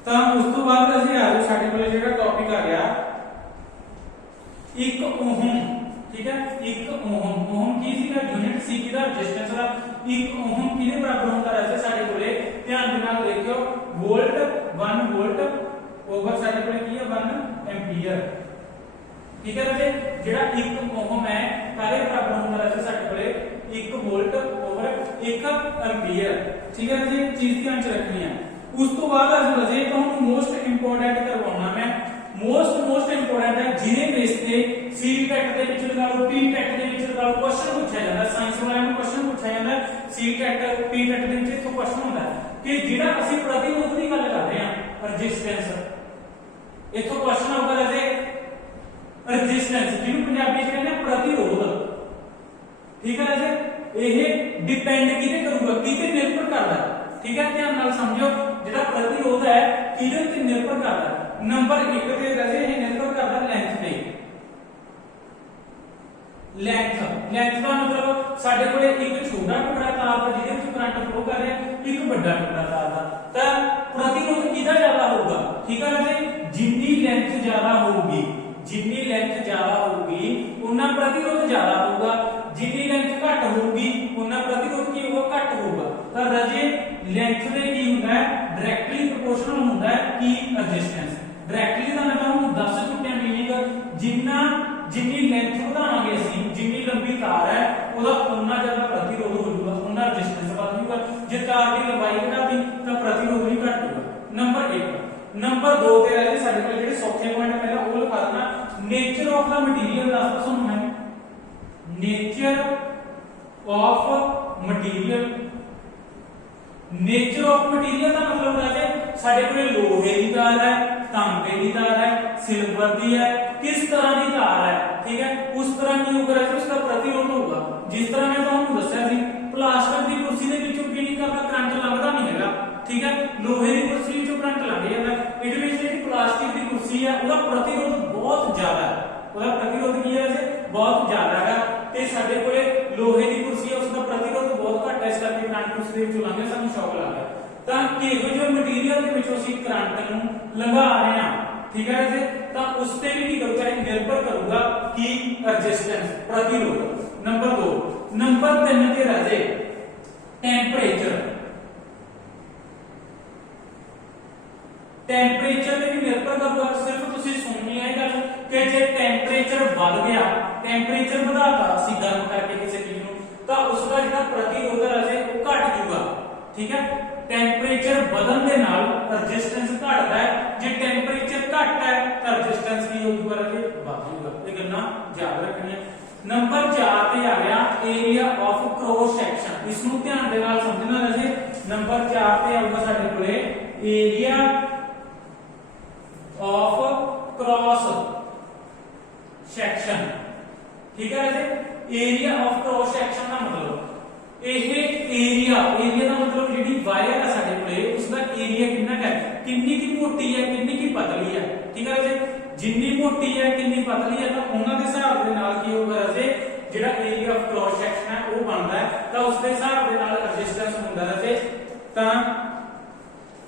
ਤਾਂ ਉਸ ਤੋਂ ਬਾਅਦ ਅਸੀਂ ਆ ਜਾਓ ਸਾਡੇ ਕੋਲੇ ਜਿਹੜਾ ਟੌਪਿਕ ਆ ਗਿਆ 1 ਓਹਮ ਠੀਕ ਹੈ 1 ਓਹਮ ਓਹਮ ਕੀ ਸੀਗਾ ਯੂਨਿਟ ਸੀ ਕਿਹਦਾ ਰੈਜ਼ਿਸਟੈਂਸ ਦਾ 1 ਓਹਮ ਕਿਹਦੇ ਬਰਾਬਰ ਹੁੰਦਾ ਰਾਜੇ ਸਾਡੇ ਕੋਲੇ ਧਿਆਨ ਦੇ ਨਾਲ ਦੇਖਿਓ ਵੋਲਟ 1 ਵੋਲਟ ਓਵਰ ਸਾਡੇ ਕੋਲੇ ਕੀ ਹੈ 1 ਐਂਪੀਅਰ ਠੀਕ ਹੈ ਰਾਜੇ ਜਿਹੜਾ 1 ਓਹਮ ਹੈ ਕਾਹਦੇ ਬਰਾਬਰ ਹੁੰਦਾ ਰਾਜੇ ਸਾਡੇ ਕੋਲੇ 1 ਵੋਲਟ ਓਵਰ 1 ਐਂਪੀਅਰ ਠੀਕ ਹੈ ਰਾਜੇ ਇਹ ਚੀਜ਼ ਧਿਆਨ ਚ ਰੱਖਣੀ ਹੈ ਉਸ ਤੋਂ ਬਾਅਦ ਅੱਜ ਰਾਜੇ ਤੁਹਾਨੂੰ ਮੋਸਟ ਇੰਪੋਰਟੈਂਟ ਕਰਵਾਉਣਾ ਮੈਂ ਮੋਸਟ ਇੰਪੋਰਟੈਂਟ ਹੈ ਜਿਹਦੇ ਬੇਸ ਤੇ ਸੀ ਟੈਟ ਦੇ ਵਿੱਚ ਲਗਾ ਲਓ ਪੀ ਟੈਟ ਦੇ ਵਿੱਚ ਲਗਾ ਲਓ ਕੁਐਸਚਨ ਪੁੱਛਿਆ ਜਾਂਦਾ ਸਾਇੰਸ ਵਾਲਿਆਂ ਨੂੰ ਕੁਐਸਚਨ ਪੁੱਛਿਆ ਜਾਂਦਾ ਸੀ ਟੈਟ ਪੀ ਟੈਟ ਦੇ ਵਿੱਚ ਇੱਥੋਂ ਕੁਐਸਚਨ ਹੁੰਦਾ ਕਿ ਜਿਹੜਾ ਅਸੀਂ ਪ੍ਰਤੀਰੋਧ ਦੀ ਗੱਲ ਕਰ ਰਹੇ ਹਾਂ ਰੈਜ਼ਿਸਟੈਂਸ ਇੱਥੋਂ ਕੁਐਸਚਨ ਆਊਗਾ ਰਾਜੇ ਰੈਜ਼ਿਸਟੈਂਸ ਜਿਹਨੂੰ ਪੰਜਾਬੀ ਚ ਕਹਿੰਦੇ ਪ੍ਰਤੀਰੋਧ ਠੀਕ ਹੈ ਰਾਜੇ ਇਹ ਡਿਪੈਂਡ ਕਿਹਦੇ ਕਰੂਗਾ ਕਿਹਦੇ ਨਿਰਭਰ ਕਰਦਾ ਠੀਕ ਹੈ ਧਿਆਨ ਨਾਲ ਸਮਝੋ ਜਿਹੜਾ ਪ੍ਰਤੀਰੋਧ ਹੈ ਕਿਹਦੇ ਉੱਤੇ ਨਿਰਭਰ ਕਰਦਾ ਨੰਬਰ 1 ਤੇ ਰਾਜੇ ਇਹ ਨਿਰਭਰ ਕਰਦਾ ਲੈਂਥ ਤੇ ਲੈਂਥ ਦਾ ਮਤਲਬ ਸਾਡੇ ਕੋਲੇ ਇੱਕ ਛੋਟਾ ਟੁਕੜਾ ਤਾਰ ਦਾ ਜਿਹਦੇ ਵਿੱਚ ਕਰੰਟ ਫਲੋ ਕਰ ਰਿਹਾ ਇੱਕ ਵੱਡਾ ਟੁਕੜਾ ਤਾਰ ਦਾ ਤਾਂ ਪ੍ਰਤੀਰੋਧ ਕਿਹਦਾ ਜ਼ਿਆਦਾ ਹੋਊਗਾ ਠੀਕ ਹੈ ਰਾਜੇ ਜਿੰਨੀ ਲੈਂਥ ਜ਼ਿਆਦਾ ਹੋਊਗੀ ਉਹਨਾਂ ਪ੍ਰਤੀਰੋਧ ਜ਼ਿਆਦਾ ਹੋਊਗਾ ਜਿੰਨੀ ਲੈਂਥ ਘੱਟ ਹੋਊਗੀ ਉਹਨਾਂ ਪ੍ਰਤੀਰੋਧ ਕੀ ਹੋਊਗਾ ਘੱਟ ਹੋਊਗਾ ਤਾਂ ਰਾਜੇ ਲੈਂਥ ਦੇ ਕੀ ਹੁੰਦਾ ਹੈ ਡਾਇਰੈਕਟਲੀ ਪ੍ਰੋਪੋਰਸ਼ਨਲ ਹੁੰਦਾ ਹੈ ਕੀ ਰੈਜ਼ਿਸਟੈਂਸ ਡਾਇਰੈਕਟਲੀ ਦਾ ਮੈਂ ਤੁਹਾਨੂੰ ਦੱਸ ਚੁੱਕਿਆ ਮੀਨਿੰਗ ਜਿੰਨੀ ਲੈਂਥ ਵਧਾਵਾਂਗੇ ਅਸੀਂ ਜਿੰਨੀ ਲੰਬੀ ਤਾਰ ਹੈ ਉਹਦਾ ਉਨਾ ਜ਼ਿਆਦਾ ਪ੍ਰਤੀਰੋਧ ਹੋਊਗਾ ਉਨਾ ਰੈਜ਼ਿਸਟੈਂਸ ਵਧੂਗਾ ਜੇ ਤਾਰ ਦੀ ਲੰਬਾਈ ਘਟਾਦੀ ਤਾਂ ਪ੍ਰਤੀਰੋਧ ਵੀ ਘਟ ਜਾਊਗਾ ਨੰਬਰ 1 ਨੰਬਰ 2 ਤੇ ਰਹੇ ਸਾਡੇ ਕੋਲ ਜਿਹੜੇ ਸੌਖੇ ਪੁਆਇੰਟ ਪਹਿਲਾਂ ਉਹ ਲਿਖਾ ਦੇਣਾ ਨੇਚਰ ਆਫ ਦਾ ਮਟੀਰੀਅਲ ਦੱਸਦਾ ਤੁਹਾਨੂੰ ਮੈਂ nature of material nature of material का मतलब राजे साडे कोले लोहे की तार है तांबे की तार है सिल्वर की है किस तरह की तार है ठीक है उस तरह की होगा राजे उसका प्रतिरोध होगा जिस तरह मैं तुहानू दस्सिया सी प्लास्टिक की कुर्सी दे विचों की नहीं करदा करंट लगदा नहीं हैगा ठीक है लोहे की कुर्सी विचों करंट लग जांदा इट मींस कि प्लास्टिक ਤੇ ਸਾਡੇ ਕੋਲੇ ਲੋਹੇ ਦੀ ਕੁਰਸੀ ਹੈ ਉਸਦਾ ਪ੍ਰਤੀਰੋਧ ਬਹੁਤ ਘੱਟ ਹੈ, ਇਸ ਕਰਕੇ ਕਰੰਟ ਉਸ ਦੇ ਵਿੱਚੋਂ ਲੰਘ ਗਿਆ, ਸਾਨੂੰ ਸ਼ੌਕ ਲੱਗ ਗਿਆ। ਤਾਂ ਕਿਹੋ ਜਿਹੇ ਮਟੀਰੀਅਲ ਦੇ ਵਿੱਚੋਂ ਅਸੀਂ ਕਰੰਟ ਨੂੰ ਲੰਘਾ ਰਹੇ ਹਾਂ, ਠੀਕ ਹੈ ਜੀ, ਤਾਂ ਉਸ ਤੇ ਵੀ ਕੀ ਕਰੂਗਾ, ਇਹ ਨਿਰਭਰ ਕਰੂਗਾ ਕਿ ਰੈਜ਼ਿਸਟੈਂਸ ਪ੍ਰਤੀਰੋਧ। ਨੰਬਰ 2 ਨੰਬਰ 3 ਤੇ ਰਾਜੇ ਟੈਂਪਰੇਚਰ। ਟੈਂਪਰੇਚਰ ਤੇ ਵੀ ਨਿਰਭਰ ਕਰੂਗਾ। ਸਿਰਫ ਤੁਸੀਂ ਸੁਣਨੀ ਹੈ ਗੱਲ ਕਿ ਜੇ ਟੈਂਪਰੇਚਰ ਵੱਧ ਗਿਆ, ਟੈਂਪਰੇਚਰ ਵਧਾਤਾ ਅਸੀਂ ਗਰਮ ਕਰਕੇ ਕਿਸੇ ਚੀਜ਼ ਨੂੰ, ਤਾਂ ਉਸ ਦਾ ਜਿਹੜਾ ਪ੍ਰਤੀਰੋਧ ਹੈ ਉਹ ਘਟ ਜਾਊਗਾ, ਠੀਕ ਹੈ। ਟੈਂਪਰੇਚਰ ਵਧਣ ਦੇ ਨਾਲ ਰੈਜ਼ਿਸਟੈਂਸ ਘਟਦਾ ਹੈ, ਜੇ ਟੈਂਪਰੇਚਰ ਘਟ ਹੈ ਤਾਂ ਰੈਜ਼ਿਸਟੈਂਸ ਕੀ ਹੋਊਗਾ ਰਾਜੇ, ਵੱਧ ਜਾਊਗਾ। ਇਹ ਗੱਲਾਂ ਯਾਦ ਰੱਖਣੀਆਂ। ਨੰਬਰ 4 ਤੇ ਆ ਗਿਆ ਏਰੀਆ ਆਫ ਕ੍ਰੋਸ ਸੈਕਸ਼ਨ। ਇਸ ਨੂੰ ਧਿਆਨ ਦੇ ਨਾਲ ਸਮਝਣਾ ਰਾਜੇ। ਨੰਬਰ 4 ਤੇ ਆਊਗਾ ਸਾਡੇ ਕੋਲੇ ਏਰੀਆ ਆਫ ਕ੍ਰੋਸ ਸੈਕਸ਼ਨ, ਠੀਕ ਹੈ ਰਾਜੇ। ਏਰੀਆ ਆਫ ਕ੍ਰੋਸ ਸੈਕਸ਼ਨ ਦਾ ਮਤਲਬ ਇਹ ਏਰੀਆ ਦਾ ਮਤਲਬ ਜਿਹੜੀ ਵਾਇਰ ਹੈ ਸਾਡੇ ਕੋਲੇ ਉਸਦਾ ਏਰੀਆ ਕਿੰਨਾ ਹੈ, ਕਿੰਨੀ ਕੀ ਮੋਟੀ ਹੈ, ਕਿੰਨੀ ਕੀ ਪਤਲੀ ਹੈ, ਠੀਕ ਹੈ ਰਾਜੇ। ਜਿੰਨੀ ਮੋਟੀ ਹੈ, ਕਿੰਨੀ ਪਤਲੀ ਹੈ, ਤਾਂ ਉਹਨਾਂ ਦੇ ਹਿਸਾਬ ਦੇ ਨਾਲ ਕੀ ਹੋਊਗਾ ਰਾਜੇ, ਜਿਹੜਾ ਏਰੀਆ ਆਫ ਕ੍ਰੋਸ ਸੈਕਸ਼ਨ ਹੈ ਉਹ ਬਣਦਾ ਹੈ, ਤਾਂ ਉਸ ਦੇ ਹਿਸਾਬ ਦੇ ਨਾਲ ਰੈਜ਼ਿਸਟੈਂਸ ਹੁੰਦਾ ਰਾਜੇ। ਤਾਂ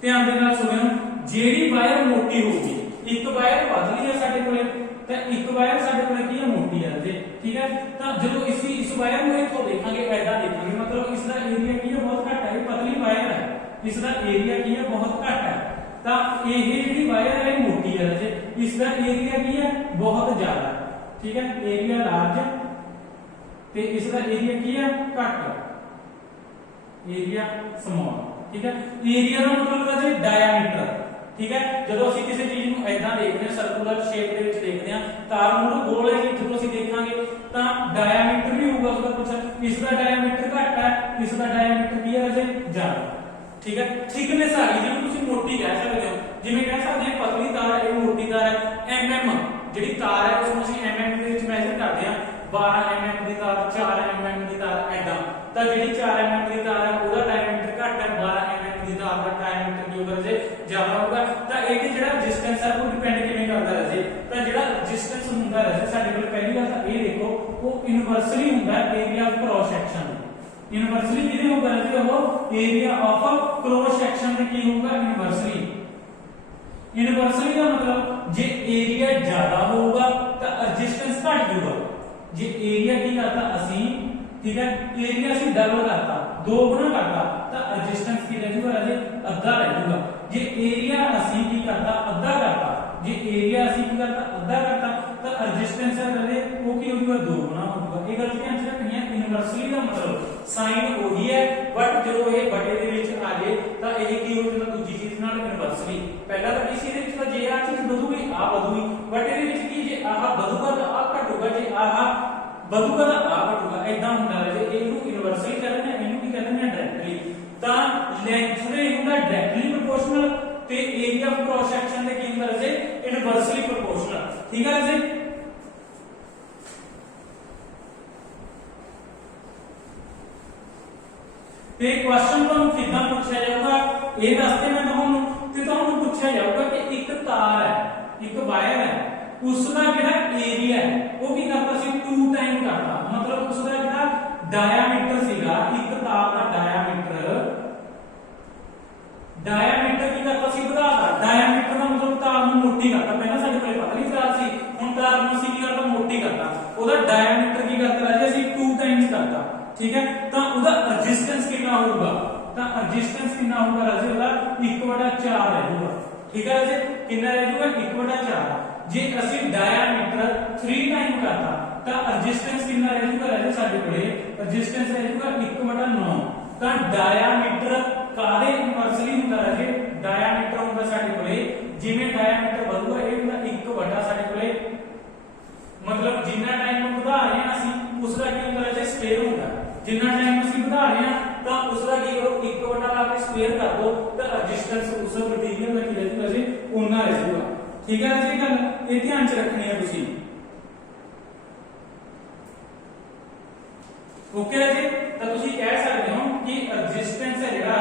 ਧਿਆਨ ਦੇ ਨਾਲ ਸੁਣਿਓ, ਜਿਹੜੀ ਵਾਇਰ ਮੋਟੀ ਹੋਊਗੀ, ਇੱਕ ਵਾਇਰ ਪਤਲੀ ਹੈ ਸਾਡੇ ਕੋਲੇ ਤਾਂ ਇੱਕ ਵਾਇਰ ਸਾਡੇ ਕੋਲੇ ਕੀ ਹੈ, ਮੋਟੀ ਹੈ ਰਾਜੇ, ਠੀਕ ਹੈ। ਤਾਂ ਜਦੋਂ ਇਸ ਵਾਇਰ ਨੂੰ ਇੱਥੋਂ ਦੇਖਾਂਗੇ, ਐਦਾਂ ਦੇਖਾਂਗੇ, ਮਤਲਬ ਇਸ ਦਾ ਏਰੀਆ ਕੀ ਹੈ, ਬਹੁਤ ਘੱਟ ਹੈ, ਇਹ ਪਤਲੀ ਵਾਇਰ ਹੈ, ਇਸ ਦਾ ਏਰੀਆ ਕੀ ਹੈ, ਬਹੁਤ ਘੱਟ ਹੈ। ਤਾਂ ਇਹ ਜਿਹੜੀ ਵਾਇਰ ਹੈ ਇਹ ਮੋਟੀ ਹੈ ਰਾਜੇ, ਇਸ ਦਾ ਏਰੀਆ ਕੀ ਹੈ, ਬਹੁਤ ਜ਼ਿਆਦਾ, ਠੀਕ ਹੈ। ਏਰੀਆ ਲਾਰਜ ਤੇ ਇਸ ਦਾ ਏਰੀਆ ਕੀ ਹੈ, ਘੱਟ, ਏਰੀਆ ਸਮਾਲ, ਠੀਕ ਹੈ। ਏਰੀਆ ਦਾ ਮਤਲਬ ਰਾਜੇ ਡਾਇਆਮੀਟਰ, ਠੀਕ ਹੈ। ਜਦੋਂ ਅਸੀਂ ਕਿਸੇ ਚੀਜ਼ ਨੂੰ ਐਦਾਂ ਦੇਖਦੇ ਹਾਂ, ਸਰਕੂਲਰ ਸ਼ੇਪ ਦੇ ਵਿੱਚ ਦੇਖਦੇ ਹਾਂ, ਤਾਰ ਨੂੰ ਗੋਲ ਹੈ, ਜਦੋਂ ਅਸੀਂ ਦੇਖਾਂਗੇ ਤਾਂ ਡਾਇਆਮੀਟਰ ਵੀ ਹੋਊਗਾ ਉਸਦਾ ਕੁਝ। ਇਸ ਦਾ ਡਾਇਆਮੀਟਰ ਘੱਟ ਹੈ, ਇਸ ਦਾ ਡਾਇਆਮੀਟਰ ਕੀ ਹੈ ਰਾਜੇ, ਜ਼ਿਆਦਾ, ਠੀਕ ਹੈ। ਥਿਕਨੈਸ ਆ ਗਈ, ਜਿਹਨੂੰ ਤੁਸੀਂ ਮੋਟੀ ਕਹਿ ਸਕਦੇ ਹੋ, ਜਿਵੇਂ ਕਹਿ ਸਕਦੇ ਹਾਂ ਪਤਲੀ ਤਾਰ ਹੈ, ਇਹ ਮੋਟੀ ਤਾਰ ਹੈ। mm ਜਿਹੜੀ ਤਾਰ ਹੈ ਉਸਨੂੰ ਅਸੀਂ mm ਦੇ ਵਿੱਚ ਮੈਜ਼ਰ ਕਰਦੇ ਹਾਂ, 12 mm ਦੀ ਤਾਰ, 4 mm ਦੀ ਤਾਰ, ਐਦਾਂ। ਤਾਂ ਜਿਹੜੀ 4 mm ਦੀ ਤਾਰ ਹੈ ਉਹਦਾ ਡਾਇਆਮੀਟਰ ਘੱਟ ਹੈ, 12 mm ਦੀ ਤਾਰ ਦਾ ਡਾਇਆਮੀਟਰ ਕੀ ਹੋਊਗਾ ਰਾਜੇ, ਜ਼ਿਆਦਾ ਹੋਊਗਾ। ਤਾਂ ਇਹ ਜਿਹੜਾ ਰੈਜ਼ਿਸਟੈਂਸ ਹੈ ਉਹ ਡਿਪੈਂਡ ਕਿਵੇਂ ਕਰਦਾ ਰਾਜੇ, ਤਾਂ ਜਿਹੜਾ ਰੈਜ਼ਿਸਟੈਂਸ ਹੁੰਦਾ ਰਾਜੇ ਸਾਡੇ ਕੋਲ ਪਹਿਲੀ ਗੱਲ ਤਾਂ ਇਹ ਦੇਖੋ, ਉਹ ਇਨਵਰਸਲੀ ਹੁੰਦਾ area of cross section. Inversely ਕਿਹਦੇ ਹੋਊਗਾ ਰਾਜੇ, ਉਹ ਏਰੀਆ ਆਫ ਕ੍ਰੋਸ ਸੈਕਸ਼ਨ ਤੇ ਕੀ ਹੋਊਗਾ, ਇਨਵਰਸਲੀ। ਇਨਵਰਸਲੀ ਦਾ ਮਤਲਬ ਜੇ ਏਰੀਆ ਜ਼ਿਆਦਾ ਹੋਊਗਾ ਤਾਂ ਰੈਜ਼ਿਸਟੈਂਸ ਘਟ ਜਾਊਗਾ। ਜੇ ਏਰੀਆ ਕੀ ਕਰਤਾ ਅਸੀਂ, ਠੀਕ ਹੈ, ਏਰੀਆ ਅਸੀਂ ਡਬਲ ਕਰਤਾ, 2 ਗੁਣਾ ਕਰਤਾ, ਤਾਂ ਰੈਜ਼ਿਸਟੈਂਸ ਕੀ ਰਹਿ ਜਾਊਗਾ ਰਾਜੇ, ਅੱਧਾ ਰਹਿ ਜਾਊਗਾ। ਜੇ ਏਰੀਆ ਅਸੀਂ ਕੀ ਕਰਤਾ, ਅੱਧਾ ਕਰਤਾ, ਜੇ ਏਰੀਆ ਅਸੀਂ ਕੀ ਕਰਤਾ, ਅੱਧਾ ਕਰਤਾ, ਤਾਂ ਰੈਜ਼ਿਸਟੈਂਸ ਹੈ ਰਾਜੇ ਉਹ ਕੀ ਹੋਊਗਾ, 2 ਗੁਣਾ ਹੋਊਗਾ। ਇਹ ਗੱਲ ਧਿਆਨ ਚ ਰੱਖਣੀ ਹੈ। ਇਨਵਰਸਲੀ ਦਾ ਮਤਲਬ ਸਾਈਨ ਉਹੀ ਹੈ, ਬਟ ਜਦੋਂ ਇਹ ਬਟੇ ਦੇ ਵਿੱਚ ਆ ਜਾਏ ਤਾਂ ਇਹ ਕੀ ਹੋ ਜਾਂਦਾ, ਦੂਜੀ ਚੀਜ਼ ਨਾਲ ਇਨਵਰਸਲੀ। ਪਹਿਲਾਂ ਤਾਂ ਕਿਸੇ ਦੇ ਵਿੱਚ ਤਾਂ ਜੇ ਆਹ ਚੀਜ਼ ਵਧੂਗੀ, ਆਹ ਵਧੂਗੀ, ਬਟ ਇਹਦੇ ਵਿੱਚ ਕੀ, ਜੇ ਆਹ ਵਧੂਗਾ ਤਾਂ ਆਹ ਘਟੂਗਾ, ਜੇ ਆਹ ਵਧੂਗਾ ਤਾਂ ਆਹ ਘਟੂਗਾ, ਐਦਾਂ ਹੁੰਦਾ ਰਾਜੇ। ਇਹਨੂੰ ਇਨਵਰਸਲੀ ਕਹਿੰਦੇ ਨੇ, ਇਹਨੂੰ ਕੀ ਕਹਿੰਦੇ ਨੇ, ਡਾਇਰੈਕਟਲੀ। ਤਾਂ ਲੈਂਥ ਦੇ ਹੁੰਦਾ ਡਾਇਰੈਕਟਲੀ ਪ੍ਰੋਪੋਰਸ਼ਨਲ ਤੇ ਏਰੀਆ ਆਫ ਕ੍ਰੋਸ ਸੈਕਸ਼ਨ ਦੇ ਕੀ ਹੁੰਦਾ ਰਾਜੇ, ਇਨਵਰਸਲੀ ਪ੍ਰੋਪੋਰਸ਼ਨਲ, ਠੀਕ ਹੈ ਰਾਜੇ। ਤੇ ਕੁਐਸਚਨ ਤੁਹਾਨੂੰ ਕਿੱਦਾਂ ਪੁੱਛਿਆ ਜਾਊਗਾ ਇਹ ਦੱਸਦੇ ਮੈਂ ਤੁਹਾਨੂੰ, ਤੇ ਤੁਹਾਨੂੰ ਪੁੱਛਿਆ ਜਾਊਗਾ ਕਿ ਇੱਕ ਤਾਰ ਹੈ, ਇੱਕ ਵਾਇਰ ਹੈ, ਉਸ ਦਾ ਜਿਹੜਾ ਏਰੀਆ ਹੈ ਉਹ ਕੀ ਕਰਤਾ ਸੀ, 2 ਟਾਈਮ ਕਰਤਾ, ਮਤਲਬ ਉਸ ਦਾ ਜਿਹੜਾ ਡਾਇਆਮੀਟਰ ਸੀਗਾ, ਇੱਕ ਤਾਰ ਦਾ ਡਾਇਆਮੀਟਰ ਕੀ ਕਰਤਾ ਸੀ, ਵਧਾਤਾ। ਡਾਇਆਮੀਟਰ ਦਾ ਮਤਲਬ ਤਾਰ ਨੂੰ ਮੋਟੀ ਕਰਤਾ। ਪਹਿਲਾਂ ਸਾਡੇ ਕੋਲ ਪਤਲੀ ਤਾਰ ਸੀ, ਹੁਣ ਤਾਰ ਨੂੰ ਅਸੀਂ ਕੀ ਕਰਤਾ, ਮੋਟੀ ਕਰਤਾ। ਉਹਦਾ ਡਾਇਆਮੀਟਰ ਕੀ ਕਰਤਾ ਰਾਜੇ, ਅਸੀਂ 2 ਟਾਈਮਸ ਕਰਤਾ, ਠੀਕ ਹੈ। ਤਾਂ ਉਹਦਾ ਰੈਜ਼ਿਸਟੈਂਸ ਕਿੰਨਾ ਹੋਊਗਾ, ਤਾਂ ਰੈਜ਼ਿਸਟੈਂਸ ਕਿੰਨਾ ਹੋਊਗਾ ਰਾਜੇ, ਉਹਦਾ 1/4 ਰਹਿ ਜਾਊਗਾ, ਠੀਕ ਹੈ ਰਾਜੇ। ਕਿੰਨਾ ਰਹਿ ਜਾਊਗਾ, 1/4। ਜੇ ਅਸੀਂ ਡਾਇਆਮੀਟਰ 3 ਟਾਈਮ ਕਰਤਾ ਤਾਂ ਰੈਜ਼ਿਸਟੈਂਸ ਕਿੰਨਾ ਰਹਿ ਜਾਊਗਾ ਰਾਜੇ, ਸਾਡੇ ਕੋਲੇ ਰੈਜ਼ਿਸਟੈਂਸ ਰਹਿ ਜਾਊਗਾ 1/9। ਤਾਂ ਡਾਇਆਮੀਟਰ ਕਾਹਦੇ ਇਨਵਰਸਲੀ ਹੁੰਦਾ ਰਾਜੇ, ਡਾਇਆਮੀਟਰ ਹੁੰਦਾ ਸਾਡੇ ਕੋਲੇ, ਜਿਵੇਂ ਡਾਇਆਮੀਟਰ ਵਧੂਗਾ ਇਹ ਹੁੰਦਾ 1/ ਸਾਡੇ ਕੋਲੇ, ਮਤਲਬ ਜਿੰਨਾ ਟਾਈਮ ਵਧਾ ਰਹੇ ਹਾਂ ਅਸੀਂ ਉਸ ਦਾ ਕੀ ਹੁੰਦਾ ਰਾਜੇ, ਸਕੁਅਰ ਹੁੰਦਾ। ਜਿੰਨਾ ਟਾਈਮ ਅਸੀਂ ਵਧਾ ਰਹੇ ਹਾਂ ਤਾਂ ਉਸ ਦਾ ਕੀ ਕਰੋ, 1/ ਲਾ ਕੇ ਸਕੁਅਰ ਕਰ ਦੋ, ਤਾਂ ਰੈਜ਼ਿਸਟੈਂਸ ਉਸ ਮਟੀਰੀਅਲ ਦਾ ਕੀ ਰਹਿ ਜਾਊਗਾ ਰਾਜੇ, ਉਨਾ ਰਹਿ ਜਾਊਗਾ, ਠੀਕ ਹੈ ਰਾਜੇ। ਗੱਲ ਇਹ ਧਿਆਨ ਚ ਰੱਖਣੀ ਹੈ ਤੁਸੀਂ, ਓਕੇ ਰਾਜੇ। ਤਾਂ ਤੁਸੀਂ ਕਹਿ ਸਕਦੇ ਹੋ ਕਿ ਰੈਜ਼ਿਸਟੈਂਸ ਹੈ ਜਿਹੜਾ,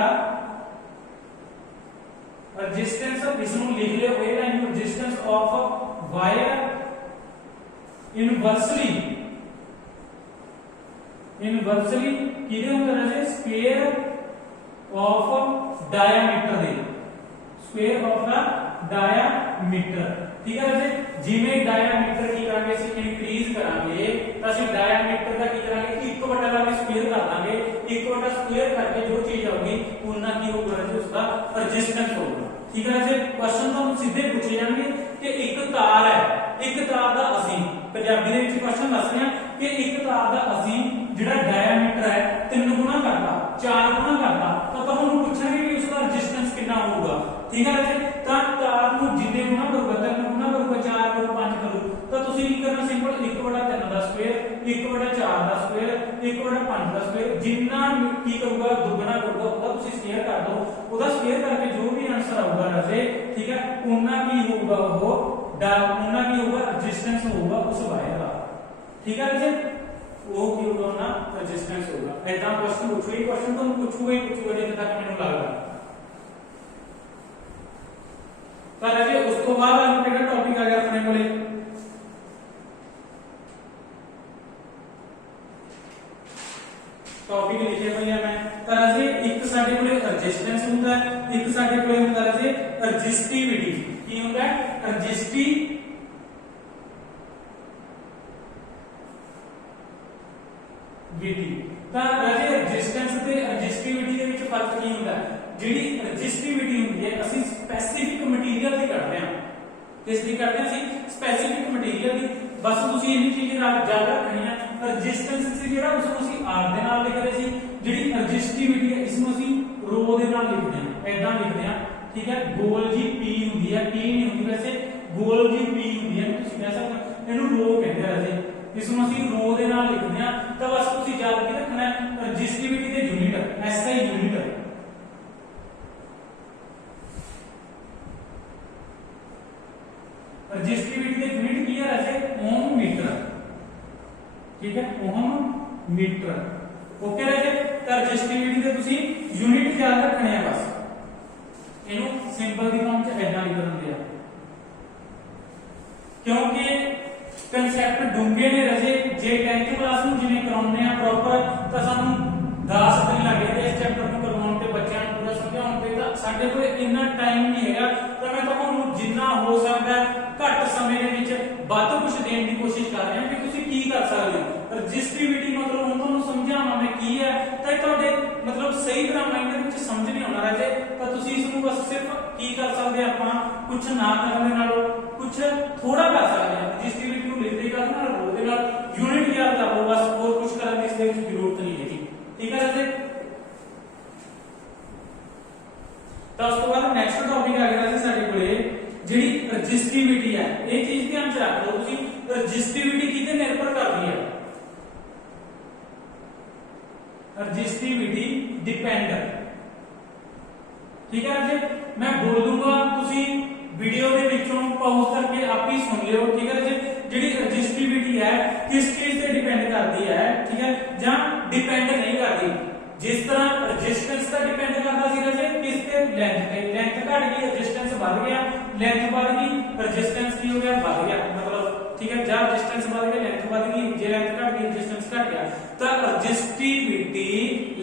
ਰੈਜ਼ਿਸਟੈਂਸ ਇਸ ਨੂੰ ਲਿਖ ਲਿਓ, ਇਹ line resistance of wire inversely inversely ਕਿਹਦੇ ਹੁੰਦਾ ਰਾਜੇ ਸਕੁਅਰ ਆਫ ਡਾਇਆਮੀਟਰ ਦੇ ਸਕੁਅਰ ਆਫ ਦਾ ਡਾਇਆਮੀਟਰ ਠੀਕ ਹੈ ਰਾਜੇ ਜਿਵੇਂ ਡਾਇਆਮੀਟਰ ਕੀ ਕਰਾਂਗੇ ਅਸੀਂ ਇਨਕਰੀਜ਼ ਕਰਾਂਗੇ ਤਾਂ ਅਸੀਂ ਡਾਇਆਮੀਟਰ ਦਾ ਕੀ ਕਰਾਂਗੇ 1 ਵਟਾ ਦਾ ਸਕੁਅਰ ਕਰ ਦਾਂਗੇ 1 ਵਟਾ ਸਕੁਅਰ ਕਰਕੇ ਜੋ ਚੀਜ਼ ਆਊਗੀ ਉਹਨਾਂ ਕੀ ਹੋਊਗਾ ਰਾਜੇ ਉਸਦਾ ਰੈਜ਼ਿਸਟੈਂਸ ਹੋਊਗਾ ਠੀਕ ਹੈ ਰਾਜੇ ਕੁਐਸਚਨ ਤੁਹਾਨੂੰ ਸਿੱਧੇ ਪੁੱਛੇ ਜਾਣਗੇ ਕਿ ਇੱਕ ਤਾਰ ਹੈ ਇੱਕ ਤਾਰ ਦਾ ਅਸੀਂ ਪੰਜਾਬੀ ਦੇ ਵਿੱਚ ਕੁਐਸਚਨ ਦੱਸ ਰਹੇ ਹਾਂ ਕਿ ਇੱਕ ਤਾਰ ਦਾ ਅਸੀਂ ਜਿਹੜਾ ਡਾਇਆਮੀਟਰ ਹੈ 3 ਗੁਣਾ ਕਰਦਾ 4 ਗੁਣਾ ਕਰਦਾ ਤਾਂ ਤੁਹਾਨੂੰ ਪੁੱਛਾਂਗੇ ਕਿ ਉਸਦਾ ਰੈਜ਼ਿਸਟੈਂਸ ਕਿੰਨਾ ਹੋਊਗਾ ਠੀਕ ਹੈ ਰਾਜੇ ਤਾਂ ਤਾਰ ਨੂੰ ਜਿੰਨੇ ਗੁਣਾ ਕਰੂਗਾ 3 ਗੁਣਾ ਕਰੂਗਾ 4 ਕਰੂਗਾ 5 ਕਰੂ ਤਾਂ ਤੁਸੀਂ ਕੀ ਕਰਨਾ ਸਿੰਪਲ 1/3 ਦਾ ਸਕੁਅਰ 1/4 ਦਾ ਸਕੁਅਰ 1/5 ਦਾ ਸਕੁਅਰ ਜਿੰਨਾ ਕੀ ਕਰੂਗਾ ਦੁੱਗਣਾ ਕਰੂਗਾ ਉਹਦਾ ਤੁਸੀਂ ਸਕੁਅਰ ਕਰ ਦਿਓ ਉਹਦਾ ਸਕੁਅਰ ਕਰਕੇ ਜੋ ਵੀ ਆਨਸਰ ਆਊਗਾ ਰਾਜੇ ਠੀਕ ਹੈ ਉਹਨਾਂ ਕੀ ਹੋਊਗਾ ਉਹਨਾਂ ਕੀ ਹੋਊਗਾ ਰੈਜ਼ਿਸਟੈਂਸ ਹੋਊਗਾ ਉਸ ਵਾਇਰ ਦਾ ਠੀਕ ਹੈ ਰਾਜੇ ਉਹ ਕੀ ਹੋਊਗਾ ਨਾ ਰੈਜ਼ਿਸਟੈਂਸ ਹੋਊਗਾ ਐਦਾਂ ਕੁਐਸਚਨ ਪੁੱਛੂਗਾ ਕੁਐਸਚਨ ਤੁਹਾਨੂੰ ਪੁੱਛੂਗਾ ਜਿੱਥੇ ਤੱਕ ਮੈਨੂੰ ਲੱਗਦਾ ਤਾਂ ਰਾਜੇ ਉਸ ਤੋਂ ਬਾਅਦ ਆਪਾਂ ਕਿਹੜਾ ਟੌਪਿਕ ਆ ਗਿਆ ਆਪਣੇ ਕੋਲੇ ਟੌਪਿਕ ਲਿਖਿਆ ਹੋਇਆ ਮੈਂ ਤਾਂ ਰਾਜੇ ਇੱਕ ਸਾਡੇ ਕੋਲੇ ਰੈਜ਼ਿਸਟੈਂਸ ਹੁੰਦਾ ਹੈ ਇੱਕ ਸਾਡੇ ਕੋਲੇ ਹੁੰਦਾ ਰਾਜੇ ਰੈਜ਼ਿਸਟਿਵਿਟੀ ਕੀ ਹੁੰਦਾ ਹੈ ਰੈਜ਼ਿਸਟਿਵਿਟੀ ਤਾਂ ਰਾਜੇ ਰੈਜ਼ਿਸਟੈਂਸ ਤੇ ਰੈਜ਼ਿਸਟਿਵਿਟੀ ਦੇ ਵਿੱਚ ਫਰਕ ਕੀ ਹੁੰਦਾ ਹੈ ਜਿਹੜੀ ਰੈਜ਼ਿਸਟਿਵਿਟੀ ਹੁੰਦੀ ਹੈ ਅਸੀਂ ਸਪੈਸੀਫਿਕ ਮਟੀਰੀਅਲ ਦੀ ਕਰਦੇ ਹਾਂ ਕਿਸ ਦੀ ਕਰਦੇ ਹਾਂ ਅਸੀਂ ਸਪੈਸੀਫਿਕ ਮਟੀਰੀਅਲ ਦੀ ਬਸ ਤੁਸੀਂ ਇਹ ਚੀਜ਼ ਯਾਦ ਰੱਖਣੀ ਹੈ ਰੈਜ਼ਿਸਟੈਂਸ ਸੀ ਜਿਹੜਾ ਉਸ ਨੂੰ ਅਸੀਂ ਆਰ ਦੇ ਨਾਲ ਲਿਖਦੇ ਸੀ ਜਿਹੜੀ ਰੈਜ਼ਿਸਟਿਵਿਟੀ ਹੈ ਇਸ ਨੂੰ ਅਸੀਂ ਰੋ ਦੇ ਨਾਲ ਲਿਖਦੇ ਹਾਂ ਐਦਾਂ ਲਿਖਦੇ ਹਾਂ ਠੀਕ ਹੈ ਗੋਲ ਜੀ ਪੀ ਹੁੰਦੀ ਹੈ ਪੀ ਨਹੀਂ ਹੁੰਦੀ ਵੈਸੇ ਗੋਲ ਜੀ ਪੀ ਹੁੰਦੀ ਹੈ ਤੁਸੀਂ ਕਹਿ ਸਕਦੇ ਇਹਨੂੰ ਰੋ ਕਹਿੰਦੇ ਆ ਰਾਜੇ ਇਸ ਨੂੰ ਅਸੀਂ ਰੋ ਦੇ ਨਾਲ ਲਿਖਦੇ ਹਾਂ ਤਾਂ ਬਸ ਤੁਸੀਂ ਯਾਦ ਕੀ ਰੱਖਣਾ ਹੈ ਰੈਜ਼ਿਸਟਿਵਿਟੀ ਦੇ ਯੂਨਿਟ ਐਸਆਈ ਯੂਨਿਟ ਰੈਜ਼ਿਸਟਿਵਿਟੀ ਦੇ ਯੂਨਿਟ ਕੀ ਹੈ ਰਾਜੇ ਓਮ ਮੀਟਰ ਠੀਕ ਹੈ ਓਮ ਮੀਟਰ ਓਕੇ ਰਾਜੇ ਤਾਂ ਰੈਜ਼ਿਸਟਿਵਿਟੀ ਦੇ ਤੁਸੀਂ ਯੂਨਿਟ ਯਾਦ ਰੱਖਣੇ ਆ ਬਸ ਇਹਨੂੰ ਸਿੰਪਲ ਦੀ ਫਾਰਮ ਚ ਐਦਾਂ ਲਿਖ ਦਿੰਦੇ ਆ ਕਿਉਂਕਿ ਕਨਸੈਪਟ ਡੂੰਘੇ ਨੇ ਰਾਜੇ ਜੇ 10th ਕਲਾਸ ਨੂੰ ਜਿਵੇਂ ਕਰਾਉਂਦੇ ਆ ਪ੍ਰੋਪਰ ਤਾਂ ਸਾਨੂੰ 10 ਦਿਨ ਲੱਗਦੇ ਇਸ ਚੈਪਟਰ ਨੂੰ ਕਰਵਾਉਣ ਤੇ ਬੱਚਿਆਂ ਨੂੰ ਪੂਰਾ ਸਮਝਾਉਣ ਤੇ ਤਾਂ ਸਾਡੇ ਕੋਲ ਇੰਨਾ ਟਾਈਮ ਨਹੀਂ ਹੈਗਾ ਤਾਂ ਮੈਂ ਤੁਹਾਨੂੰ ਜਿੰਨਾ ਹੋ ਸਕਦਾ ਘੱਟ ਸਮੇਂ ਦੇ ਵਿੱਚ ਵੱਧ ਕੁਝ ਦੇਣ ਦੀ ਕੋਸ਼ਿਸ਼ ਕਰ ਰਿਹਾ ਕਿ ਤੁਸੀਂ ਕੀ ਕਰ ਸਕਦੇ ਹੋ ਰੈਜ਼ਿਸਟਿਵਿਟੀ ਮਤਲਬ ਹੁਣ ਤੁਹਾਨੂੰ ਸਮਝਾਉਣਾ ਮੈਂ ਕੀ ਹੈ ਤਾਂ ਤੁਹਾਡੇ ਮਤਲਬ ਸਹੀ ਤਰ੍ਹਾਂ ਮਾਈਂਡ ਦੇ ਵਿੱਚ ਸਮਝ ਨਹੀਂ ਆਉਣਾ ਰਾਜੇ ਤਾਂ ਤੁਸੀਂ ਇਸ ਨੂੰ ਬਸ ਸਿਰਫ ਕੀ ਕਰ ਸਕਦੇ ਆਪਾਂ ਕੁਝ ਨਾ ਕਰਨ ਦੇ ਨਾਲ ਕੁਝ ਥੋੜਾ ਕਰ ਸਕਦੇ ਹਾਂ ਰੈਜ਼ਿਸਟਿਵਿਟੀ ਨੂੰ ਲਿਖਦੇ ਕਰਨ ਨਾਲ ਰੋ ਦੇ ਨਾਲ ਯੂਨਿਟ ਯਾਦ ਕਰ ਲਓ ਬਸ ਹੋਰ ਕੁਝ ਕਰਨ ਦੀ ਇਸ ਦੇ ਵਿੱਚ ਜ਼ਰੂਰਤ ਨਹੀਂ ਹੈਗੀ ਠੀਕ ਹੈ ਰਾਜੇ ਤਾਂ ਉਸ ਤੋਂ ਬਾਅਦ ਨੈਕਸਟ ਟੌਪਿਕ ਆ ਗਿਆ ਜੀ ਸਾਡੇ ਕੋਲੇ ਜਿਹੜੀ ਰੈਜ਼ਿਸਟਿਵਿਟੀ ਹੈ ਇਹ ਚੀਜ਼ ਧਿਆਨ ਚ ਰੱਖ ਲਓ ਤੁਸੀਂ ਰੈਜ਼ਿਸਟਿਵਿਟੀ ਕਿਤੇ ਨਿਰਭਰ ਕਰਦੀ ਹੈ ਰੈਜ਼ਿਸਟਿਵਿਟੀ ਡਿਪੈਂਡ ਠੀਕ ਹੈ ਰਾਜੇ ਮੈਂ ਬੋਲ ਦੂੰਗਾ ਤੁਸੀਂ ਵੀਡੀਓ ਦੇ ਵਿੱਚੋਂ ਪੌਜ਼ ਕਰਕੇ ਆਪ ਹੀ ਸੁਣ ਲਿਓ ਠੀਕ ਹੈ ਰਾਜੇ ਜਿਹੜੀ ਰੈਜ਼ਿਸਟਿਵਿਟੀ ਹੈ ਕਿਸ ਚੀਜ਼ ਤੇ ਡਿਪੈਂਡ ਕਰਦੀ ਹੈ ਠੀਕ ਹੈ ਜਾਂ ਡਿਪੈਂਡ ਨਹੀਂ ਕਰਦੀ ਜਿਸ ਤਰ੍ਹਾਂ ਰੈਜ਼ਿਸਟੈਂਸ ਦਾ ਡਿਪੈਂਡ ਕਰਦਾ ਸੀ ਰਾਜੇ ਕਿਸ ਤੇ ਲੈਂਥ ਘਟ ਗਈ ਰੈਜ਼ਿਸਟੈਂਸ ਵੱਧ ਗਿਆ ਲੈਂਥ ਵੱਧ ਗਈ ਰੈਜ਼ਿਸਟੈਂਸ ਕੀ ਹੋ ਗਿਆ ਵੱਧ ਗਿਆ ਮਤਲਬ ਠੀਕ ਹੈ ਜਾਂ ਰੈਜ਼ਿਸਟੈਂਸ ਵੱਧ ਗਿਆ ਲੈਂਥ ਵੱਧ ਗਈ ਜੇ ਲੈਂਥ ਘਟ ਗਈ ਰੈਜ਼ਿਸਟੈਂਸ ਘਟ ਗਿਆ ਤਾਂ ਰੈਜ਼ਿਸਟਿਵਿਟੀ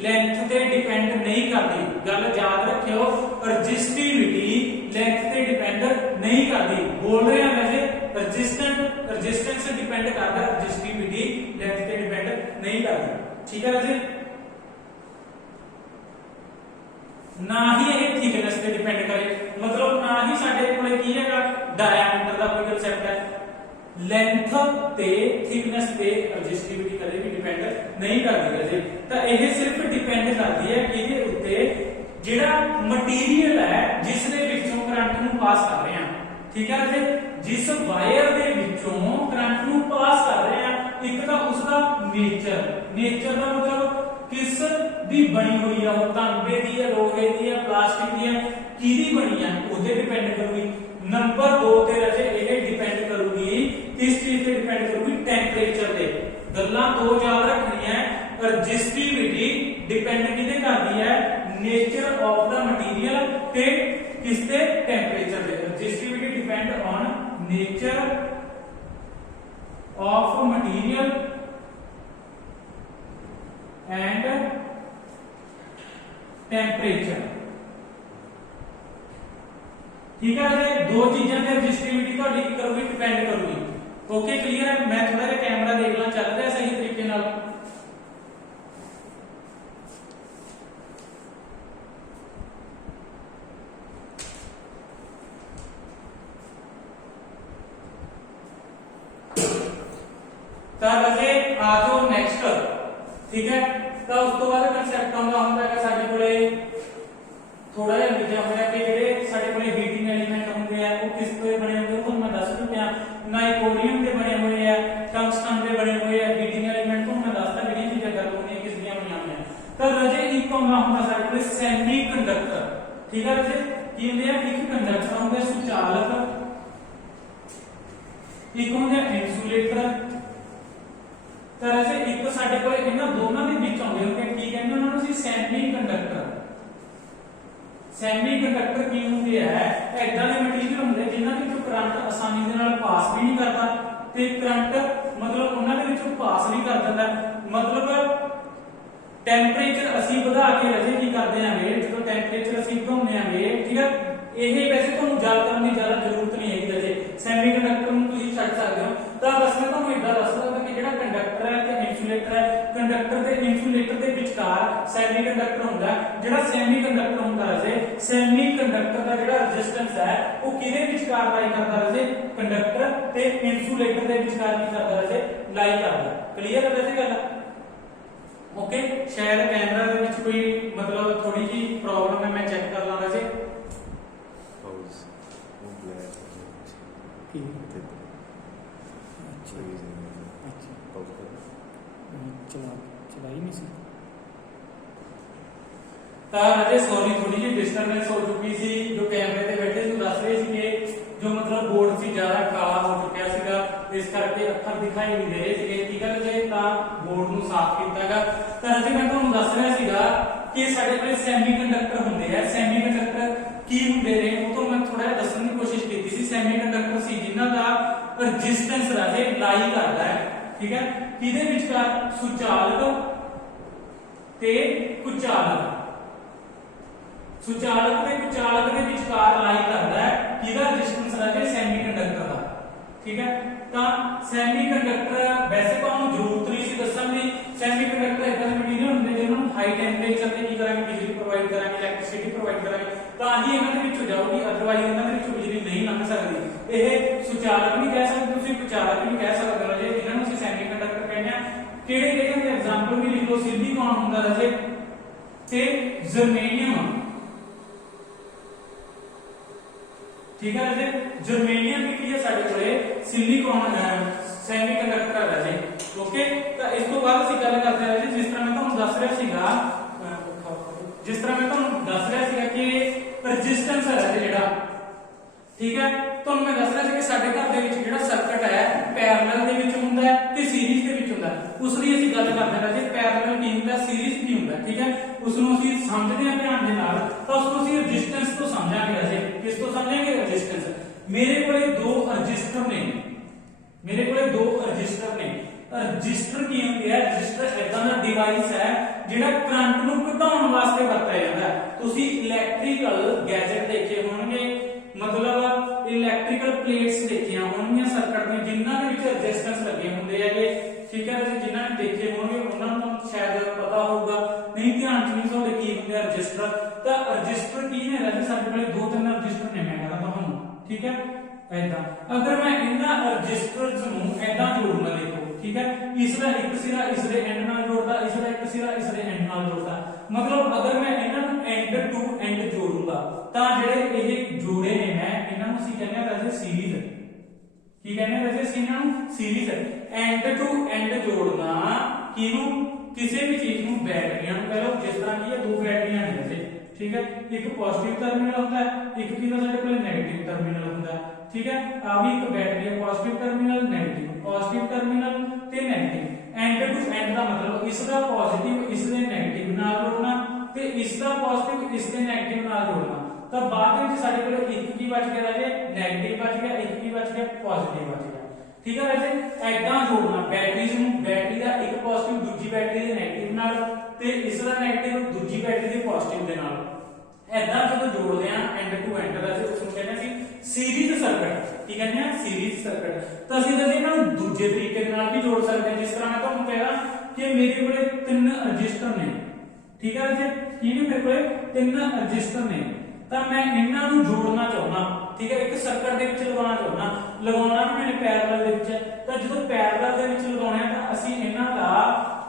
ਲੈਂਥ ਤੇ ਡਿਪੈਂਡ ਨਹੀਂ ਕਰਦੀ ਗੱਲ ਯਾਦ ਰੱਖਿਓ ਰੈਜ਼ਿਸਟਿਵਿਟੀ ਲੈਂਥ ਤੇ ਡਿਪੈਂਡ ਨਹੀਂ ਕਰਦੀ ਬੋਲ ਰਹੇ ਹਾਂ ਵੈਸੇ ਰੈਜ਼ਿਸਟੈਂਸ ਡਿਪੈਂਡ ਕਰਦਾ ਰੈਜ਼ਿਸਟਿਵਿਟੀ ਲੈਂਥ ਤੇ ਡਿਪੈਂਡ ਨਹੀਂ ਕਰਦੀ ਠੀਕ ਹੈ ਰਾਜੇ ਨਾ ਹੀ ਇਹ ਥਿਕਨੈਸ ਤੇ ਡਿਪੈਂਡ ਕਰੇ ਮਤਲਬ ਨਾ ਹੀ ਸਾਡੇ ਕੋਲੇ ਕੀ ਹੈਗਾ ਡਾਇਆਮੀਟਰ ਦਾ ਕੋਈ ਕਨਸੈਪਟ ਹੈ ਲੈਂਥ ਤੇ ਥਿਕਨੈਸ ਤੇ ਰੈਜ਼ਿਸਟਿਵਿਟੀ ਕਦੇ ਵੀ ਡਿਪੈਂਡ ਨਹੀਂ ਕਰਦੀ ਰਾਜੇ ਤਾਂ ਇਹ ਸਿਰਫ ਡਿਪੈਂਡ ਕਰਦੀ ਹੈ ਇਹਦੇ ਉੱਤੇ ਜਿਹੜਾ ਮਟੀਰੀਅਲ ਹੈ ਜਿਸ ਦੇ ਵਿੱਚੋਂ ਕਰੰਟ ਨੂੰ ਪਾਸ ਕਰ ਰਹੇ ਹਾਂ ਠੀਕ ਹੈ ਰਾਜੇ ਜਿਸ ਵਾਇਰ ਦੇ ਵਿੱਚੋਂ ਕਰੰਟ ਨੂੰ ਪਾਸ ਕਰ ਰਹੇ ਹਾਂ ਇੱਕ ਤਾਂ ਉਸ ਦਾ ਨੇਚਰ ਦਾ ਮਤਲਬ ਕਿਸ ਦੀ ਬਣੀ ਹੋਈ ਹੈ ਉਹ ਤਾਂਬੇ ਦੀ ਹੈ ਲੋਹੇ ਦੀ ਹੈ ਪਲਾਸਟਿਕ ਦੀ ਹੈ ਕਿਹਦੀ ਬਣੀ ਹੈ ਉਹਦੇ ਡਿਪੈਂਡ ਕਰੂਗੀ ਨੰਬਰ 2 ਤੇ ਰਾਜੇ ਇਹ ਡਿਪੈਂਡ ਕਰੂਗੀ ਕਿਸ ਚੀਜ਼ ਤੇ ਡਿਪੈਂਡ ਕਰੂਗੀ ਟੈਂਪਰੇਚਰ ਤੇ ਗੱਲਾਂ ਦੋ ਯਾਦ ਰੱਖਣੀਆਂ ਰੈਜ਼ਿਸਟਿਵਿਟੀ ਡਿਪੈਂਡ ਕਿਹਦੇ ਕਰਦੀ ਹੈ ਨੇਚਰ ਆਫ ਦਾ ਮਟੀਰੀਅਲ ਤੇ ਕਿਸ ਤੇ ਟੈਂਪਰੇਚਰ ਤੇ resistivity depend on nature of material and temperature. ठीक है जी, दो चीजों की रजिस्टिविटी ਤੁਹਾਡੀ ਕੀ ਕਰੂਗੀ डिपेंड करूगी। ओके क्लियर है। मैं थोड़ा जिहा कैमरा देख ला चल रहा सही तरीके नाल। तब अजे आ जाओ नेक्स्ट। ठीक है, तो उस तो बाद कंसेप्ट आउंदा हुंदा है साडे कोले थोड़ा जिहा लिखिया होया कि जेडे साडे कोले हीटिंग एलिमेंट हुंदे आ वो किस तो बने हुंदे हैं मैं दस चुकिया। नाइट्रोजन के बने हुए हैं, टंगस्टन के बने हुए हैं। हीटिंग एलिमेंट तो मैं दसदा किहड़ियां चीजां गल होंदियां किस दियां बणीआं होईआं। तो रजे एक आउंदा हुंदा साडे कोले सेमीकंडक्टर। ठीक है रजे, की हुंदे आ एक कंडक्टर हुंदे सुचालक, एक हुंदे इंसुलेटर। तो रजे एक साडे कोले इन्हां दोनां दे विच आउंदे हुंदे की कहंदे उन्हां नूं असीं सेमीकंडक्टर। सेमीकंडक्टर की होंगे है इदां दे मटीरियल होंदे जिन्हां दे विचों करंट आसानी दे नाल पास भी नहीं करता ते करंट मतलब उन्हां दे विचों पास नहीं कर दिंदा। मतलब टेंपरेचर ਅਸੀਂ ਵਧਾ ਕੇ रजे की करदे आंगे ਜਦੋਂ टेंपरेचर ਅਸੀਂ ਵਧਾਉਂਦੇ आंगे। ठीक है, ਇਹ वैसे ਤੁਹਾਨੂੰ याद करने की ज़्यादा जरूरत नहीं है रजे। सेमीकंडक्टर ਨੂੰ ਤੁਸੀਂ ਛੱਡ ਸਕਦੇ ਹੋ। ਤਾਂ ਬਸ ਮੈਂ ਤੁਹਾਨੂੰ ਇਦਾਂ ਦੱਸ ਸਕਦਾ ਕਿ ਜਿਹੜਾ ਕੰਡਕਟਰ ਹੈ ਤੇ ਇਨਸੂਲੇਟਰ ਹੈ, ਕੰਡਕਟਰ ਤੇ ਇਨਸੂਲੇਟਰ ਦੇ ਵਿਚਕਾਰ ਸੈਮੀਕੰਡਕਟਰ ਹੁੰਦਾ। ਜਿਹੜਾ ਸੈਮੀਕੰਡਕਟਰ ਹੁੰਦਾ ਰजे, ਸੈਮੀਕੰਡਕਟਰ ਦਾ ਜਿਹੜਾ ਰੈਜ਼ਿਸਟੈਂਸ ਹੈ ਉਹ ਕਿਹਦੇ ਵਿਚਕਾਰ ਲਾਈ ਕਰਦਾ ਰजे, ਕੰਡਕਟਰ ਤੇ ਇਨਸੂਲੇਟਰ ਦੇ ਵਿਚਕਾਰ ਕੀ ਕਰਦਾ ਰजे, ਲਾਈ ਕਰਦਾ। ਕਲੀਅਰ ਹੈ ਵੈਸੇ ਗੱਲ। ओके, शायद कैमरा ਦੇ ਵਿੱਚ ਕੋਈ मतलब थोड़ी जी प्रॉब्लम है, मैं चेक कर ਲਾਂ ਵੈਸੇ। पाउज वो ब्लैक की अच्छा पाउज चलाई नहीं सी। ਤਾਂ ਅਜੇ ਸੌਰੀ ਥੋੜੀ ਜੀ ਡਿਸਟਰਬੈਂਸ ਹੋ ਚੁੱਕੀ ਸੀ। ਜੋ ਕੈਮਰੇ ਤੇ ਬੈਠੇ ਸੀ ਦੱਸ ਰਹੇ ਸੀ ਕਿ जो मतलब बोर्ड ਸੀ ਜ਼ਿਆਦਾ ਕਾਲਾ ਹੋ ਚੁੱਕਿਆ ਸੀਗਾ, ਇਸ ਕਰਕੇ ਅੱਖਰ ਦਿਖਾਈ ਨਹੀਂ ਦੇ ਰਹੇ ਸੀਗੇ। ਕੀ ਗੱਲ ਜੇ ਤਾਂ ਬੋਰਡ ਨੂੰ ਸਾਫ਼ ਕੀਤਾਗਾ। ਤਾਂ ਅਸੀਂ ਮੈਂ ਤੁਹਾਨੂੰ ਦੱਸ ਰਿਹਾ ਸੀਗਾ ਕਿ ਸਾਡੇ ਕੋਲ ਸੈਮੀਕੰਡਕਟਰ ਹੁੰਦੇ ਆ। ਸੈਮੀਕੰਡਕਟਰ ਕੀ ਹੁੰਦੇ ਨੇ ਉਹ ਤੋਂ ਮੈਂ ਥੋੜਾ ਜਿਹਾ ਦੱਸਣ ਦੀ ਕੋਸ਼ਿਸ਼ ਕੀਤੀ ਸੀ। ਸੈਮੀਕੰਡਕਟਰ ਸੀ ਜਿਨ੍ਹਾਂ ਦਾ ਰੈਜ਼ਿਸਟੈਂਸ ਰਾਜੇ ਲਾਈ ਕਰਦਾ ਹੈ। ਠੀਕ ਹੈ, ਕਿਹਦੇ ਵਿਚਕਾਰ, ਸੁਚਾਲਕ ਤੇ ਕੁਚਾਲਕ। सुचालक ਤੇ ਕੁਚਾਲਕ ਦੇ ਵਿਚਕਾਰ ਲਾਈ ਕਰਦਾ ਹੈ ਕਿਹਦਾ ਰੈਜ਼ਿਸਟੈਂਸ ਰਾਜੇ, ਸੈਮੀਕੰਡਕਟਰ ਦਾ। ਠੀਕ ਹੈ, ਤਾਂ ਸੈਮੀਕੰਡਕਟਰ ਵੈਸੇ ਤੁਹਾਨੂੰ ਜ਼ਰੂਰਤ ਨਹੀਂ ਸੀ ਦੱਸਣ ਦੀ। ਸੈਮੀਕੰਡਕਟਰ ਇਦਾਂ ਦੇ ਮਟੀਰੀਅਲ ਹੁੰਦੇ ਜਿਹਨਾਂ ਨੂੰ ਹਾਈ ਟੈਂਪਰੇਚਰ ਤੇ ਕੀ ਕਰਾਂਗੇ, ਬਿਜਲੀ ਪ੍ਰੋਵਾਈਡ ਕਰਾਂਗੇ, ਇਲੈਕਟ੍ਰਿਸਿਟੀ ਪ੍ਰੋਵਾਈਡ ਕਰਾਂਗੇ, ਤਾਂ ਹੀ ਇਹਨਾਂ ਦੇ ਵਿੱਚੋਂ ਜਾਊਗੀ। ਅਦਰਵਾਈਜ਼ ਇਹਨਾਂ ਦੇ ਵਿੱਚੋਂ ਬਿਜਲੀ ਨਹੀਂ ਲੰਘ ਸਕਦੀ। ਇਹ ਸੁਚਾਲਕ ਨਹੀਂ ਕਹਿ ਸਕਦੇ ਤੁਸੀਂ, ਕੁਚਾਲਕ ਨਹੀਂ ਕਹਿ ਸਕਦੇ ਰਾਜੇ। ਇਹਨਾਂ ਨੂੰ ਅਸੀਂ ਸੈਮੀਕੰਡਕਟਰ ਕਹਿੰਦੇ ਆ। ਕਿਹੜੇ ਕਿਹੜੇ ਦੇ ਐਗਜ਼ਾਮਪਲ ਵੀ ਲਿਖ ਲਓ। ਸਿਲੀਕॉन ਹੁੰਦਾ ਰਾਜੇ ਤੇ ਜਰਮੇਨੀਅਮ। ठीक है राजे, जर्मेनियम भी की है साडे कोले सिलिकॉन सेमीकंडक्टर है राजे। ओके, तो इस तो बाद ਅਸੀਂ ਗੱਲ ਕਰਦੇ ਹਾਂ ਜਿਸ ਤਰ੍ਹਾਂ ਮੈਂ ਤੁਹਾਨੂੰ ਦੱਸ ਰਿਹਾ ਸੀਗਾ ਕਿ ਰੈਜ਼ਿਸਟੈਂਸ ਹੈ ਰਾਜੇ ਜਿਹੜਾ। ਠੀਕ ਹੈ, ਤੁਹਾਨੂੰ ਮੈਂ ਦੱਸ ਰਿਹਾ ਸੀ ਕਿ ਸਾਡੇ ਘਰ ਦੇ ਵਿੱਚ ਜਿਹੜਾ ਸਰਕਟ ਹੈ ਪੈਰਲਲ ਦੇ ਵਿੱਚ ਹੁੰਦਾ ਹੈ ਤੇ ਸੀਰੀਜ਼ ਦੇ ਵਿੱਚ ਹੁੰਦਾ ਹੈ। ਉਸ ਦੀ ਅਸੀਂ ਗੱਲ ਕਰਦੇ ਹਾਂ ਰਾਜੇ। ਪੈਰਲਲ ਕੀ ਹੁੰਦਾ, ਸੀਰੀਜ਼ ਕੀ ਹੁੰਦਾ। ਠੀਕ ਹੈ, ਉਸ ਨੂੰ ਅਸੀਂ ਸਮਝਦੇ ਹਾਂ ਧਿਆਨ ਦੇ ਨਾਲ। ਤਾਂ ਉਸ ਨੂੰ ਅਸੀਂ ਰੈਜ਼ਿਸਟੈਂਸ ਤੋਂ ਸਮਝਾਂਗੇ ਰਾਜੇ। किस तो समझेंगे, रेजिस्टेंस। मेरे कोले दो रजिस्टर ने, रजिस्टर की होंगे है, रजिस्टर ऐसा दा डिवाइस है जिहड़ा करंट नूं घटाउण वास्ते वरतिया जांदा है। तुसीं इलैक्ट्रिकल गैजेट देखे होणगे, मतलब इलैक्ट्रिकल प्लेट्स देखियां होणगीਆਂ सर्किट ਦੀਆਂ जिन्हां दे विच रजिस्टेंस लगे हुंदे हैगे। ठीक है, जिन्हां ने देखे होणगे उन्हां नूं शायद पता होਊਗਾ, नहीं ध्यान च नहीं ਤੁਹਾਡੇ ਕੀ ਹੁੰਦੇ रजिस्टर। ਤਾਂ रजिस्टर ਕੀ ਨੇ ਰਾਜੇ, ਸਾਡੇ ਕੋਲੇ ਦੋ ਤਿੰਨ रजिस्टर ने मैं कहता ਤੁਹਾਨੂੰ। ठीक है, ऐदा अगर मैं इन्हां रजिस्टर्स ਨੂੰ ऐदा जोड़ना, देखो ठीक है, इसका एक सिरा इसके एंड नाल जोड़दा, इसका एक सिरा इसके एंड नाल जोड़दा। मतलब अगर मैं इन्हां ਨੂੰ एंड टू एंड जोड़ूंगा ਤਾਂ ਜਿਹੜੇ ਇਹ ਜੋੜੇ ਨੇ ਮੈਂ ਇਹਨਾਂ ਨੂੰ ਅਸੀਂ ਕਹਿੰਦੇ ਆ ਰਾਜੇ ਸੀਰੀਜ਼। ਕੀ ਕਹਿੰਦੇ ਆ ਰਾਜੇ, ਅਸੀਂ ਇਹਨਾਂ ਨੂੰ ਸੀਰੀਜ਼ एंड टू एंड जोड़ना ਕਿਹਨੂੰ, ਕਿਸੇ ਵੀ ਚੀਜ਼ ਨੂੰ ਬੈਟਰੀਆਂ ਨੂੰ ਕਹ ਲਓ। ਜਿਸ ਤਰ੍ਹਾਂ ਕੀ ਹੈ ਦੋ ਬੈਟਰੀਆਂ ਨੇ ਰਾਜੇ। ठीक है, एक पॉजिटिव टर्मिनल होता है, एक किंदा साडे कोल नेगेटिव टर्मिनल होता है। ठीक है, आ भी एक बैटरी है, पॉजिटिव टर्मिनल ते नेगेटिव। एंड टू एंड का मतलब इसका पॉजिटिव इसके नेगेटिव नाल जोड़ना ते इसका पॉजिटिव इसके नेगेटिव नाल जोड़ना। तो बाद में साडे कोल एक की बच गया राजे, नेगेटिव बच गया, एक की बच गया, पॉजिटिव बच गया। ठीक है राजे, ऐदा जोड़ना बैटरीज नूं, बैटरी का एक पॉजिटिव दूजी बैटरी दे नेगेटिव नाल ਐਦਾਂ ਜਦੋਂ ਜੋੜਦੇ ਆ ਐਂਡ ਟੂ ਐਂਡ ਰਾਜੇ ਉਸ ਨੂੰ ਕਹਿੰਦੇ ਸੀ ਸੀਰੀਜ਼ ਸਰਕਟ। ਕੀ ਕਹਿੰਦੇ ਆ? Series circuit. ਤਾਂ ਅਸੀਂ ਇਹਨਾਂ ਨੂੰ ਦੂਜੇ ਤਰੀਕੇ ਦੇ ਨਾਲ ਵੀ ਜੋੜ ਸਕਦੇ ਹਾਂ, ਜਿਸ ਤਰ੍ਹਾਂ ਮੈਂ ਤੁਹਾਨੂੰ ਕਿਹਾ ਕਿ ਮੇਰੇ ਕੋਲੇ 3 ਰਜਿਸਟਰ ਨੇ, ਠੀਕ ਹੈ ਰਾਜੇ, ਕੀ ਨੇ ਮੇਰੇ ਕੋਲੇ 3 ਰਜਿਸਟਰ ਨੇ, ਤਾਂ ਮੈਂ ਇਹਨਾਂ ਨੂੰ ਜੋੜਨਾ ਚਾਹੁੰਦਾ, ਠੀਕ ਹੈ, ਇੱਕ ਸਰਕਟ ਦੇ ਵਿੱਚ ਲਗਾਉਣਾ ਚਾਹੁੰਦਾ। ਲਗਾਉਣਾ ਵੀ ਮੈंने ਪੈਰਲਲ ਦੇ ਵਿੱਚ ਹੈ, ਤਾਂ ਜਦੋਂ ਪੈਰਲਲ ਦੇ ਵਿੱਚ ਲਗਾਉਣਾ ਹੈ ਤਾਂ ਅਸੀਂ ਇਹਨਾਂ ਦਾ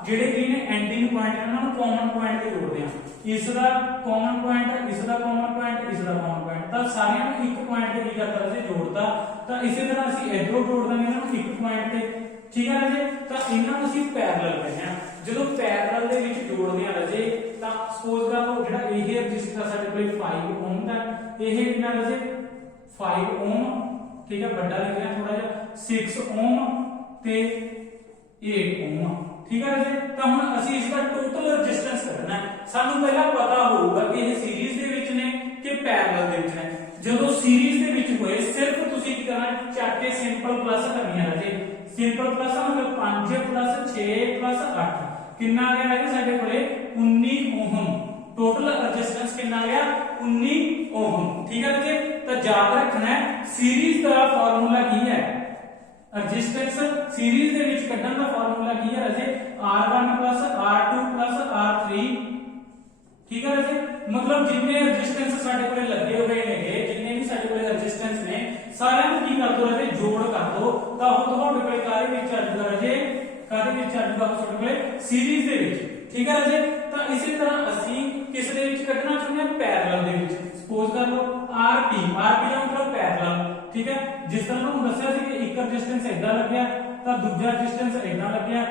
ਜਿਹੜੇ ਕੀ ਨੇ ਐਂਡਿੰਗ ਪੁਆਇੰਟ ਇਹਨਾਂ ਨੂੰ ਕਾਮਨ ਪੁਆਇੰਟ ਤੇ ਜੋੜਦੇ ਹਾਂ। ਇਸ ਦਾ ਕਾਮਨ ਪੁਆਇੰਟ ਹੈ, ਇਸ ਦਾ ਕਾਮਨ ਪੁਆਇੰਟ, ਇਸ ਦਾ ਕਾਮਨ ਪੁਆਇੰਟ, ਤਾਂ ਸਾਰਿਆਂ ਨੂੰ ਇੱਕ ਪੁਆਇੰਟ ਤੇ ਕੀ ਕਰਤਾ ਰਾਜੇ? ਜੋੜਤਾ। ਤਾਂ ਇਸੇ ਤਰ੍ਹਾਂ ਅਸੀਂ ਇਧਰੋਂ ਜੋੜ ਦਾਂਗੇ ਇਹਨਾਂ ਨੂੰ ਇੱਕ ਪੁਆਇੰਟ ਤੇ, ਠੀਕ ਹੈ ਰਾਜੇ। ਤਾਂ ਇਹਨਾਂ ਨੂੰ ਅਸੀਂ ਪੈਰਲਲ ਕਹਿੰਦੇ ਆ। ਜਦੋਂ ਪੈਰਲਲ ਦੇ ਵਿੱਚ ਜੋੜਦੇ ਆ ਰਾਜੇ ਤਾਂ ਸਪੋਜ਼ ਕਰ ਲਓ ਜਿਹੜਾ ਇਹ ਰਜਿਸਟਰ ਸਾਡੇ ਕੋਲ 5 ਓਮ ਦਾ, ਇਹ ਕਿੰਨਾ ਰਾਜੇ? 5 ਓਮ, ਠੀਕ ਹੈ, ਵੱਡਾ ਲਿਖ ਰਿਹਾ ਥੋੜਾ ਜਿਹਾ, 6 ਓਮ ਤੇ 8 ਓਮ, ਠੀਕ ਹੈ ਰਾਜੇ। ਤਾਂ ਹੁਣ ਅਸੀਂ ਇਸ ਦਾ ਟੋਟਲ ਰੈਜ਼ਿਸਟੈਂਸ ਕਰਨਾ ਹੈ। ਸਾਨੂੰ ਪਹਿਲਾਂ ਪਤਾ ਹੋਊਗਾ ਕਿ ਇਹ ਸੀਰੀਜ਼ ਦੇ ਵਿੱਚ ਨੇ ਕਿ ਪੈਰਲਲ ਦੇ ਵਿੱਚ ਨੇ। ਜਦੋਂ ਸੀਰੀਜ਼ ਦੇ ਵਿੱਚ ਹੋਏ ਸਿਰਫ ਤੁਸੀਂ ਕੀ ਕਰਨਾ? ਚੱਕ ਕੇ ਸਿੰਪਲ ਪਲੱਸ ਕਰਨੀ ਹੈ ਰਾਜੇ। ਸਿੰਪਲ ਪਲੱਸ ਮਤਲਬ 5 + 6 + 8 ਕਿੰਨਾ ਆ ਗਿਆ ਰਾਜੇ? ਸਾਡੇ ਕੋਲੇ 19 ਓਹਮ। ਟੋਟਲ ਰੈਜ਼ਿਸਟੈਂਸ ਕਿੰਨਾ ਆ ਗਿਆ? 19 ਓਹਮ, ਠੀਕ ਹੈ ਰਾਜੇ। ਤਾਂ ਯਾਦ ਰੱਖਣਾ ਹੈ ਸੀਰੀਜ਼ ਦਾ ਫਾਰਮੂਲਾ ਕੀ ਹੈ? ਰੈਜ਼ਿਸਟੈਂਸ ਸੀਰੀਜ਼ ਦੇ ਵਿੱਚ ਕੱਢਣ ਦਾ ਫਾਰਮੂਲਾ ਕੀ ਹੈ ਰਾਜੇ? R1 + R2 + R3, ਠੀਕ ਹੈ ਰਾਜੇ। ਮਤਲਬ ਜਿੰਨੇ ਰੈਜ਼ਿਸਟੈਂਸ ਸਾਡੇ ਕੋਲੇ ਲੱਗੇ ਹੋਏ ਨੇਗੇ, ਜਿੰਨੇ ਵੀ ਸਾਡੇ ਕੋਲੇ ਰੈਜ਼ਿਸਟੈਂਸ ਨੇ, ਸਾਰਿਆਂ ਨੂੰ ਕੀ ਕਰ ਦੋ ਰਾਜੇ? ਜੋੜ ਕਰ ਦੋ। ਤਾਂ ਉਹ ਤੁਹਾਡੇ ਕੋਲੇ ਕਾਹਦੇ ਵਿੱਚ ਆ ਜਾਊਗਾ ਰਾਜੇ? ਕਾਹਦੇ ਵਿੱਚ ਆ ਜਾਊਗਾ? ਤੁਹਾਡੇ ਕੋਲੇ ਸੀਰੀਜ਼ ਦੇ ਵਿੱਚ, ਠੀਕ ਹੈ ਰਾਜੇ। ਤਾਂ ਇਸੇ ਤਰ੍ਹਾਂ ਅਸੀਂ ਕਿਸ ਦੇ ਵਿੱਚ ਕੱਢਣਾ ਚਾਹੁੰਦੇ ਹਾਂ? ਪੈਰਲਲ ਦੇ ਵਿੱਚ। ਸਪੋਜ਼ ਕਰ ਲਓ RP, RP ਦਾ ਮਤਲਬ ਪੈਰਲਲ, ਠੀਕ ਹੈ। ਜਿਸ ਤਰ੍ਹਾਂ ਤੁਹਾਨੂੰ ਦੱਸਿਆ ਸੀ ਕਿ ਇੱਕ ਰੈਜ਼ਿਸਟੈਂਸ ਇਦਾਂ ਲੱਗਿਆ ਤਾਂ ਦੂਜਾ ਰੈਜ਼ਿਸਟੈਂਸ ਇਦਾਂ ਲੱਗਿਆ,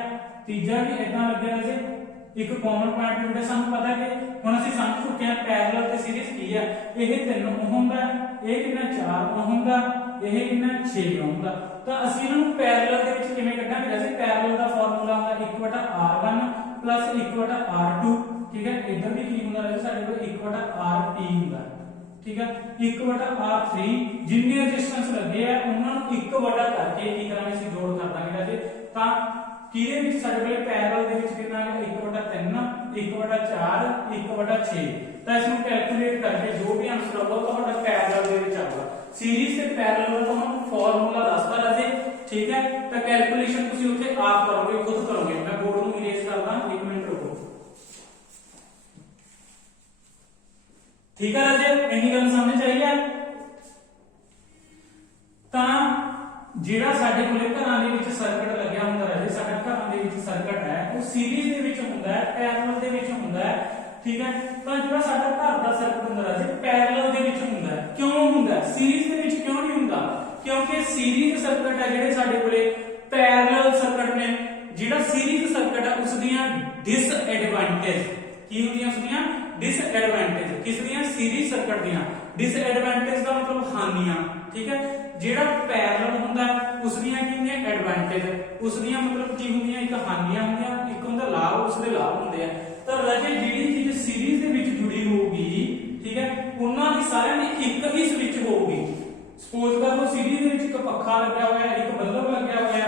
ਤੀਜਾ ਵੀ ਇਦਾਂ ਲੱਗਿਆ ਰਾਜੇ। ਇੱਕ ਕਾਮਨ ਪੁਆਇੰਟ ਹੁੰਦਾ, ਸਾਨੂੰ ਪਤਾ ਕਿ ਹੁਣ ਅਸੀਂ ਸਮਝ ਚੁੱਕੇ ਹਾਂ ਪੈਰਲਲ ਤੇ ਸੀਰੀਜ਼ ਕੀ ਹੈ। ਇਹ 3 ਓਹਮ ਦਾ, ਇਹ ਕਿੰਨਾ 4 ਓਹਮ ਦਾ, ਇਹ ਕਿੰਨਾ 6 ਓਹਮ ਦਾ। ਤਾਂ ਅਸੀਂ ਇਹਨਾਂ ਨੂੰ ਪੈਰਲਲ ਦੇ ਵਿੱਚ ਕਿਵੇਂ ਕੱਢਾਂਗੇ ਰਾਜੇ? ਪੈਰਲਲ ਦਾ ਫਾਰਮੂਲਾ ਹੁੰਦਾ 1/R1 + 1/R2, ਠੀਕ ਹੈ। ਇੱਧਰ ਵੀ ਕੀ ਹੁੰਦਾ ਰਾਜੇ? ਸਾਡੇ ਕੋਲ 1/RP ਹੁੰਦਾ, ਠੀਕ ਹੈ। 1/R3 ਜਿੰਨੇ ਰੈਜ਼ਿਸਟੈਂਸ ਲੱਗੇ ਆ ਉਹਨਾਂ ਨੂੰ 1 ਕਰਕੇ ਕੀ ਕਰਾਂਗੇ? ਅਸੀਂ ਜੋੜ ਕਰ ਦਾਂਗੇ ਰਾਜੇ। ਤਾਂ ਕਿਹਦੇ ਵਿੱਚ ਸਾਡੇ ਕੋਲ ਪੈਰਲਲ ਦੇ ਵਿੱਚ ਕਿੰਨਾ ਹੈ? 1/3, 1/4, 1/6। ਤਾਂ ਇਸ ਨੂੰ ਕੈਲਕੂਲੇਟ ਕਰਕੇ ਜੋ ਵੀ ਆਨਸਰ ਆਊਗਾ ਤੁਹਾਡਾ ਪੈਰਲਲ ਦੇ ਵਿੱਚ ਆਊਗਾ। ਸੀਰੀਜ਼ ਤੇ ਪੈਰਲਲ ਦਾ ਤੁਹਾਨੂੰ ਫਾਰਮੂਲਾ ਦੱਸਦਾ ਰਾਜੇ, ਠੀਕ ਹੈ। ਤਾਂ ਕੈਲਕੂਲੇਸ਼ਨ ਤੁਸੀਂ ਉੱਥੇ ਆਪ ਕਰੋਗੇ, ਖੁਦ ਕਰੋਗੇ। ਮੈਂ ਬੋਰਡ ਨੂੰ ਇਰੇਜ਼ ਕਰਦਾ, 1 ਮਿੰਟ ਰੁਕੋ, ਠੀਕ ਹੈ ਰਾਜੇ। ਇੰਨੀ ਗੱਲ ਸਮਝ ਆਈ ਹੈ? ਤਾਂ ਜਿਹੜਾ ਸਾਡੇ ਕੋਲੇ ਘਰਾਂ ਦੇ ਵਿੱਚ ਸਰਕਟ ਲੱਗਿਆ ਹੁੰਦਾ ਰਾਜੇ, ਸਾਡਾ ਘਰਾਂ ਦੇ ਵਿੱਚ ਸਰਕਟ ਹੈ ਉਹ ਸੀਰੀਜ਼ ਦੇ ਵਿੱਚ ਹੁੰਦਾ ਹੈ, ਪੈਰਲਲ ਦੇ ਵਿੱਚ ਹੁੰਦਾ ਹੈ, ਠੀਕ ਹੈ। ਤਾਂ ਜਿਹੜਾ ਸਾਡਾ ਘਰ ਦਾ ਸਰਕਟ ਹੁੰਦਾ ਰਾਜੇ ਪੈਰਲਲ ਦੇ ਵਿੱਚ ਹੁੰਦਾ ਹੈ। ਕਿਉਂ ਹੁੰਦਾ? ਸੀਰੀਜ਼ ਦੇ ਵਿੱਚ ਕਿਉਂ ਨਹੀਂ ਹੁੰਦਾ? ਕਿਉਂਕਿ ਸੀਰੀਜ਼ ਸਰਕਟ ਹੈ ਜਿਹੜੇ ਸਾਡੇ ਕੋਲੇ ਪੈਰਲਲ ਸਰਕਟ ਨੇ। ਜਿਹੜਾ ਸੀਰੀਜ਼ ਸਰਕਟ ਹੈ ਉਸ ਦੀਆਂ ਡਿਸਐਡਵਾਂਟੇਜ ਕੀ ਹੁੰਦੀਆਂ? ਉਸ ਦੀਆਂ ਡਿਸਐਡਵਾਂਟੇਜ। ਕਿਸ ਦੀਆਂ? ਸੀਰੀਜ਼ ਸਰਕਟ ਦੀਆਂ। ਡਿਸਐਡਵਾਂਟੇਜ ਦਾ ਮਤਲਬ ਹਾਨੀਆਂ, ਠੀਕ ਹੈ। ਜਿਹੜਾ ਪੈਰਲਲ ਹੁੰਦਾ ਉਸ ਦੀਆਂ ਕੀ ਹੁੰਦੀਆਂ? ਐਡਵਾਂਟੇਜ। ਉਸ ਦੀਆਂ ਮਤਲਬ ਕੀ ਹੁੰਦੀਆਂ? ਇੱਕ ਹਾਨੀਆਂ ਹੁੰਦੀਆਂ, ਇੱਕ ਹੁੰਦਾ ਲਾਭ, ਉਸ ਦੇ ਲਾਭ ਹੁੰਦੇ ਆ। ਤਾਂ ਰਾਜੇ ਜਿਹੜੀ ਚੀਜ਼ ਸੀਰੀਜ਼ ਦੇ ਵਿੱਚ ਜੁੜੀ ਹੋਊਗੀ, ਠੀਕ ਹੈ, ਉਹਨਾਂ ਦੀ ਸਾਰਿਆਂ ਦੀ ਇੱਕ ਹੀ ਸਵਿਚ ਹੋਊਗੀ। ਸਪੋਜ਼ ਕਰ ਲਓ ਸੀਰੀਜ਼ ਦੇ ਵਿੱਚ ਇੱਕ ਪੱਖਾ ਲੱਗਿਆ ਹੋਇਆ, ਇੱਕ ਬੱਲਬ ਲੱਗਿਆ ਹੋਇਆ,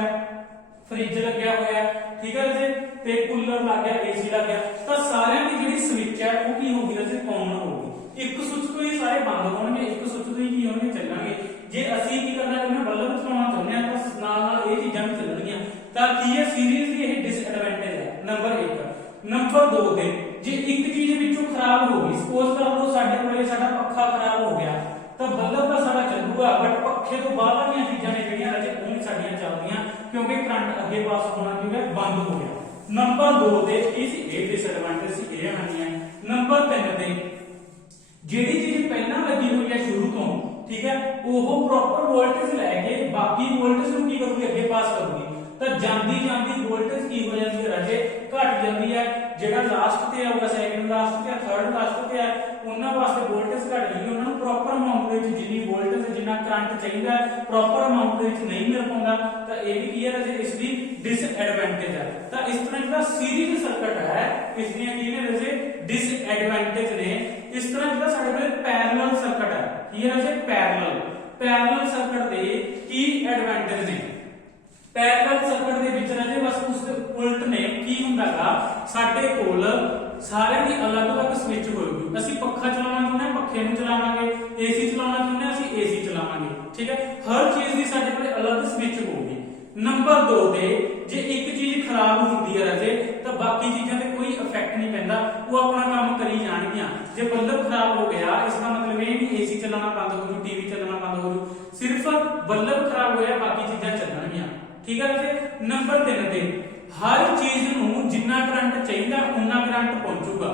ਫ੍ਰਿਜ ਲੱਗਿਆ ਹੋਇਆ, ਠੀਕ ਹੈ ਰਾਜੇ, ਤੇ ਕੂਲਰ ਲੱਗ ਗਿਆ, ਏਸੀ ਲੱਗ ਗਿਆ। ਤਾਂ ਸਾਰਿਆਂ ਦੀ ਜਿਹੜੀ ਸਵਿਚ ਹੈ ਉਹ ਕੀ ਹੋਊਗੀ ਰਾਜੇ? ਕਾਮਨ ਹੋਊਗੀ। ਇੱਕ ਸੁੱਚ ਤੋਂ ਹੀ ਸਾਰੇ ਬੰਦ ਹੋਣਗੇ, ਇੱਕ ਸੁੱਚ ਤੋਂ ਹੀ ਕੀ ਹੋਣਗੇ? ਚੱਲਣਗੇ। ਜੇ ਅਸੀਂ ਕੀ ਕਰਨਾ ਚਾਹੁੰਦੇ ਹਾਂ? ਬੱਲਬ ਚਲਾਉਣਾ ਚਾਹੁੰਦੇ ਹਾਂ ਤਾਂ ਨਾਲ ਇਹ ਚੀਜ਼ਾਂ ਵੀ ਚੱਲਣਗੀਆਂ। ਤਾਂ ਕੀ ਹੈ? ਸੀਰੀਜ਼ ਦੀ ਇਹ ਡਿਸਐਡਵਾਂਟੇਜ ਹੈ ਨੰਬਰ 1। ਨੰਬਰ 2 ਤੇ ਜੇ ਇੱਕ ਚੀਜ਼ ਵਿੱਚੋਂ ਖਰਾਬ ਹੋ ਗਈ, ਸਪੋਜ਼ ਕਰ ਲਓ ਸਾਡੇ ਕੋਲੇ ਸਾਡਾ ਪੱਖਾ ਖਰਾਬ ਹੋ ਗਿਆ, ਤਾਂ ਬੱਲਬ ਤਾਂ ਸਾਡਾ ਚੱਲੂਗਾ ਬਟ ਪੱਖੇ ਤੋਂ ਬਾਅਦ ਵਾਲੀਆਂ ਚੀਜ਼ਾਂ ਨੇ ਜਿਹੜੀਆਂ ਰਾਜੇ ਉਹ ਨਹੀਂ ਸਾਡੀਆਂ ਚੱਲਦੀਆਂ ਕਿਉਂਕਿ ਕਰੰਟ ਅੱਗੇ ਪਾਸ ਹੋਣਾ ਜਿਹੜਾ ਬੰਦ ਹੋ ਗਿਆ। ਨੰਬਰ 2 ਤੇ ਇਹ ਡਿਸਐਡਵਾਂਟੇਜ ਸੀ, ਇਹ ਹਾਨੀਆਂ। ਨੰਬਰ 3 ਤੇ ਜਿਹੜੀ ਚੀਜ਼ ਪਹਿਲਾਂ ਲੱਗੀ ਹੋਈ ਹੈ ਸ਼ੁਰੂ ਤੋਂ, ਠੀਕ ਹੈ, ਉਹ ਪ੍ਰੋਪਰ ਵੋਲਟੇਜ ਲੈ ਕੇ ਬਾਕੀ ਵੋਲਟੇਜ ਨੂੰ ਕੀ ਕਰੂਗੀ? ਅੱਗੇ ਪਾਸ ਕਰੂਗੀ। ਤਾਂ ਜਾਂਦੀ ਜਾਂਦੀ ਵੋਲਟੇਜ ਕੀ ਹੋ ਜਾਂਦੀ ਹੈ ਰਾਜੇ? ਘਟ ਜਾਂਦੀ ਹੈ। ਜਿਹੜਾ ਲਾਸਟ ਤੇ ਆਊਗਾ, ਸੈਕਿੰਡ ਲਾਸਟ ਤੇ, ਥਰਡ ਲਾਸਟ ਤੇ ਹੈ, ਉਹਨਾਂ ਵਾਸਤੇ ਵੋਲਟੇਜ ਘਟ ਜਾਏਗੀ। ਉਹਨਾਂ ਨੂੰ ਪ੍ਰੋਪਰ ਅਮਾਉਂਟ ਦੇ ਵਿੱਚ ਜਿੰਨੀ ਵੋਲਟੇਜ ਜਿੰਨਾ ਕਰੰਟ ਚਾਹੀਦਾ ਪ੍ਰੋਪਰ ਅਮਾਉਂਟ ਦੇ ਵਿੱਚ ਨਹੀਂ ਮਿਲ ਪਾਉਂਦਾ। ਤਾਂ ਇਹ ਵੀ ਕੀ ਹੈ ਰਾਜੇ? ਇਸ ਦੀ ਡਿਸਐਡਵਾਂਟੇਜ ਹੈ। ਤਾਂ ਇਸ ਤਰ੍ਹਾਂ ਜਿਹੜਾ ਸੀਰੀਜ਼ ਸਰਕਟ ਹੈ ਇਸ ਦੀਆਂ ਕੀ ਨੇ ਰਾਜੇ? ਡਿਸਐਡਵਾਂਟੇਜ ਨੇ। ਇਸ ਤਰ੍ਹਾਂ ਜਿਹੜਾ ਸਾਡੇ ਕੋਲ ਪੈਰਲਲ ਸਰਕਟ ਹੈ, ਕੀ ਹੈ ਰਾਜੇ? ਪੈਰਲਲ ਸਰਕਟ ਦੇ ਕੀ ਐਡਵਾਂਟੇਜ ਨੇ? ਪੈਰਲਲ ਸਰਕਟ ਦੇ ਵਿੱਚ ਰਾਜੇ ਬਸ ਉਸ ਦੇ ਉਲਟ ਨੇ। ਕੀ ਹੁੰਦਾ ਹੁੰਦਾਗਾ ਸਾਡੇ ਕੋਲ ਸਾਰਿਆਂ ਦੀ ਅਲੱਗ-ਅਲੱਗ ਸਵਿਚ ਹੋਏਗੀ। ਅਸੀਂ ਪੱਖਾ ਚਲਾਉਣਾ ਚਾਹੁੰਦੇ ਹਾਂ ਪੱਖੇ ਨੂੰ ਚਲਾਵਾਂਗੇ, ਏਸੀ ਚਲਾਉਣਾ ਚਾਹੁੰਦੇ ਹਾਂ ਅਸੀਂ ਏਸੀ ਚਲਾਵਾਂਗੇ, ਠੀਕ ਹੈ। ਹਰ ਚੀਜ਼ ਦੀ ਸਾਡੇ ਕੋਲ ਅਲੱਗ ਸਵਿਚ ਹੋਊਗੀ। ਨੰਬਰ 2 ਤੇ ਜੇ ਇੱਕ ਚੀਜ਼ ਖਰਾਬ ਹੁੰਦੀ ਹੈ ਰਾਜੇ ਤਾਂ ਬਾਕੀ ਚੀਜ਼ਾਂ ਤੇ ਕੋਈ ਇਫੈਕਟ ਨਹੀਂ ਪੈਂਦਾ, ਉਹ ਆਪਣਾ ਕੰਮ ਕਰੀ ਜਾਣਗੀਆਂ। ਜੇ ਬੱਲਬ ਖਰਾਬ ਹੋ ਗਿਆ ਇਸ ਦਾ ਮਤਲਬ ਇਹ ਨਹੀਂ ਏਸੀ ਚੱਲਣਾ ਬੰਦ ਹੋ ਜੂ, ਟੀਵੀ ਚੱਲਣਾ ਬੰਦ ਹੋ ਜੂ, ਸਿਰਫ ਬੱਲਬ ਖਰਾਬ ਹੋਇਆ ਬਾਕੀ ਚੀਜ਼ਾਂ ਚੱਲਣਗੀਆਂ, ਠੀਕ ਹੈ ਰਾਜੇ। ਨੰਬਰ 3 ਤੇ ਹਰ ਚੀਜ਼ ਨੂੰ ਜਿੰਨਾ ਕਰੰਟ ਚਾਹੀਦਾ ਉਨਾ ਕਰੰਟ ਪਹੁੰਚੂਗਾ,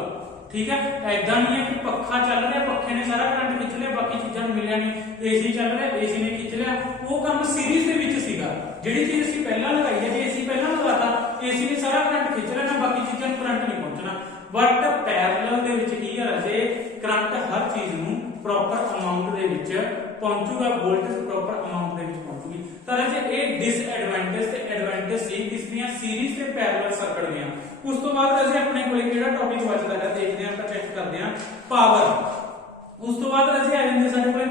ਠੀਕ ਹੈ। ਐਦਾਂ ਨਹੀਂ ਹੈ ਕਿ ਪੱਖਾ ਚੱਲ ਰਿਹਾ ਪੱਖੇ ਨੇ ਸਾਰਾ ਕਰੰਟ ਖਿੱਚ ਲਿਆ ਬਾਕੀ ਚੀਜ਼ਾਂ ਨੂੰ ਮਿਲਿਆ ਨਹੀਂ, ਏਸੀ ਚੱਲ ਰਿਹਾ ਏਸੀ ਨੇ ਖਿੱਚ ਲਿਆ, ਉਹ ਕੰਮ ਸੀਰੀਜ਼ ਦੇ ਵਿੱਚ ਸੀਗਾ। ਜਿਹੜੀ ਚੀਜ਼ ਅਸੀਂ ਪਹਿਲਾਂ ਲਗਾਈ ਹੈ ਜੇ ਏਸੀ ਪਹਿਲਾਂ ਲਗਾਤਾ ਏਸੀ ਨੇ ਸਾਰਾ ਕਰੰਟ ਖਿੱਚ ਲੈਣਾ ਬਾਕੀ ਚੀਜ਼ਾਂ ਨੂੰ ਕਰੰਟ ਨਹੀਂ ਪਹੁੰਚਣਾ। ਬਟ ਪੈਰਲਲ ਦੇ ਵਿੱਚ ਕੀ ਹੈ ਰਾਜੇ ਕਰੰਟ ਹਰ ਚੀਜ਼ ਨੂੰ ਪ੍ਰੋਪਰ ਅਮਾਉਂਟ ਦੇ ਵਿੱਚ ਪਹੁੰਚੂਗਾ, ਵੋਲਟੇਜ ਪ੍ਰੋਪਰ ਅਮਾਉਂਟ ਦੇ ਵਿੱਚ ਪਹੁੰਚੂਗੀ। ਤਾਂ ਰਾਜੇ ਇਹ ਡਿਸਐਡਵਾਂਟੇਜ ਤੇ ਐਡਵਾਂਟੇਜ ਸੀ ਕਿਸ ਦੀਆਂ ਸੀਰੀਜ਼ ਤੇ ਪੈਰਲਲ ਸਰਕਟ ਦੀਆਂ। ਉਸ ਤੋਂ ਬਾਅਦ ਰਾਜੇ ਆਪਣੇ ਕੋਲੇ ਕਿਹੜਾ ਟੌਪਿਕ ਬਚਦਾ ਹੈ ਦੇਖਦੇ ਹਾਂ, ਆਪਾਂ ਚੈੱਕ ਕਰਦੇ ਹਾਂ ਪਾਵਰ। ਉਸ ਤੋਂ ਬਾਅਦ ਰਾਜੇ ਆ ਜਾਂਦੇ ਸਾਡੇ ਕੋਲੇ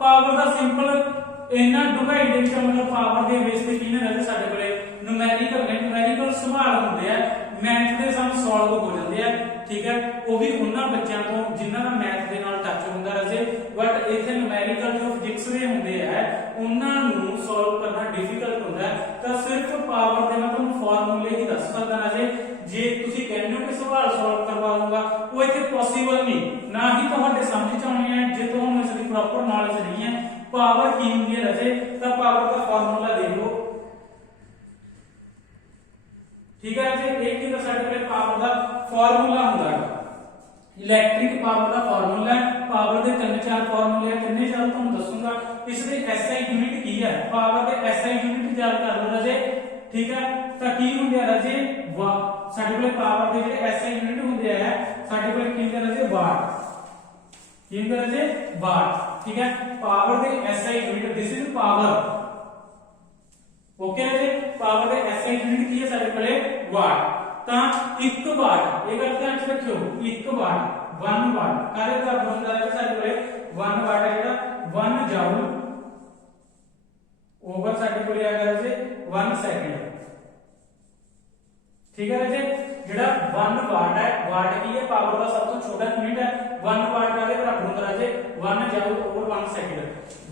ਪਾਵਰ ਦਾ ਸਿੰਪਲ ਇਹਨਾਂ ਡਿਵਾਈਡ ਦੇ ਵਿੱਚ ਮਤਲਬ ਪਾਵਰ ਦੇ ਬੇਸ ਤੇ ਕੀ ਨੇ ਰਾਜੇ ਸਾਡੇ ਕੋਲੇ ਨੂਮੈਰੀਕਲ ਸਵਾਲ ਹੁੰਦੇ ਆ, ਮੈਥ ਦੇ ਸਮ ਸੋਲਵ ਹੋ ਜਾਂਦੇ ਆ, ਠੀਕ ਹੈ। ਉਹ ਵੀ ਉਹਨਾਂ ਬੱਚਿਆਂ ਤੋਂ ਜਿਨ੍ਹਾਂ ਦਾ ਮੈਥ ਦੇ ਨਾਲ ਟੱਚ ਹੁੰਦਾ ਰਾਜੇ, ਬਟ ਇੱਥੇ ਨੂਮੈਰੀਕਲ ਜੋ ਫਿਜ਼ਿਕਸ ਦੇ ਹੁੰਦੇ ਆ ਉਹਨਾਂ ਨੂੰ ਸੋਲਵ ਕਰਨਾ ਡਿਫਿਕਲਟ ਹੁੰਦਾ ਹੈ। ਤਾਂ ਸਿਰਫ ਪਾਵਰ ਦੇ ਮੈਂ ਤੁਹਾਨੂੰ ਫਾਰਮੂਲੇ ਹੀ ਦੱਸ ਸਕਦਾ ਰਾਜੇ। ਜੇ ਤੁਸੀਂ ਕਹਿੰਦੇ ਹੋ ਕਿ ਸਵਾਲ ਸੋਲਵ ਕਰਵਾ ਲੂੰਗਾ ਉਹ ਇੱਥੇ ਪੋਸੀਬਲ ਨਹੀਂ, ਨਾ ਹੀ ਤੁਹਾਡੇ ਸਮਝ ਚ ਆਉਣੀ ਹੈ ਜੇ ਤੁਹਾਨੂੰ ਇਸ ਦੀ ਪ੍ਰੋਪਰ ਨੌਲੇਜ ਨਹੀਂ ਹੈ। ਪਾਵਰ ਕੀ ਹੁੰਦੀ ਹੈ ਰਾਜੇ ਤਾਂ ਪਾਵਰ ਦਾ ਫਾਰਮੂਲਾ ਦੇਖ ਲਓ, ਠੀਕ ਹੈ ਰਾਜੇ। ਇਹ ਕੀ ਸਾਡੇ ਕੋਲ ਪਾਵਰ ਦਾ ਫਾਰਮੂਲਾ ਹੁੰਦਾ ਹੈ, ਇਲੈਕਟ੍ਰਿਕ ਪਾਵਰ ਦਾ ਫਾਰਮੂਲਾ ਹੈ। ਪਾਵਰ ਦੇ 3-4 ਫਾਰਮੂਲੇ ਆ, ਤਿੰਨੇ ਚਾਰ ਤੁਹਾਨੂੰ ਦੱਸੂਗਾ। ਇਸ ਦੇ ਐਸਆਈ ਯੂਨਿਟ ਕੀ ਹੈ, ਪਾਵਰ ਦੇ ਐਸਆਈ ਯੂਨਿਟ ਯਾਦ ਕਰ ਲਓ ਰਾਜੇ, ਠੀਕ ਹੈ। ਤਾਂ ਕੀ ਹੁੰਦੇ ਆ ਰਾਜੇ ਸਾਡੇ ਕੋਲ ਪਾਵਰ ਦੇ ਜਿਹੜੇ ਐਸਆਈ ਯੂਨਿਟ ਹੁੰਦੇ ਆ ਸਾਡੇ ਕੋਲ ਕੀ ਹੁੰਦੇ ਰਾਜੇ ਵਾਟ, ਕੀ ਹੁੰਦੇ ਰਾਜੇ ਵਾਟ, ਠੀਕ ਹੈ। ਪਾਵਰ ਦੇ SI unit this is power, okay ਰਾਜੇ। ਪਾਵਰ ਦੇ ਐਸਆਈ ਯੂਨਿਟ ਕੀ ਹੈ ਸਾਡੇ ਕੋਲੇ ਵਾਟ। ਤਾਂ 1 ਵਾਟ ਇਹ ਗੱਲ ਧਿਆਨ ਚ ਰੱਖਿਓ, 1 ਵਾਟ 1 ਵਾਟ ਕਾਹਦੇ ਬਰਾਬਰ ਹੁੰਦਾ ਹੈ ਸਾਡੇ ਕੋਲੇ 1 ਵਾਟ ਹੈ ਜਿਹੜਾ 1 ਜਾਊਲ ਓਵਰ ਸਾਡੇ ਕੋਲੇ ਆ ਗਿਆ ਰਾਜੇ 1 ਸੈਕਿੰਡ, ਠੀਕ ਹੈ ਰਾਜੇ। ਜਿਹੜਾ 1 ਵਾਟ ਹੈ, ਵਾਟ ਕੀ ਹੈ ਪਾਵਰ ਦਾ ਸਭ ਤੋਂ ਛੋਟਾ ਯੂਨਿਟ ਹੈ। 1 ਵਾਟ ਕਾਹਦੇ ਬਰਾਬਰ ਹੁੰਦਾ ਰਾਜੇ 1 ਜਾਊਲ ਓਵਰ 1 ਸੈਕਿੰਡ।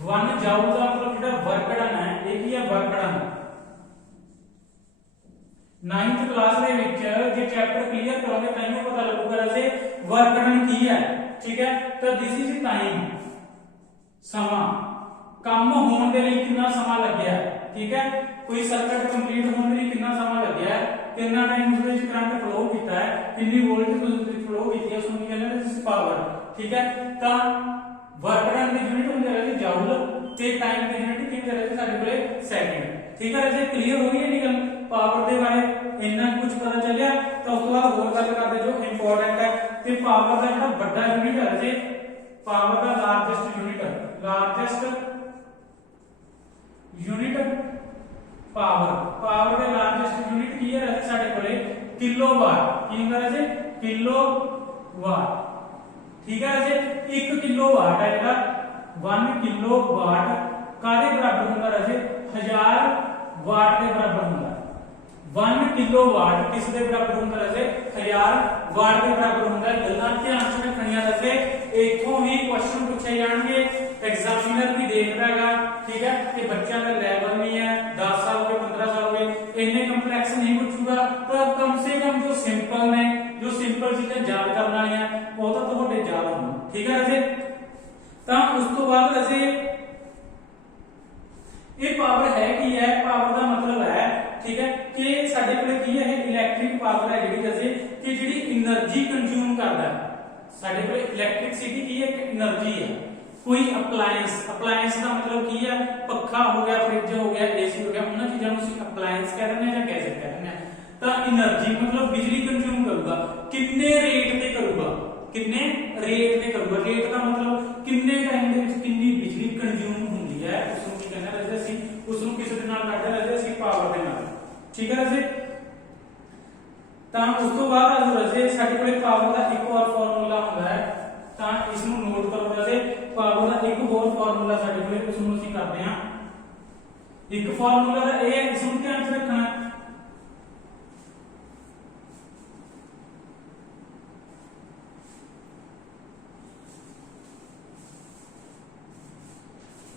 1 ਜਾਊਲ ਦਾ ਮਤਲਬ ਜਿਹੜਾ ਵਰਕ ਡਨ ਹੈ ਇਹ ਕੀ ਹੈ ਵਰਕ ਡਨ। 9th ਕਲਾਸ ਦੇ ਵਿੱਚ ਜੇ ਚੈਪਟਰ ਕਲੀਅਰ ਕਰੋਗੇ ਤਾਂ ਹੀ ਪਤਾ ਲੱਗੂਗਾ ਰਾਜੇ ਵਰਕ ਡਨ ਕੀ ਹੈ, ਠੀਕ ਹੈ। ਤਾਂ ਦਿਸ ਇਜ਼ ਟਾਈਮ, ਸਮਾਂ, ਕੰਮ ਹੋਣ ਦੇ ਲਈ ਕਿੰਨਾ ਸਮਾਂ ਲੱਗਿਆ, ਠੀਕ ਹੈ। ਕੋਈ ਸਰਕਟ ਕੰਪਲੀਟ ਹੋਣ ਦੇ ਲਈ ਕਿੰਨਾ ਸਮਾਂ ਲੱਗਿਆ ਹੈ, ਕਿੰਨਾ ਟਾਈਮ ਉਸ ਵਿੱਚ ਕਰੰਟ ਫਲੋ ਕੀਤਾ ਹੈ, ਕਿੰਨੀ ਵੋਲਟੇਜ ਉਸ ਵਿੱਚ ਫਲੋ ਕੀਤੀ ਹੈ, ਉਸ ਨੂੰ ਕਹਿੰਦੇ ਨੇ ਪਾਵਰ, ਠੀਕ ਹੈ। ਤਾਂ ਵਰਕ ਡਨ ਦੀ ਯੂਨਿਟ ਹੁੰਦੀ ਹੈ ਜਾਊਲ ਤੇ ਟਾਈਮ ਦੀ ਯੂਨਿਟ ਕੀ ਹੁੰਦੀ ਹੈ ਸਾਡੇ ਕੋਲੇ ਸੈਕਿੰਡ, ਠੀਕ ਹੈ ਰਾਜੇ। ਕਲੀਅਰ ਹੋ ਗਈ ਇਹ ਗੱਲ ਪਾਵਰ ਦੇ ਬਾਰੇ ਇੰਨਾ ਕੁਝ ਪਤਾ ਚੱਲਿਆ। ਤਾਂ ਉਸ ਤੋਂ ਬਾਅਦ ਹੋਰ ਗੱਲ ਕਰਦੇ ਜੋ ਇੰਪੋਰਟੈਂਟ ਹੈ ਤੇ ਪਾਵਰ ਦਾ ਜਿਹੜਾ ਵੱਡਾ ਯੂਨਿਟ ਹੈ ਰਾਜੇ, ਪਾਵਰ ਦਾ ਲਾਰਜੈਸਟ ਯੂਨਿਟ ਪਾਵਰ ਦੇ ਲਾਰਜੈਸਟ ਯੂਨਿਟ ਕੀ ਹੈ ਰਾਜੇ ਸਾਡੇ ਕੋਲੇ ਕਿਲੋਵਾਟ, ਕੀ ਹੁੰਦਾ ਰਾਜੇ ਕਿਲੋਵਾਟ, ਠੀਕ ਹੈ ਰਾਜੇ। 1 ਕਿਲੋਵਾਟ ਹੈ ਜਿਹੜਾ 1 ਕਿਲੋਵਾਟ ਕਾਹਦੇ ਬਰਾਬਰ ਹੁੰਦਾ ਰਾਜੇ 1000 ਵਾਟ ਦੇ ਬਰਾਬਰ ਹੁੰਦਾ। 1 ਕਿਲੋਵਾਟ ਕਿਸ ਦੇ ਬਰਾਬਰ ਹੁੰਦਾ ਰਾਜੇ 1000 ਵਾਟ ਦੇ ਬਰਾਬਰ ਹੁੰਦਾ। ਗੱਲਾਂ ਧਿਆਨ ਚ ਰੱਖਣੀਆਂ ਰਾਜੇ, ਇੱਥੋਂ ਹੀ ਕੁਐਸਚਨ ਪੁੱਛੇ ਜਾਣਗੇ, ਐਗਜ਼ਾਮੀਨਰ ਵੀ ਦੇਖਦਾ ਹੈਗਾ, ਠੀਕ ਹੈ। ਤੇ ਬੱਚਿਆਂ ਦਾ ਲੈਵਲ ਨਹੀਂ ਹੈ 10 ਸਾਲ ਹੋ ਗਏ 15 ਸਾਲ ਹੋ ਗਏ, ਇੰਨੇ ਕੰਪਲੈਕਸ ਨਹੀਂ ਪੁੱਛੂਗਾ। ਤਾਂ ਕਮ ਸੇ ਕਮ ਜੋ ਸਿੰਪਲ ਨੇ, ਜੋ ਸਿੰਪਲ ਚੀਜ਼ਾਂ ਯਾਦ ਕਰਨ ਵਾਲੀਆਂ ਉਹ ਤਾਂ ਤੁਹਾਡੇ ਯਾਦ ਹੋਣ, ਠੀਕ ਹੈ ਰਾਜੇ। ਤਾਂ ਉਸ ਤੋਂ ਬਾਅਦ ਰਾਜੇ ਇਹ ਪਾਵਰ ਹੈ ਕੀ ਹੈ, ਪਾਵਰ ਦਾ ਮਤਲਬ ਹੈ, ਠੀਕ ਹੈ, ਕਿ ਸਾਡੇ ਕੋਲ ਕੀ ਹੈ ਇਲੈਕਟ੍ਰਿਕ ਪਾਵਰ ਹੈ ਜਿਹੜੀ ਰਾਜੇ ਕਿ ਜਿਹੜੀ એનર્ਜੀ ਕੰਜ਼ਿਊਮ ਕਰਦਾ ਹੈ। ਸਾਡੇ ਕੋਲ ਇਲੈਕਟ੍ਰਿਸਿਟੀ ਕੀ ਹੈ ਕਿ એનર્ਜੀ ਹੈ। ਕੋਈ ਅਪਲਾਈਐਂਸ ਦਾ ਮਤਲਬ ਕੀ ਹੈ ਪੱਖਾ ਹੋ ਗਿਆ, ਫ੍ਰਿਜ ਹੋ ਗਿਆ, ਏਸੀ ਹੋ ਗਿਆ, ਉਹਨਾਂ ਚੀਜ਼ਾਂ ਨੂੰ ਅਸੀਂ ਅਪਲਾਈਐਂਸ ਕਹਿ ਦਿੰਦੇ ਹਾਂ ਜਾਂ ਗੈਜਟ ਕਹਿ ਦਿੰਦੇ ਹਾਂ। ਤਾਂ એનર્ਜੀ ਮਤਲਬ ਬਿਜਲੀ ਕੰਜ਼ਿਊਮ ਕਰੂਗਾ, ਕਿੰਨੇ ਰੇਟ ਤੇ ਕਰੂਗਾ, ਰੇਟ ਦਾ ਮਤਲਬ ਕਿੰਨੇ ਟਾਈਮ ਦੇ ਵਿੱਚ ਕਿੰਨੀ ਬਿਜਲੀ ਕੰਜ਼ਿਊਮ ਹੁੰਦੀ ਹੈ, ਉਸ ਨੂੰ ਕੀ ਕਹਿੰਦੇ ਰਾਜੇ ਅਸੀਂ ਉਸ ਨੂੰ ਕਿਸ ਦੇ ਨਾਲ ਕੱਢਦੇ ਰਾਜੇ ਅਸੀਂ ਪਾਵਰ ਦੇ ਨਾਲ, ਠੀਕ ਹੈ ਰਾਜੇ। ਤਾਂ ਉਸ ਤੋਂ ਬਾਅਦ ਰਾਜੇ ਸਾਡੇ ਕੋਲ ਪਾਵਰ ਦਾ ਇੱਕ ਹੋਰ ਫਾਰਮੂਲਾ ਹੁੰਦਾ ਹੈ, ਤਾਂ ਇਸ ਨੂੰ ਨੋਟ ਕਰੋ ਰਾਜੇ। ਪਾਵਰ ਦਾ ਇੱਕ ਹੋਰ ਫਾਰਮੂਲਾ ਸਾਡੇ ਕੋਲ, ਉਸ ਨੂੰ ਅਸੀਂ ਕਰਦੇ ਹਾਂ। ਇੱਕ ਫਾਰਮੂਲਾ ਦਾ ਇਹ ਹੈ, ਇਸ ਨੂੰ ਧਿਆਨ ਚ ਰੱਖਣਾ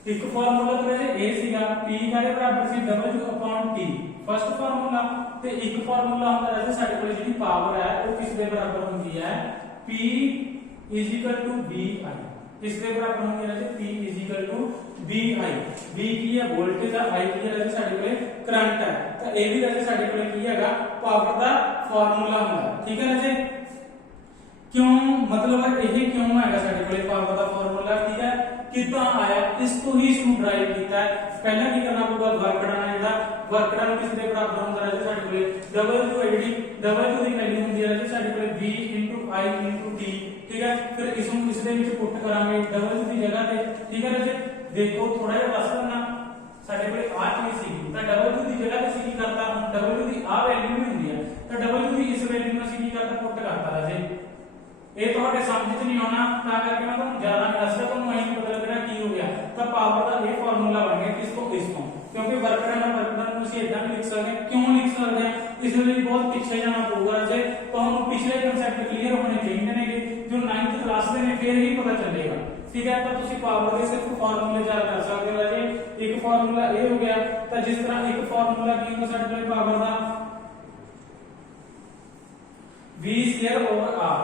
ਇੱਕ ਫਾਰਮੂਲਾ ਤਾਂ ਇਹ ਸੀਗਾ P ਕਾਹਦੇ ਬਰਾਬਰ ਸੀ W/T ਫਸਟ ਫਾਰਮੂਲਾ, ਤੇ ਇੱਕ ਫਾਰਮੂਲਾ ਹੁੰਦਾ ਰਾਜੇ ਸਾਡੇ ਕੋਲ ਜਿਹੜੀ ਪਾਵਰ ਹੈ ਉਹ ਕਿਸ ਦੇ ਬਰਾਬਰ ਹੁੰਦੀ ਹੈ P = VI, किस दे बराबर होंगे राजे P = VI, V की है वोल्टेज है, I की है राजे साडे कोले करंट है, तो ए भी राजे साडे कोले की हैगा पावर दा फार्मूला हुंदा, ठीक है राजे। क्यों मतलब यही क्यों हैगा साडे कोले पावर दा फार्मूला, ठीक है, कितना आया इसको ही इसको ड्राइव कीता है। पहला की करना पਊਗਾ वर्क डन है जेड़ा वर्क डन किस दे बराबर हुंदा राजे साडे कोले W है जेडी W दी वैल्यू हुंदी है राजे साडे कोले V * I * T, ठीक है। फिर इसको इस दे विच पुट करांगे W दी जगह पे, ठीक है राजे। देखो थोड़ा जिहा दस करना साडे कोले आ चीज सी ਤਾਂ W ਦੀ ਜਗ੍ਹਾ ਤੇ ਅਸੀਂ ਕੀ ਕਰਤਾ W ਦੀ ਆ ਵੈਲਿਊ ਵੀ ਹੁੰਦੀ ਹੈ ਤਾਂ W ਦੀ ਇਸ ਵੈਲਿਊ ਨੂੰ ਅਸੀਂ ਕੀ ਕਰਤਾ ਪੁੱਟ ਕਰਤਾ ਰਾਜੇ। ਇਹ ਤੁਹਾਡੇ ਸਮਝ 'ਚ ਨਹੀਂ ਆਉਣਾ ਤਾਂ ਕਰਕੇ ਮੈਂ ਤੁਹਾਨੂੰ ਜ਼ਿਆਦਾ ਨਹੀਂ ਦੱਸਦਾ, ਤੁਹਾਨੂੰ ਐਂ ਪਤਾ ਲੱਗਣਾ ਕੀ ਹੋ ਗਿਆ। ਤਾਂ ਪਾਵਰ ਦਾ ਇਹ ਫਾਰਮੂਲਾ ਬਣ ਗਿਆ ਕਿਸ ਤੋਂ ਕਿਉਂਕਿ ਵਰਕ ਡਨ ਨੂੰ ਅਸੀਂ ਇਦਾਂ ਵੀ ਲਿਖ ਸਕਦੇ ਹਾਂ। ਕਿਉਂ ਲਿਖ ਸਕਦੇ ਹਾਂ ਇਸ ਲਈ ਬਹੁਤ ਪਿੱਛੇ ਜਾਣਾ ਪਊਗਾ ਰਾਜੇ, ਤੁਹਾਨੂੰ ਪਿਛਲੇ ਕਨਸੈਪਟ ਕਲੀਅਰ ਹੋਣੇ ਚਾਹੀਦੇ ਨੇ ਜੋ 9th ਕਲਾਸ ਦੇ ਨੇ ਫਿਰ ਹੀ ਪਤਾ ਚੱਲੇਗਾ, ठीक है। तो तुसी पावर के सिर्फ फार्मूले याद कर सकते हो राजे। एक फार्मूला ए हो गया, तो जिस तरह एक फार्मूला की होगा साडे कोल पावर दा V²/R,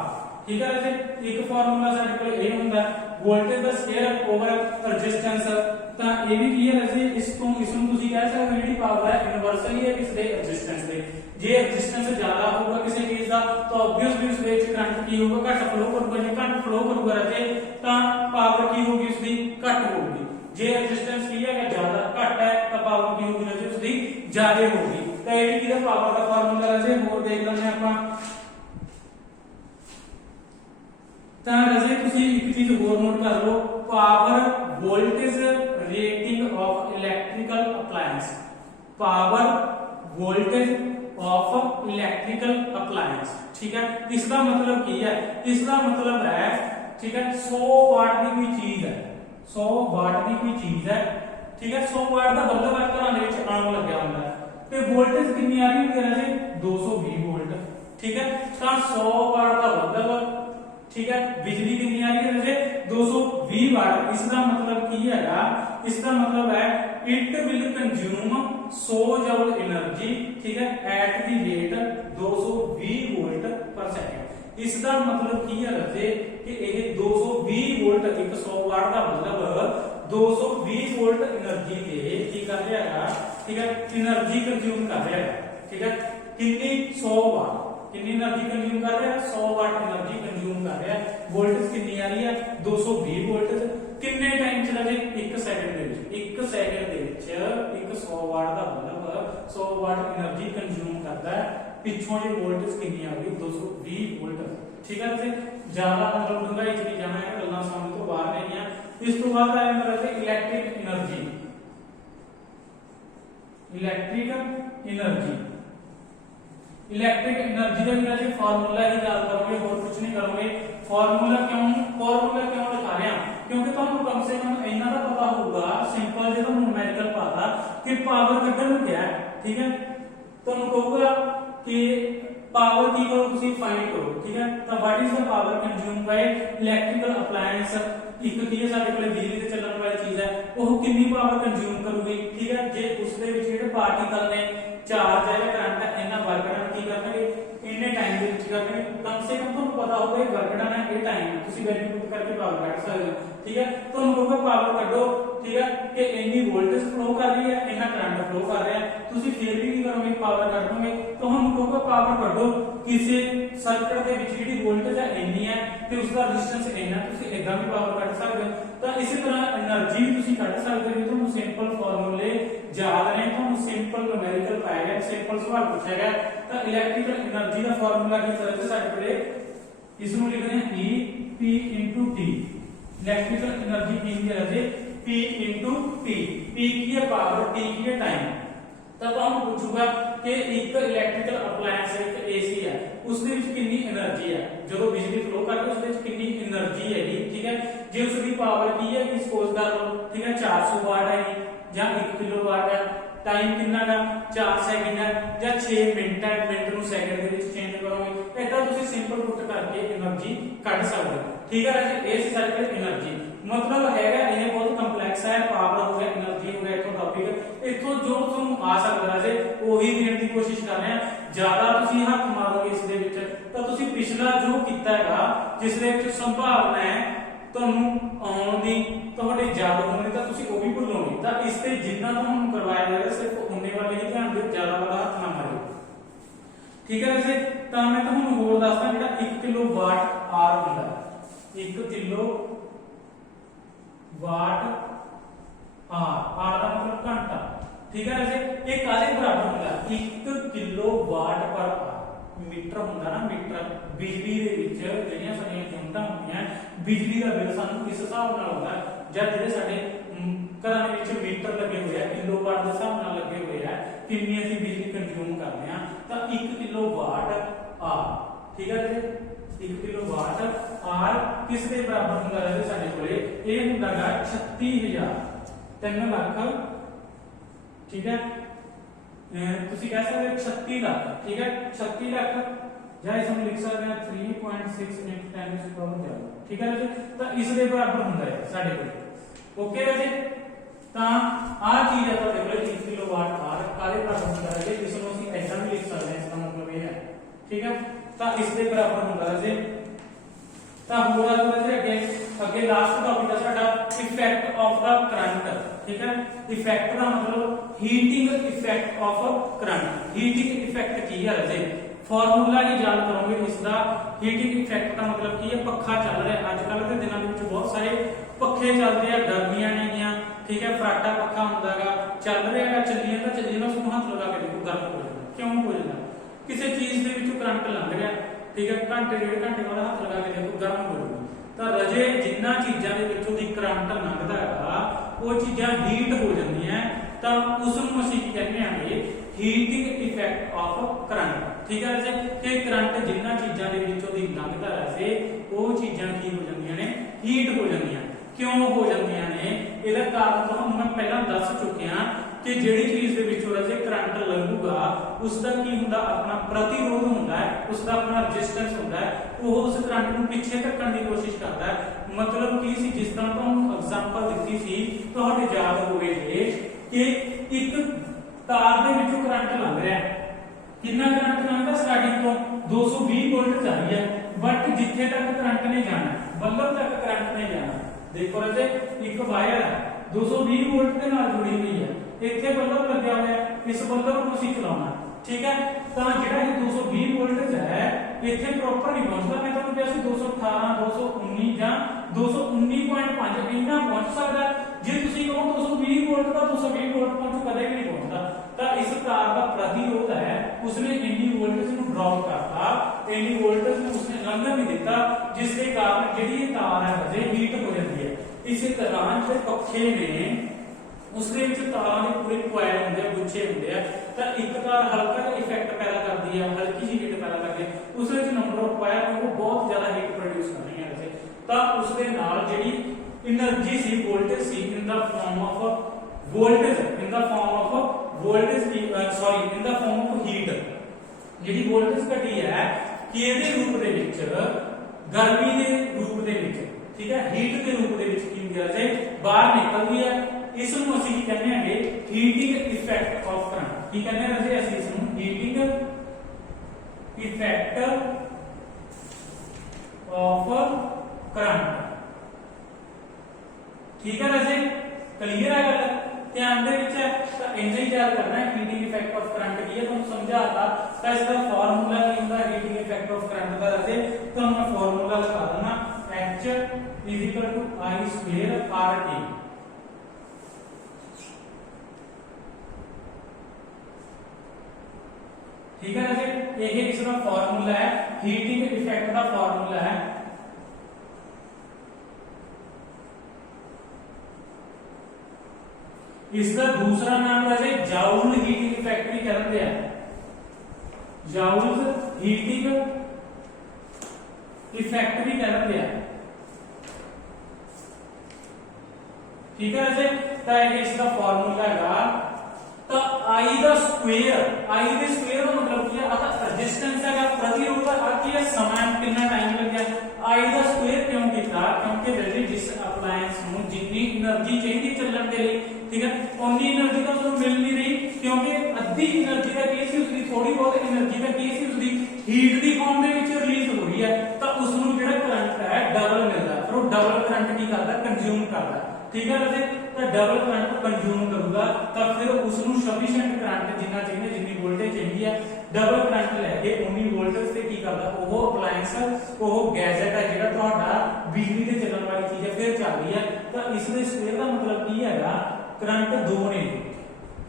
ठीक है राजे। एक फार्मूला साडे कोल ए हुंदा वोल्टेज दा स्क्वायर ओवर रेजिस्टेंस, तो ये भी की है राजे इसको तुसी कह सकते हो जेडी पावर है इनवर्सली है किस दे रेजिस्टेंस दे। जे रेजिस्टेंस ज्यादा होगा किसी चीज का तो ऑब्वियसली उस विच करंट की होगा घट फ्लो करूगा, जे घट फ्लो करूगा राजे तो पावर की होगी उसकी घट होगी। जे रेजिस्टेंस की है ज्यादा घट है तो पावर की होगी राजे उसकी ज्यादा होगी। तो ये भी किदा पावर का फार्मूला राजे होर देख लेंगे आपां। तो राजे तुसी एक चीज होर नोट कर लो, power voltage rating of electrical appliance, power voltage of electrical appliance, ठीक है। इसका मतलब की है, इसका मतलब है ठीक है 100 वाट की कोई चीज है, 100 वाट की कोई चीज है, ठीक है। 100 वाट का बल्ब घरां दे विच आम लग्या हुंदा है ते वोल्टेज कितनी आ रही होंदी है राजे 220 वोल्ट, ठीक है। तो 100 वाट का बल्ब, ठीक है, बिजली कितनी आ रही है राजे 220 वाट। इसका मतलब की हैगा, इसका मतलब है it will consume 100 joule energy, ठीक है, एट द रेट 220 वोल्ट पर सेकंड। इसका मतलब की है राजे कि ये 220 वोल्ट एक 100 वाट का बल्ब 220 वोल्ट एनर्जी दे की कर रहा है, ठीक है, एनर्जी कंज्यूम कर रहा है, ठीक है। कितनी 100 वाट कितनी एनर्जी कंज्यूम कर रहा है 100 वाट एनर्जी कंज्यूम कर रहा है। वोल्टेज कितनी आ रही है 220 वोल्टेज। कितने टाइम च लगे 1 सेकंड दे विच, 1 सेकंड दे विच एक 100 वाट दा बल्ब 100 वाट एनर्जी कंज्यूम करता है। पिछों जी वोल्टेज कितनी आ गई 220 वोल्ट, ठीक है। ते ज्यादा मतलब डूंगाई च नहीं जाना है, गल्लां समझ तो बाहर नहीं है। इस तो बाद आया मेरा electric energy, electric energy, electric energy का भी राजे फार्मूला ही याद करोगे और कुछ नहीं करोगे। फार्मूला क्यों लिखा रहे हैं क्योंकि तुहानू कम से कम इतना तो पता होगा सिंपल जो न्यूमेरिकल पता कि पावर कड्ढण नूं क्या है, ठीक है। तुहानू कहूगा कि पावर की करो तुसी फाइंड करो, ठीक है। तो what is the power consume by electrical appliance, एक की है साडे कोले बिजली ते चलण वाली चीज है, वो कितनी पावर कंज्यूम करूगी, ठीक है। जे उसदे विच जेहड़े पार्टिकल ने चार्ज है करंट है इन्ना वर्क डन की करनगे इन्ने टाइम दे विच करनगे। कम से कम तुहानू पता होगा वर्क डन है ये टाइम है, तुसी वैल्यू पुट करके पावर कढ सकदे हो, ठीक है। तुहानू कहूगा पावर कढो, ठीक है, कि इन्नी वोल्टेज फ्लो कर रही है इन्ना करंट फ्लो कर रहा है, तुसी फिर भी की करोगे पावर कढ दोगे। तुहानू कहूगा पावर कढो किसी सर्किट दे विच जेहड़ी वोल्टेज है इन्नी है ते उसका रेजिस्टेंस इन्ना, तुसी इदां भी पावर कढ सकदे हो। तो इसी तरह एनर्जी भी तुसी कढ सकदे हो। तुहानू सिंपल फार्मूले याद ने, तुहानू सिंपल न्यूमेरिकल पाएगा, सिंपल सवाल पूछा गया। तो इलेक्ट्रिकल एनर्जी का फार्मूला की तरह से साडे कोले इसनु लिखते हैं E P * T। Electrical energy की है राजे P * T। P की है पावर, T की है टाइम। तब हम पूछूगा कि एक इलेक्ट्रिकल अप्लायंस है, एक AC है, उसके विच कितनी एनर्जी है, जो बिजली फ्लो करती है उसके विच कितनी एनर्जी है, ठीक है। जे उसकी पावर की है सपोज कर लो, ठीक है, 400 वाट है या 1 किलोवाट है, टाइम कितना का 4 सेकंड है या 6 मिनट है, मिनट ਨੂੰ सेकंड ਦੇ ਵਿੱਚ ਚੇਂਜ ਕਰੋਗੇ। ਇਦਾਂ ਤੁਸੀਂ ਸਿੰਪਲ ਪੁੱਟ ਕਰਕੇ એનર્ਜੀ ਕੱਢ ਸਕਦੇ ਹੋ, ठीक है राजे। ਇਹ ਸੀ ਸਾਡੇ एनर्जी। मतलब हैगा ये बहुत ਕੰਪਲੈਕਸ ਹੈ। ਪਾਵਰ ਹੋ ਗਿਆ, એનર્ਜੀ ਹੋ ਗਿਆ, ਇਥੋਂ ਟੌਪਿਕ ਇਥੋਂ ਜੋ ਤੁਹਾਨੂੰ ਆ ਸਕਦਾ ਰਾਜੇ ਉਹੀ ਦੇਣ ਦੀ ਕੋਸ਼ਿਸ਼ ਕਰ ਰਹੇ ਆ। ਜ਼ਿਆਦਾ ਤੁਸੀਂ ਹੱਥ ਮਾਰੋਗੇ ਇਸ ਦੇ ਵਿੱਚ ਤਾਂ ਤੁਸੀਂ ਪਿਛਲਾ ਜੋ ਕੀਤਾ ਹੈਗਾ ਜਿਸ ਦੇ ਵਿੱਚ ਸੰਭਾਵਨਾ ਹੈ ਤੁਹਾਨੂੰ ਆਉਣ ਦੀ, ਤੁਹਾਡੇ ਯਾਦ ਹੋਣ ਦੀ, ਤਾਂ ਤੁਸੀਂ ਉਹ ਵੀ ਭੁੱਲੋਗੇ। ਤਾਂ ਇਸ ਤੇ ਜਿੰਨਾ ਤੁਹਾਨੂੰ ਕਰਵਾਇਆ ਜਾਏਗਾ ਸਿਰਫ ਉਹਨੇ ਵਾਲੇ ਹੀ ਧਿਆਨ ਦਿਓ, ਜ਼ਿਆਦਾ ਵਾਲਾ ਹੱਥ ਨਾ ਮਾਰਿਓ। ਠੀਕ ਹੈ ਵੈਸੇ ਤਾਂ ਮੈਂ ਤੁਹਾਨੂੰ ਹੋਰ ਦੱਸਦਾ ਜਿਹੜਾ 1 ਕਿਲੋਵਾਟ ਆਰ ਹੁੰਦਾ, 1 ਕਿਲੋਵਾਟ ਆਰ ਦਾ ਮਤਲਬ ਘੰਟਾ। ਠੀਕ ਹੈ ਵੈਸੇ ਇਹ ਕਾਹਦੇ ਬਰਾਬਰ ਹੁੰਦਾ, 1 ਕਿਲੋਵਾਟ ਪਰ ਆਰ। ਮੀਟਰ ਹੁੰਦਾ ਨਾ, ਮੀਟਰ ਬਿਜਲੀ ਦੇ ਵਿੱਚ ਜਿਹੜੀਆਂ ਸਾਡੀਆਂ ਯੂਨਿਟਾਂ ਹੁੰਦੀਆਂ, ਬਿਜਲੀ ਦਾ ਬਿੱਲ ਸਾਨੂੰ ਇਸ ਹਿਸਾਬ ਨਾਲ ਆਉਂਦਾ ਜਾਂ ਜਿਹੜੇ ਸਾਡੇ ਘਰਾਂ ਦੇ ਵਿੱਚ ਮੀਟਰ ਲੱਗੇ ਹੋਏ ਆ ਕਿਲੋਵਾਟ ਦੇ ਹਿਸਾਬ ਨਾਲ ਲੱਗੇ ਹੋਏ ਆ, ਕਿੰਨੀ ਅਸੀਂ ਬਿਜਲੀ ਕੰਜ਼ਿਊਮ ਕਰਦੇ ਆ। ਤਾਂ 1 ਕਿਲੋਵਾਟ ਆਰ, ਠੀਕ ਹੈ ਜੀ, 1 ਕਿਲੋਵਾਟ ਆਰ ਕਿਸ ਦੇ ਬਰਾਬਰ ਹੁੰਦਾ ਹੈ ਸਾਡੇ ਕੋਲੇ, ਇਹ ਹੁੰਦਾਗਾ 36000, 3 ਲੱਖ। ਠੀਕ ਹੈ, ਤੁਸੀਂ ਕਹਿ ਸਕਦੇ ਹੋ 36 ਲੱਖ। ਠੀਕ ਹੈ, 36 ਲੱਖ ਜਾਂ ਇਸ ਨੂੰ ਲਿਖ ਸਕਦੇ ਹਾਂ 3.6 × 10⁻²। ਠੀਕ ਹੈ ਜੀ, ਤਾਂ ਇਸ ਦੇ ਬਰਾਬਰ ਹੁੰਦਾ ਹੈ ਸਾਡੇ ਕੋਲ। ਓਕੇ ਵੈਸੇ ਤਾਂ ਆ ਚੀਜ਼ ਹੈ ਤੁਹਾਡੇ ਕੋਲ 1 ਕਿਲੋਵਾਟ ਆਰ ਕਾਹਦੇ ਬਰਾਬਰ ਹੁੰਦਾ ਹੈ, ਇਸ ਨੂੰ ਅਸੀਂ ਐਦਾਂ ਵੀ ਲਿਖ ਸਕਦੇ ਹਾਂ, ਇਸ ਦਾ ਮਤਲਬ ਇਹ ਹੈ। ਠੀਕ ਹੈ, ਤਾਂ ਇਸ ਦੇ ਬਰਾਬਰ ਹੁੰਦਾ ਹੈ ਜੀ। ਤਾਂ ਹੋਰ ਆਉਂਦਾ ਜੀ ਅੱਗੇ ਲਾਸਟ ਟਾਪਿਕ ਹੈ ਸਾਡਾ ਇਫੈਕਟ ਆਫ ਦਾ ਕਰੰਟ। ਠੀਕ ਹੈ, ਇਫੈਕਟ ਦਾ ਮਤਲਬ heating effect of current. Heating effect ਕੀ ਹੈ ਜੀ, ਫਾਰਮੂਲਾ ਹੀ ਯਾਦ ਕਰੋਗੇ ਇਸ ਦਾ। ਹੀਟਿੰਗ ਇਫੈਕਟ ਦਾ ਮਤਲਬ ਕੀ ਹੈ, ਪੱਖਾ ਚੱਲ ਰਿਹਾ ਅੱਜ ਕੱਲ੍ਹ ਦੇ ਦਿਨਾਂ ਦੇ ਵਿੱਚ ਬਹੁਤ ਸਾਰੇ ਪੱਖੇ ਚੱਲਦੇ ਆ, ਗਰਮੀਆਂ ਨੇਗੀਆਂ। ਠੀਕ ਹੈ, ਫਰਾਟਾ ਪੱਖਾ ਹੁੰਦਾਗਾ, ਚੱਲ ਰਿਹਾ ਹੈ, ਚੱਲੀਏ ਤਾਂ ਚੱਲੀਏ ਨਾ, ਉਸ ਹੱਥ ਲਗਾ ਕੇ ਦੇਖੋ ਗਰਮ ਹੋ ਜਾਂਦਾ। ਕਿਉਂ ਹੋ ਜਾਂਦਾ, ਕਿਸੇ ਚੀਜ਼ ਦੇ ਵਿੱਚੋਂ ਕਰੰਟ ਲੰਘ ਰਿਹਾ। ਠੀਕ ਹੈ, ਘੰਟੇ 1.5 ਘੰਟੇ ਬਾਅਦ ਹੱਥ ਲਗਾ ਕੇ ਦੇਖੋ ਗਰਮ ਹੋ ਜਾਂਦਾ। ਤਾਂ ਰਜੇ ਜਿੰਨਾ ਚੀਜ਼ਾਂ ਦੇ ਵਿੱਚੋਂ ਦੀ ਕਰੰਟ ਲੰਘਦਾ ਹੈਗਾ ਉਹ ਚੀਜ਼ਾਂ ਹੀਟ ਹੋ ਜਾਂਦੀਆਂ, ਤਾਂ ਉਸ ਨੂੰ ਅਸੀਂ ਕੀ ਕਹਿੰਦੇ ਆਂਗੇ, ਹੀਟਿੰਗ ਇਫੈਕਟ ਆਫ ਕਰੰਟ। ਠੀਕ ਹੈ ਜੀ, ਕਿ ਕਰੰਟ ਜਿੰਨਾ ਚੀਜ਼ਾਂ ਦੇ ਵਿੱਚੋਂ ਦੀ ਲੰਘਦਾ ਰਹੇ ਉਹ ਚੀਜ਼ਾਂ ਕੀ ਹੋ ਜਾਂਦੀਆਂ ਨੇ, ਹੀਟ ਹੋ ਜਾਂਦੀਆਂ। ਕਿਉਂ ਹੋ ਜਾਂਦੀਆਂ ਨੇ, ਇਹਦਾ ਕਾਰਨ ਤੁਹਾਨੂੰ ਮੈਂ ਪਹਿਲਾਂ ਦੱਸ ਚੁੱਕਿਆ ਕਿ ਜਿਹੜੀ ਚੀਜ਼ ਦੇ ਵਿੱਚੋਂ ਰਾਜੇ ਕਰੰਟ ਲੱਗੂਗਾ ਉਸ ਦਾ ਕੀ ਹੁੰਦਾ, ਆਪਣਾ ਪ੍ਰਤੀਰੋਧ ਹੁੰਦਾ ਹੈ, ਉਸ ਦਾ ਆਪਣਾ ਰੈਜ਼ਿਸਟੈਂਸ ਹੁੰਦਾ ਹੈ, ਉਹ ਉਸ ਕਰੰਟ ਨੂੰ ਪਿੱਛੇ ਧੱਕਣ ਦੀ ਕੋਸ਼ਿਸ਼ ਕਰਦਾ ਹੈ। ਮਤਲਬ ਕੀ ਸੀ, ਜਿਸ ਤਰ੍ਹਾਂ ਤੁਹਾਨੂੰ ਐਗਜ਼ਾਮਪਲ ਦਿੱਤੀ ਸੀ ਤੁਹਾਡੇ ਯਾਦ ਹੋਵੇਗੇ ਕਿ ਇੱਕ ਤਾਰ ਦੇ ਵਿੱਚੋਂ ਕਰੰਟ ਲੰਘ ਰਿਹਾ ਹੈ। ਕਿੰਨਾ ਕਰੰਟ ਲੰਘਦਾ, ਸਟਾਰਟਿੰਗ ਤੋਂ 220 ਵੋਲਟ ਜਾ ਰਹੀ ਹੈ, ਬਟ ਜਿੱਥੇ ਤੱਕ ਕਰੰਟ ਨੇ ਜਾਣਾ, ਬੱਲਬ ਤੱਕ ਕਰੰਟ ਨੇ ਜਾਣਾ। ਦੇਖੋ ਰਾਜੇ ਇੱਕ ਵਾਇਰ ਹੈ 220 ਵੋਲਟ ਦੇ ਨਾਲ ਜੁੜੀ ਹੋਈ ਹੈ, ਇੱਥੇ ਬੱਲਬ ਲੱਗਿਆ ਹੋਇਆ, ਇਸ ਬੱਲਬ ਨੂੰ ਅਸੀਂ ਚਲਾਉਣਾ। ਠੀਕ ਹੈ, ਤਾਂ ਜਿਹੜਾ ਇਹ 220 ਵੋਲਟ ਹੈ ਇੱਥੇ ਪ੍ਰੋਪਰ ਨਹੀਂ ਪਹੁੰਚਦਾ। ਮੈਂ ਤੁਹਾਨੂੰ ਕਿਹਾ ਸੀ 218 219 ਜਾਂ 219.5 ਇੰਨਾ ਪਹੁੰਚ ਸਕਦਾ। ਜੇ ਤੁਸੀਂ ਕਹੋ 220 ਵੋਲਟ ਦਾ 220 ਵੋਲਟ ਪਹੁੰਚੂ, ਕਦੇ ਵੀ ਨਹੀਂ ਪਹੁੰਚਦਾ। ਤਾਂ ਇਸ ਤਾਰ ਦਾ ਪ੍ਰਤੀਰੋਧ ਹੈ, ਉਸਨੇ ਇੰਨੀ ਵੋਲਟੇਜ ਨੂੰ ਡ੍ਰੌਪ ਕਰਤਾ, ਇੰਨੀ ਵੋਲਟੇਜ ਨੂੰ ਉਸਨੇ ਲੰਘਣ ਨਹੀਂ ਦਿੱਤਾ, ਜਿਸ ਦੇ ਕਾਰਨ ਜਿਹੜੀ ਇਹ ਤਾਰ ਹੈ ਹਜੇ ਹੀਟ ਹੋ ਜਾਂਦੀ ਹੈ। ਇਸੇ ਤਰ੍ਹਾਂ ਜਿਹੜੇ ਪੱਖੇ ਨੇ उसके तारों के पूरे कोयल होंगे, गुच्छे होंगे, तो एक तार हल्का जिहा इफेक्ट पैदा करती है, हल्की जी हीट पैदा करती है, उस नंबर ऑफ कोयल वो बहुत ज्यादा हीट प्रोड्यूस कर रही है। तो उसके नाल जिहड़ी एनर्जी सी, वोल्टेज सी in the form of voltage, in the form of voltage sorry in the form of heat, जिहड़ी वोल्टेज घटी है किहदे रूप दे विच, गर्मी दे रूप दे विच। ठीक है, हीट के रूप दे विच की होंदी है, बाहर निकलदी है। इस ਨੂੰ ਅਸੀਂ ਕੀ ਕਹਿੰਦੇ ਆਂਗੇ, ਹੀਟਿੰਗ ਇਫੈਕਟ ਆਫ ਕਰੰਟ। ਕੀ ਕਹਿੰਦੇ ਹਾਂ ਰਾਜੇ ਅਸੀਂ ਇਸ ਨੂੰ, ਹੀਟਿੰਗ ਇਫੈਕਟ ਆਫ ਕਰੰਟ। ਠੀਕ ਹੈ ਰਾਜੇ, ਕਲੀਅਰ ਹੈ ਗੱਲ, ਧਿਆਨ ਦੇ ਵਿੱਚ ਹੈ। ਤਾਂ ਇੰਜ ਹੀ ਯਾਦ ਕਰਨਾ ਹੈ ਹੀਟਿੰਗ ਇਫੈਕਟ ਆਫ ਕਰੰਟ ਕੀ ਹੈ, ਤੁਹਾਨੂੰ ਸਮਝਾਤਾ। ਤਾਂ ਇਸ ਦਾ ਫਾਰਮੂਲਾ ਕੀ ਹੁੰਦਾ ਹੀਟਿੰਗ ਇਫੈਕਟ ਆਫ ਕਰੰਟ ਦਾ ਰਾਜੇ, ਤੁਹਾਨੂੰ ਮੈਂ ਫਾਰਮੂਲਾ ਲਿਖਾ ਦਿੰਦਾ, H = I² RT। ठीक है राजे, ये इसका फार्मूला है, हीटिंग इफेक्ट का फार्मूला है। इसका दूसरा नाम राजे जाउल हीटिंग इफेक्ट भी कहते हैं, जाउल हीटिंग इफेक्ट भी कहते हैं। ठीक है राजे, तो इसका फार्मूला है तो I ਦਾ ਸਕੁਅਰ, I ਦੇ ਸਕੁਅਰ ਦਾ ਮਤਲਬ ਕੀ ਹੈ, आता रेजिस्टेंस ਹੈਗਾ, प्रतिरोध ਆ ਕੀ ਹੈ, ਸਮਾਂ ਕਿੰਨਾ ਟਾਈਮ ਲੱਗਿਆ। I ਦਾ ਸਕੁਅਰ ਕਿਉਂ ਕੀਤਾ, ਕਿਉਂਕਿ ਜਿਸ ਅਪਲਾਈਐਂਸ ਨੂੰ ਜਿੰਨੀ એનર્ਜੀ ਚਾਹੀਦੀ ਚੱਲਣ ਦੇ ਲਈ, ਠੀਕ ਹੈ, ਉਨੀ એનર્ਜੀ ਤਾਂ ਉਸਨੂੰ ਮਿਲ ਨਹੀਂ ਰਹੀ, ਕਿਉਂਕਿ ਅੱਧੀ એનર્ਜੀ ਦਾ ਕੀ ਸੀ ਉਸਦੀ, ਥੋੜੀ ਬਹੁਤ એનર્ਜੀ ਦਾ ਕੀ ਸੀ ਉਸਦੀ ਹੀਟ ਦੀ ਫਾਰਮ ਦੇ ਵਿੱਚ ਰਿਲੀਜ਼ ਹੋ ਰਹੀ ਹੈ, ਤਾਂ ਉਸ ਨੂੰ ਜਿਹੜਾ ਕਰੰਟ ਹੈ ਡਬਲ ਮਿਲਦਾ, ਪਰ ਉਹ ਡਬਲ ਕਰੰਟ ਕੀ ਕਰਦਾ, ਕੰਜ਼ਿਊਮ ਕਰਦਾ, ਠੀਕ ਹੈ ਰਾਜੇ। ਤਾਂ ਡਬਲ ਕਰੰਟ ਕੰਜ਼ਿਊਮ ਕਰੂਗਾ ਤਾਂ ਫਿਰ ਉਸ ਨੂੰ ਸਫੀਸ਼ੀਐਂਟ ਕਰੰਟ ਜਿੰਨਾ ਚਾਹੀਦਾ, ਜਿੰਨੀ ਵੋਲਟੇਜ ਚਾਹੀਦੀ ਹੈ, ਡਬਲ ਕਰੰਟ ਲੈ ਕੇ ਉਨੀ ਵੋਲਟੇਜ ਤੇ ਕੀ ਕਰਦਾ, ਉਹ ਅਪਲਾਈਐਂਸ, ਉਹ ਗੈਜਟ ਹੈ ਜਿਹੜਾ ਤੁਹਾਡਾ ਬਿਜਲੀ ਤੇ ਚੱਲਣ ਵਾਲੀ ਚੀਜ਼ ਹੈ, ਫਿਰ ਚੱਲ ਰਹੀ ਹੈ। ਤਾਂ ਇਸ ਦੇ ਸਕੁਅਰ ਦਾ ਮਤਲਬ ਕੀ ਹੈਗਾ, ਕਰੰਟ ਦੋ ਨੇ,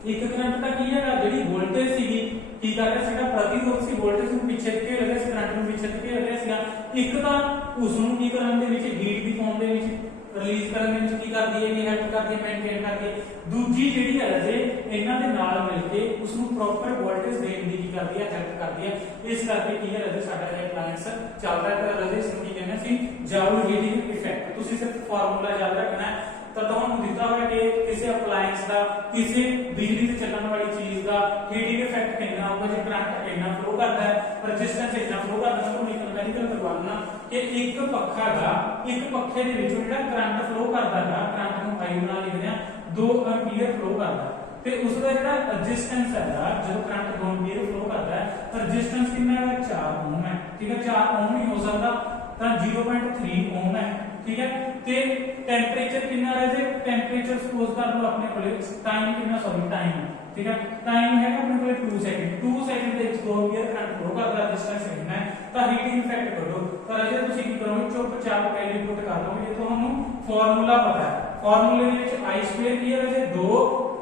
ਇੱਕ ਕਰੰਟ ਤਾਂ ਕੀ ਹੈਗਾ, ਜਿਹੜੀ ਵੋਲਟੇਜ ਸੀਗੀ ਕੀ ਕਰ ਰਿਹਾ ਸੀਗਾ, ਪ੍ਰਤੀਰੋਧ ਸੀ, ਵੋਲਟੇਜ ਨੂੰ ਪਿੱਛੇ ਧੱਕੇ ਹੋ ਰਿਹਾ ਸੀ, ਕਰੰਟ ਨੂੰ ਪਿੱਛੇ ਧੱਕੇ ਹੋ ਰਿਹਾ ਸੀਗਾ। ਇੱਕ ਤਾਂ ਉਸ ਨੂੰ ਕੀ ਕਰਨ ਦੇ ਵਿੱਚ, ਹੀਟ ਦੀ ਫਾਰਮ ਦੇ ਵਿੱਚ ਰਿਲੀਜ਼ ਕਰਨ ਦੇ ਵਿੱਚ ਕੀ ਕਰਦੀ ਹੈ, ਕਿ ਹੈਲਪ ਕਰਦੀ ਹੈ, ਮੇਨਟੇਨ ਕਰਦੀ ਹੈ। ਦੂਜੀ ਜਿਹੜੀ ਹੈ ਜੇ ਇਹਨਾਂ ਦੇ ਨਾਲ ਮਿਲ ਕੇ ਉਸ ਨੂੰ ਪ੍ਰੋਪਰ ਵੋਲਟੇਜ ਦੇਣ ਦੀ ਕੀ ਕਰਦੀ ਹੈ, ਹੈਲਪ ਕਰਦੀ ਹੈ। ਇਸ ਕਰਕੇ ਕੀ ਹੈ ਰਾਜੇ, ਸਾਡਾ ਇਹ ਅਪਲਾਈਐਂਸ ਚੱਲਦਾ ਹੈ। ਰਾਜੇ ਇਸ ਨੂੰ ਕੀ ਕਹਿੰਦੇ ਸੀ, ਜਾਊਲ ਹੀਟਿੰਗ ਇਫੈਕਟ। ਤੁਸੀਂ ਸਿਰਫ ਫਾਰਮੂਲਾ ਯਾਦ ਰੱਖਣਾ ਹੈ। ਤਾਂ ਤੁਹਾਨੂੰ ਦਿੱਤਾ ਹੋਇਆ ਕਿ ਕਿਸੇ ਅਪਲਾਈਐਂਸ ਦਾ, ਕਿਸੇ ਬਿਜਲੀ ਤੇ ਚੱਲਣ ਵਾਲੀ ਚੀਜ਼ ਦਾ ਹੀਟਿੰਗ ਇਫੈਕਟ ਕਿੰਨਾ ਹੋਊਗਾ, ਜੇ ਕਰੰਟ ਇੰਨਾ ਫਲੋ ਕਰਦਾ ਹੈ, ਰੈਜ਼ਿਸਟੈਂਸ ਇੰਨਾ ਫਲੋ ਕਰਦਾ ਹੈ, ਤੁਹਾਨੂੰ ਮੈਕੈਨੀਕਲ ਕਰਵਾਉਣਾ ਕਿ ਇੱਕ ਪੱਖਾ ਦਾ, ਇੱਕ ਪੱਖੇ ਦੇ ਵਿੱਚੋਂ ਜਿਹੜਾ ਕਰੰਟ ਫਲੋ ਕਰਦਾ ਹੈ, ਕਰੰਟ ਨੂੰ I ਨਾਲ ਲਿਖਦੇ ਆ, 2 ਐਂਪੀਅਰ ਫਲੋ ਕਰਦਾ, ਤੇ ਉਸ ਦਾ ਜਿਹੜਾ ਰੈਜ਼ਿਸਟੈਂਸ ਹੈ, ਜਦੋਂ ਕਰੰਟ 2 ਐਂਪੀਅਰ ਫਲੋ ਕਰਦਾ ਹੈ, ਰੈਜ਼ਿਸਟੈਂਸ ਕਿੰਨਾ ਹੈ, 4 ਓਮ ਹੈ, ਠੀਕ ਹੈ, 4 ਓਮ ਨਹੀਂ ਹੋ ਸਕਦਾ ਤਾਂ 0.3 ਓਮ ਹੈ, ठीक है। ते टेंपरेचर कितना रहे थे, टेंपरेचर सपोज कर लो अपने कोले, टाइम कितना, सॉरी टाइम, ठीक है, टाइम है अपने कोले 2 सेकंड, 2 सेकंड ਦੇ ਵਿੱਚ 2 ਐਂਪੀਅਰ ਕਰੰਟ ਫਲੋ ਕਰਦਾ, ਰੈਜ਼ਿਸਟੈਂਸ ਕਿੰਨਾ ਹੈ, ਤਾਂ ਹੀਟਿੰਗ ਇਫੈਕਟ ਕੱਢੋ। ਪਰ ਅਜੇ ਤੁਸੀਂ ਕੀ ਕਰੋਗੇ, ਚੁੱਪਚਾਪ ਕੈਲਕੂਲੇਟ ਕਰ ਲਓਗੇ, ਜੇ ਤੁਹਾਨੂੰ ਫਾਰਮੂਲਾ ਪਤਾ ਹੈ। ਫਾਰਮੂਲੇ ਦੇ ਵਿੱਚ I ਸਕੁਅਰ ਕੀ ਹੈ ਵੈਸੇ, 2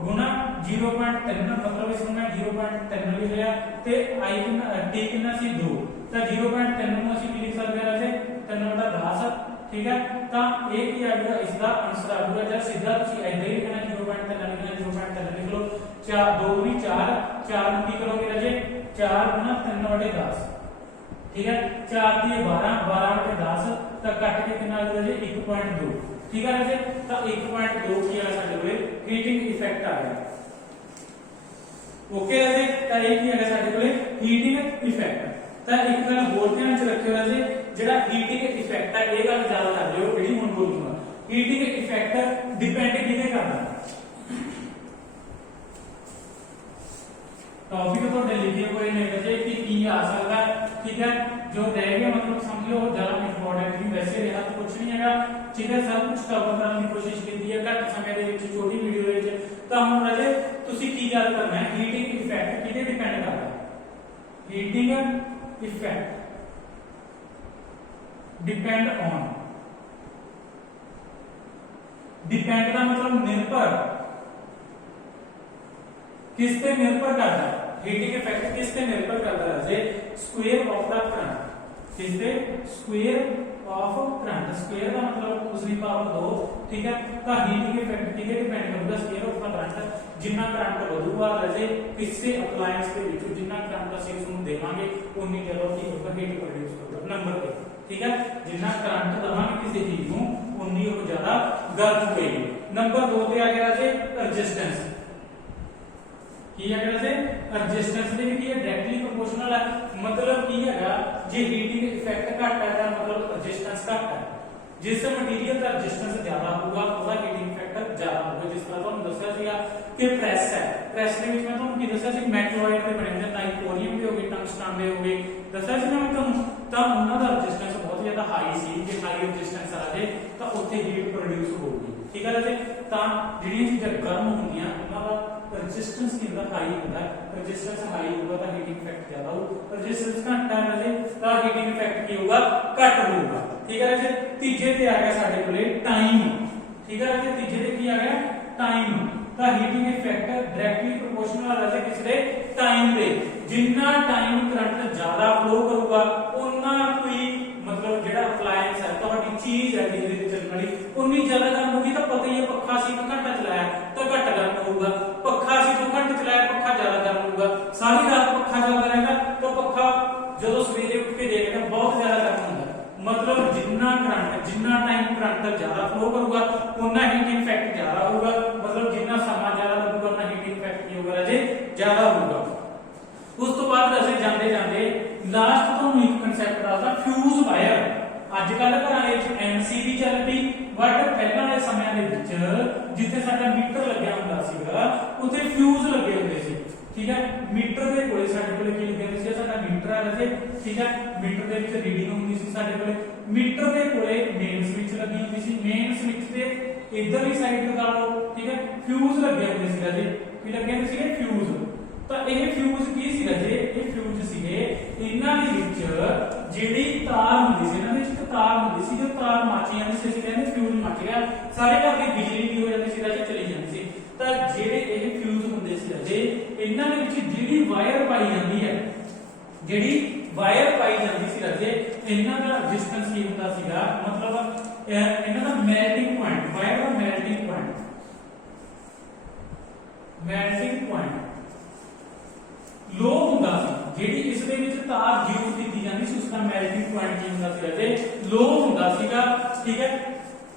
ਗੁਣਾ 0.3, ਮਤਲਬ ਇਸ ਨੂੰ ਮੈਂ 0.3 ਲਿਖ ਲਿਆ, ਤੇ I ਕਿੰਨਾ, T ਕਿੰਨਾ ਸੀ 2, ਤਾਂ 0.3 ਨੂੰ ਅਸੀਂ ਕੀ ਲਿਖ ਸਕਦੇ ਹਾਂ ਵੈਸੇ, 3/10, ठीक है। तो एक ही आएगा, इसका आंसर आएगा, जब सीधा ਤੁਸੀਂ ऐसे ही लिखना 0.3 लिखना, 0.3 लिख लो, 4 2 भी 4, 4 ਨੂੰ ਕੀ ਕਰੋਗੇ ਰਾਜੇ, 4 ਗੁਣਾ 3/10, ठीक है, 4 ਦੀ 12, 12/10 ਤਾਂ ਕੱਟ ਕੇ ਕਿੰਨਾ ਆ ਜਾਊਗਾ ਜੀ, 1.2, ठीक है ਰਾਜੇ। ਤਾਂ 1.2 ਕੀ ਆ ਸਾਡੇ ਕੋਲੇ ਹੀਟਿੰਗ ਇਫੈਕਟ ਆ ਗਿਆ, ओके राजे। ਤਾਂ ਇਹ ਕੀ ਹੈਗਾ ਸਾਡੇ ਕੋਲੇ ਹੀਟਿੰਗ ਇਫੈਕਟ। ਤਾਂ ਇੱਕ ਗੱਲ ਹੋਰ ਧਿਆਨ ਚ ਰੱਖਿਓ ਰਾਜੇ, ਜਿਹੜਾ ਹੀਟਿੰਗ ਇਫੈਕਟ ਹੈ, ਇਹ ਗੱਲ ਜ਼ਿਆਦਾ ਕਰ ਲਿਓ, ਜਿਹੜੀ ਹੁਣ ਬੋਲੂਗਾ। ਹੀਟਿੰਗ ਇਫੈਕਟ ਡਿਪੈਂਡ ਕਿਹਦੇ ਕਰਦਾ, ਟੌਪਿਕ ਤੁਹਾਡੇ ਲਿਖੇ ਹੋਏ ਨੇ ਰਾਜੇ ਕਿ ਕੀ ਆ ਸਕਦਾ, ਠੀਕ ਹੈ। ਜੋ ਰਹਿ ਗਿਆ ਮਤਲਬ ਸਮਝ ਲਓ ਜ਼ਿਆਦਾ ਇੰਪੋਰਟੈਂਟ ਨਹੀਂ, ਵੈਸੇ ਰਿਹਾ ਤਾਂ ਕੁਝ ਨਹੀਂ ਹੈਗਾ, ਠੀਕ ਹੈ। ਸਭ ਕੁਝ ਕਵਰ ਕਰਨ ਦੀ ਕੋਸ਼ਿਸ਼ ਕੀਤੀ ਹੈ ਘੱਟ ਸਮੇਂ ਦੇ ਵਿੱਚ, ਛੋਟੀ ਵੀਡੀਓ ਦੇ ਵਿੱਚ। ਤਾਂ ਹੁਣ ਰਾਜੇ ਤੁਸੀਂ ਕੀ ਯਾਦ ਕਰਨਾ ਹੈ, ਹੀਟਿੰਗ ਇਫੈਕਟ ਕਿਹਦੇ ਡਿਪੈਂਡ ਕਰਦਾ, heating effect depend on, depend का मतलब निर्भर, किस पे निर्भर करता है, हीटिंग इफेक्ट किस पे निर्भर करता है, जैसे स्क्वायर ऑफ द करंट, किस पे, स्क्वायर ऑफ करंट, स्क्वायर का मतलब उसकी पावर 2, ठीक है। तो हीटिंग इफेक्ट किसके डिपेंड करेगा, स्क्वायर ऑफ द करंट, जिन्ना करंट ਵਧੂਗਾ ਰਾਜੇ ਕਿਸੇ ਅਪਲਾਈਐਂਸ ਦੇ ਵਿੱਚੋਂ, ਜਿੰਨਾ ਕਰੰਟ ਅਸੀਂ ਉਸ ਨੂੰ ਦੇਵਾਂਗੇ ਉਨੀ ਜ਼ਿਆਦਾ ਕੀ ਹੋਊਗਾ, ਹੀਟ ਪ੍ਰੋਡਿਊਸ ਹੋਊਗਾ, ਨੰਬਰ ਤੇ, ਠੀਕ ਹੈ। ਜਿੰਨਾ ਕਰੰਟ ਦਵਾਂਗੇ ਕਿਸੇ ਚੀਜ਼ ਨੂੰ ਉਨੀ ਉਹ ਜ਼ਿਆਦਾ ਗਰਮ ਹੋਏਗੀ। ਨੰਬਰ 2 ਤੇ ਆ ਗਿਆ ਰਾਜੇ ਰੈਜ਼ਿਸਟੈਂਸ, ਕੀ ਹੈ ਰਾਜੇ, ਰੈਜ਼ਿਸਟੈਂਸ ਦੇ ਵੀ ਕੀ ਹੈ, ਡਾਇਰੈਕਟਲੀ ਪ੍ਰੋਪੋਰਸ਼ਨਲ ਹੈ, ਮਤਲਬ ਕੀ ਹੈਗਾ, ਜੇ ਹੀਟਿੰਗ ਇਫੈਕਟ ਘੱਟ ਹੈ ਤਾਂ ਮਤਲਬ ਰੈਜ਼ਿਸਟੈਂਸ ਘੱਟ ਹੈ, जिस मटेरियल का रेजिस्टेंस ज्यादा होगा उसका हीटिंग फैक्टर ज्यादा होगा। जिस तरह ਤੁਹਾਨੂੰ ਦੱਸਿਆ ਸੀਗਾ ਕਿ ਪ੍ਰੈਸ ਹੈ, ਪ੍ਰੈਸ ਦੇ ਵਿੱਚ ਮੈਂ ਤੁਹਾਨੂੰ ਕੀ ਦੱਸਿਆ ਸੀ, ਮੈਟਲੋਇਡ ਦੇ ਬਣੇ ਹੁੰਦੇ, ਨਾਈਕੋਰੀਅਮ ਦੇ ਹੋਗੇ, ਟੰਗਸਟਨ ਦੇ ਹੋਗੇ, ਦੱਸਿਆ ਸੀ ਨਾ ਮੈਂ ਤੁਹਾਨੂੰ। ਤਾਂ ਉਹਨਾਂ ਦਾ ਰੈਜ਼ਿਸਟੈਂਸ ਬਹੁਤ ਜ਼ਿਆਦਾ ਹਾਈ ਸੀ, ਜੇ ਹਾਈ ਰੈਜ਼ਿਸਟੈਂਸ ਆ ਜੇ ਤਾਂ ਉੱਥੇ ਹੀਟ ਪ੍ਰੋਡਿਊਸ ਹੋਊਗੀ, ਠੀਕ ਹੈ ਰਾਜੇ। ਤਾਂ ਜਿਹੜੀਆਂ ਚੀਜ਼ਾਂ ਗਰਮ ਹੁੰਦੀਆਂ ਉਹਨਾਂ ਦਾ ਰੈਜ਼ਿਸਟੈਂਸ ਕਿੰਨਾ ਹਾਈ ਹੁੰਦਾ ਹੈ, ਰੈਜ਼ਿਸਟੈਂਸ ਹਾਈ ਹੋਊਗਾ ਤਾਂ ਹੀਟਿੰਗ ਇਫੈਕਟ ਜ਼ਿਆਦਾ ਹੋਊ, ਰੈਜ਼ਿਸਟੈਂਸ ਘੱਟ ਹੈ ਰਾਜੇ ਤਾਂ ਹੀਟਿੰਗ ਇਫੈਕਟ ਕੀ ਹੋਊਗਾ, ਘੱਟ ਹੋਊਗਾ, ਠੀਕ ਹੈ ਰਾਜੇ। ਤੀਜੇ ਤੇ ਆ ਗਿਆ ਸਾਡੇ ਕੋਲੇ ਟਾਈਮ, ਠੀਕ ਹੈ ਰਾਜੇ। ਤੀਜੇ ਤੇ ਕੀ ਆ ਗਿਆ, ਟਾਈਮ। ਤਾਂ ਹੀਟਿੰਗ ਇਫੈਕਟ ਡਾਇਰੈਕਟਲੀ ਪ੍ਰੋਪੋਰਸ਼ਨਲ ਹੈ ਕਿਸੇ ਦੇ ਟਾਈਮ ਦੇ, ਜਿੰਨਾ ਟਾਈਮ ਕਰੰਟ ਜ਼ਿਆਦਾ ਫਲੋ ਕਰੂਗਾ ਉਹਨਾਂ ਕੋਈ ਮਤਲਬ ਜਿਹੜਾ ਅਪਲਾਈਐਂਸ ਹੈ, ਤੁਹਾਡੀ ਚੀਜ਼ ਹੈ ਬਿਜਲੀ ਤੇ ਚੱਲਣ ਵਾਲੀ, ਉਨੀ ਜ਼ਿਆਦਾ ਗਰਮ ਹੋਊਗੀ। ਤਾਂ ਪਤਾ ਹੀ ਹੈ ਪੱਖਾ ਸੀ 1 ਘੰਟਾ ਚਲਾਇਆ ਤਾਂ ਘੱਟ ਗਰਮ ਹੋਊਗਾ, ਪੱਖਾ ਸੀ 2 ਘੰਟੇ ਚਲਾਇਆ ਪੱਖਾ ਜ਼ਿਆਦਾ ਗਰਮ ਹੋਊਗਾ, ਸਾਰੀ ਰਾਤ ਪੱਖਾ ਚੱਲਦਾ ਰਹਿੰਦਾ ਤਾਂ ਪੱਖਾ ਜਦੋਂ ਸਵੇਰੇ ਉੱਠ ਕੇ ਦੇਖਦਾ ਬਹੁਤ ਜ਼ਿਆਦਾ ਗਰਮ ਹੁੰਦਾ। मतलब जितना करंट, जितना टाइम करंट ज्यादा फ्लो करूगा उतना हीटिंग इफेक्ट ज्यादा होगा, मतलब जितना समय ज्यादा लगेगा उतना हीटिंग इफेक्ट की होगा राजे ज्यादा होगा। उस तो बाद असं जाते जाते लास्ट तो एक कंसेप्ट आता फ्यूज वायर। अज ਕੱਲ ਘਰਾਂ ਵਿੱਚ MC ਵੀ ਚੱਲ ਪਈ, ਬਟ ਪਹਿਲਾਂ ਦੇ ਸਮਿਆਂ ਦੇ ਵਿੱਚ ਜਿੱਥੇ ਸਾਡਾ ਮੀਟਰ ਲੱਗਿਆ ਹੁੰਦਾ ਸੀਗਾ ਉੱਥੇ ਫਿਊਜ਼ ਲੱਗੇ ਹੁੰਦੇ ਸੀ। ਠੀਕ ਹੈ, ਮੀਟਰ ਦੇ ਕੋਲੇ ਸਾਡੇ ਕੋਲੇ ਕੀ ਲੱਗਿਆ ਸੀ, ਸਾਡਾ ਮੀਟਰ ਆ ਰਿਹਾ ਸੀ। ਠੀਕ ਹੈ, ਮੀਟਰ ਦੇ ਵਿੱਚ ਰੀਡਿੰਗ ਹੁੰਦੀ ਸੀ ਸਾਡੇ ਕੋਲੇ, ਮੀਟਰ ਦੇ ਕੋਲੇ ਮੇਨ ਸਵਿਚ ਲੱਗੀ ਹੁੰਦੀ ਸੀ, ਮੇਨ ਸਵਿਚ ਤੇ ਇਧਰਲੀ ਸਾਈਡ ਲਗਾ ਲਓ। ਠੀਕ ਹੈ, ਫਿਊਜ਼ ਲੱਗੇ ਹੁੰਦੇ ਸੀ ਰਾਜੇ, ਕੀ ਲੱਗੇ ਹੁੰਦੇ ਸੀਗੇ, ਫਿਊਜ਼। ਤਾਂ ਇਹ ਫਿਊਜ਼ ਕੀ ਸੀ ਰਾਜੇ, ਇਹ ਫਿਊਜ਼ ਸੀਗੇ ਇਹਨਾਂ ਦੇ ਵਿੱਚ ਜਿਹੜੀ ਤਾਰ ਹੁੰਦੀ ਸੀ, ਇਹਨਾਂ ਦੇ ਵਿੱਚ ਇੱਕ ਤਾਰ ਹੁੰਦੀ ਸੀ, ਜੋ ਤਾਰ ਮੱਚ ਜਾਂਦੀ ਸੀ, ਅਸੀਂ ਕਹਿੰਦੇ ਫਿਊਜ਼ ਮੱਚ ਗਿਆ, ਸਾਰੇ ਘਰ ਦੀ ਬਿਜਲੀ ਕੀ ਹੋ ਜਾਂਦੀ ਸੀ ਰਾਜੇ, ਚਲੀ ਜਾਂਦੀ ਸੀ। ਤਾਂ ਜਿਹੜੇ ਇਹ ਫਿਊਜ਼ ਹੁੰਦੇ ਸੀ ਰਾਜੇ, ਇਹਨਾਂ ਦੇ ਵਿੱਚ ਜਿਹੜੀ ਵਾਇਰ ਪਾਈ ਜਾਂਦੀ ਹੈ, ਜਿਹੜੀ ਵਾਇਰ ਪਾਈ ਜਾਂਦੀ ਸੀ ਰਾਜੇ, ਇਹਨਾਂ ਦਾ ਰੈਜ਼ਿਸਟੈਂਸ ਕੀ ਹੁੰਦਾ ਸੀਗਾ, ਮਤਲਬ ਇਹਨਾਂ ਦਾ ਮੈਲਟਿੰਗ ਪੁਆਇੰਟ, ਵਾਇਰ ਦਾ ਮੈਲਟਿੰਗ ਪੁਆਇੰਟ, ਮੈਲਟਿੰਗ ਪੁਆਇੰਟ ਲੋ ਹੁੰਦਾ ਸੀ। ਜਿਹੜੀ ਇਸ ਦੇ ਵਿੱਚ ਤਾਰ ਯੂਜ਼ ਕੀਤੀ ਜਾਂਦੀ ਸੀ, ਉਸ ਦਾ ਮੈਲਟਿੰਗ ਪੁਆਇੰਟ ਕੀ ਹੁੰਦਾ ਸੀ ਰਾਜੇ, ਲੋ ਹੁੰਦਾ ਸੀਗਾ। ਠੀਕ ਹੈ,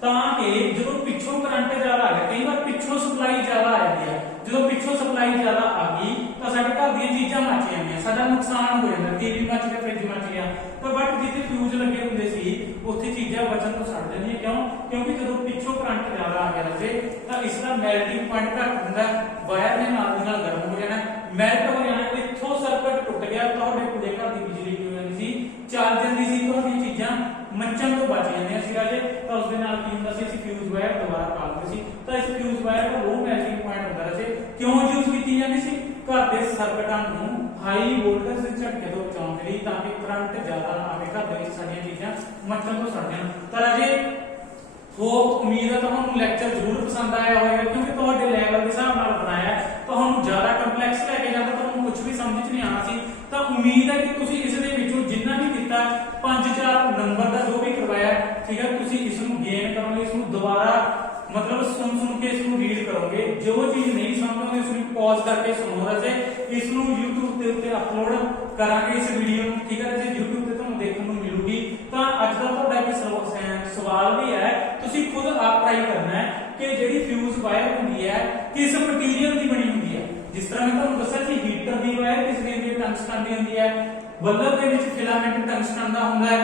ਤਾਂ ਕਿ ਜਦੋਂ ਪਿੱਛੋਂ ਕਰੰਟ ਜ਼ਿਆਦਾ ਆ ਗਿਆ, ਕਈ ਵਾਰ ਪਿੱਛੋਂ ਸਪਲਾਈ ਜ਼ਿਆਦਾ ਆ ਜਾਂਦੀ ਹੈ, ਜਦੋਂ ਪਿੱਛੋਂ ਸਪਲਾਈ ਜ਼ਿਆਦਾ ਆ ਗਈ ਤਾਂ ਸਾਡੇ ਘਰ ਦੀਆਂ ਚੀਜ਼ਾਂ ਮੱਚ ਜਾਂਦੀਆਂ, ਸਾਡਾ ਨੁਕਸਾਨ ਹੋ ਜਾਂਦਾ, ਟੀਵੀ ਮੱਚ ਗਿਆ, ਫ੍ਰਿਜ ਮੱਚ ਗਿਆ। ਪਰ ਬਟ ਜਿੱਥੇ ਫਿਊਜ਼ ਲੱਗੇ ਹੁੰਦੇ ਸੀ ਉੱਥੇ ਚੀਜ਼ਾਂ ਬਚਣ ਤੋਂ ਛੱਡ ਜਾਂਦੀਆਂ, ਕਿਉਂ, ਕਿਉਂਕਿ ਜਦੋਂ ਪਿੱਛੋਂ ਕਰੰਟ ਜ਼ਿਆਦਾ ਆ ਗਿਆ ਰਾਜੇ ਤਾਂ ਇਸ ਦਾ ਮੈਲਟਿੰਗ ਪੁਆਇੰਟ ਘੱਟ ਹੁੰਦਾ, ਵਾਇਰ ਨੇ ਨਾਲ ਦੀ ਨਾਲ ਗਰਮ ਹੋ ਜਾਣਾ, ਮੈਲਟ ਹੋ ਜਾਣਾ, ਇੱਥੋਂ ਸਰਕਟ ਟੁੱਟ ਗਿਆ, ਤੁਹਾਡੇ ਪੂਰੇ ਘਰ ਦੀ ਬਿਜਲੀ ਕੀ ਹੋ ਜਾਂਦੀ ਸੀ, ਚੱਲ ਜਾਂਦੀ ਸੀ, ਤੁਹਾਡੀਆਂ ਚੀਜ਼ਾਂ ਮੱਚਣ ਤੋਂ ਬਚ ਜਾਂਦੀਆਂ ਸੀ ਰਾਜੇ। ਤਾਂ ਉਸ ਦੇ ਨਾਲ ਕੀ ਹੁੰਦਾ ਸੀ, ਅਸੀਂ ਫਿਊਜ਼ ਵਾਇਰ ਦੁਬਾਰਾ ਪਾ ਦਿੰਦੇ ਸੀ। ਤਾਂ ਇਸ ਫਿਊਜ਼ ਵਾਇਰ ਦਾ ਲੋ ਮੈਲਟਿੰਗ ਪੁਆਇੰਟ ਹੁੰਦਾ ਰਾਜੇ, ਕਿਉਂ ਯੂਜ਼ ਕੀਤੀ ਜਾਂਦੀ ਸੀ, ਘਰ ਦੇ ਸਰਕਟਾਂ ਨੂੰ ਹਾਈ ਵੋਲਟੇਜ ਦੇ ਝਟਕੇ ਤੋਂ ਬਚਾਉਣ ਲਈ, ਤਾਂ ਕਿ ਕਰੰਟ ਜ਼ਿਆਦਾ ਨਾ ਆਵੇ ਘਰ ਦੇ ਵਿੱਚ, ਸਾਡੀਆਂ ਚੀਜ਼ਾਂ ਮੱਚਣ ਤੋਂ ਛੱਡ ਜਾਣ। ਤਾਂ ਰਾਜੇ ਹੋਪ ਉਮੀਦ ਹੈ ਤੁਹਾਨੂੰ ਲੈਕਚਰ ਜ਼ਰੂਰ ਪਸੰਦ ਆਇਆ ਹੋਵੇਗਾ, ਕਿਉਂਕਿ ਤੁਹਾਡੇ ਲੈਵਲ ਦੇ ਹਿਸਾਬ ਨਾਲ ਬਣਾਇਆ ਹੈ, ਤੁਹਾਨੂੰ ਜ਼ਿਆਦਾ ਕੰਪਲੈਕਸ ਲੈ ਕੇ ਜਾਂਦਾ ਤੁਹਾਨੂੰ ਕੁਝ ਵੀ ਸਮਝ 'ਚ ਨਹੀਂ ਆਣਾ ਸੀ। ਤਾਂ ਉਮੀਦ ਹੈ ਕਿ ਤੁਸੀਂ ਇਸ ਦੇ ਵਿੱਚੋਂ ਜਿੰਨਾ ਵੀ ਕੀਤਾ 5-4 ਨੰਬਰ ਦਾ ਜੋ ਵੀ ਕਰਵਾਇਆ, ਠੀਕ ਹੈ, ਤੁਸੀਂ ਇਸ ਨੂੰ ਗੇਨ ਕਰੋਗੇ, ਇਸ ਨੂੰ ਦੁਬਾਰਾ ਮਤਲਬ ਸੁਣ ਕੇ ਇਸ ਨੂੰ ਰੀਡ ਕਰੋਗੇ, ਜੋ ਚੀਜ਼ ਨਹੀਂ ਸਮਝੋਗੇ ਉਸ ਨੂੰ ਪੌਜ਼ ਕਰਕੇ ਸੁਣੋ ਰਾਜੇ। ਇਸ ਨੂੰ YouTube ਦੇ ਉੱਤੇ ਅਪਲੋਡ ਕਰਾਂਗੇ ਇਸ ਵੀਡੀਓ ਨੂੰ, ਠੀਕ ਹੈ ਜੀ, YouTube ਤੇ ਤੁਹਾਨੂੰ ਦੇਖਣ ਨੂੰ ਮਿਲੂਗੀ। ਤਾਂ ਅੱਜ ਦਾ ਤੁਹਾਡਾ ਇੱਕ ਸਵਾਲ ਵੀ ਹੈ, ਤੁਸੀਂ ਖੁਦ ਆਪ ਟਰਾਈ ਕਰਨਾ ਹੈ ਕਿ ਜਿਹੜੀ ਫਿਊਜ਼ ਵਾਇਰ ਹੁੰਦੀ ਹੈ ਕਿਸ ਮਟੀਰੀਅਲ ਦੀ ਬਣੀ ਹੁੰਦੀ ਹੈ। ਜਿਸ ਤਰ੍ਹਾਂ ਮੈਂ ਤੁਹਾਨੂੰ ਦੱਸਿਆ ਸੀ ਹੀਟਰ ਦੀ ਵਾਇਰ ਕਿਸ ਦੀ ਹੁੰਦੀ ਹੈ, ਟੰਗਸਟਨ ਦੀ ਹੁੰਦੀ ਹੈ, ਬੱਲਬ ਦੇ ਵਿੱਚ ਫਿਲਾਮੈਂਟ ਟੰਗਸਟਨ ਦਾ ਹੁੰਦਾ ਹੈ,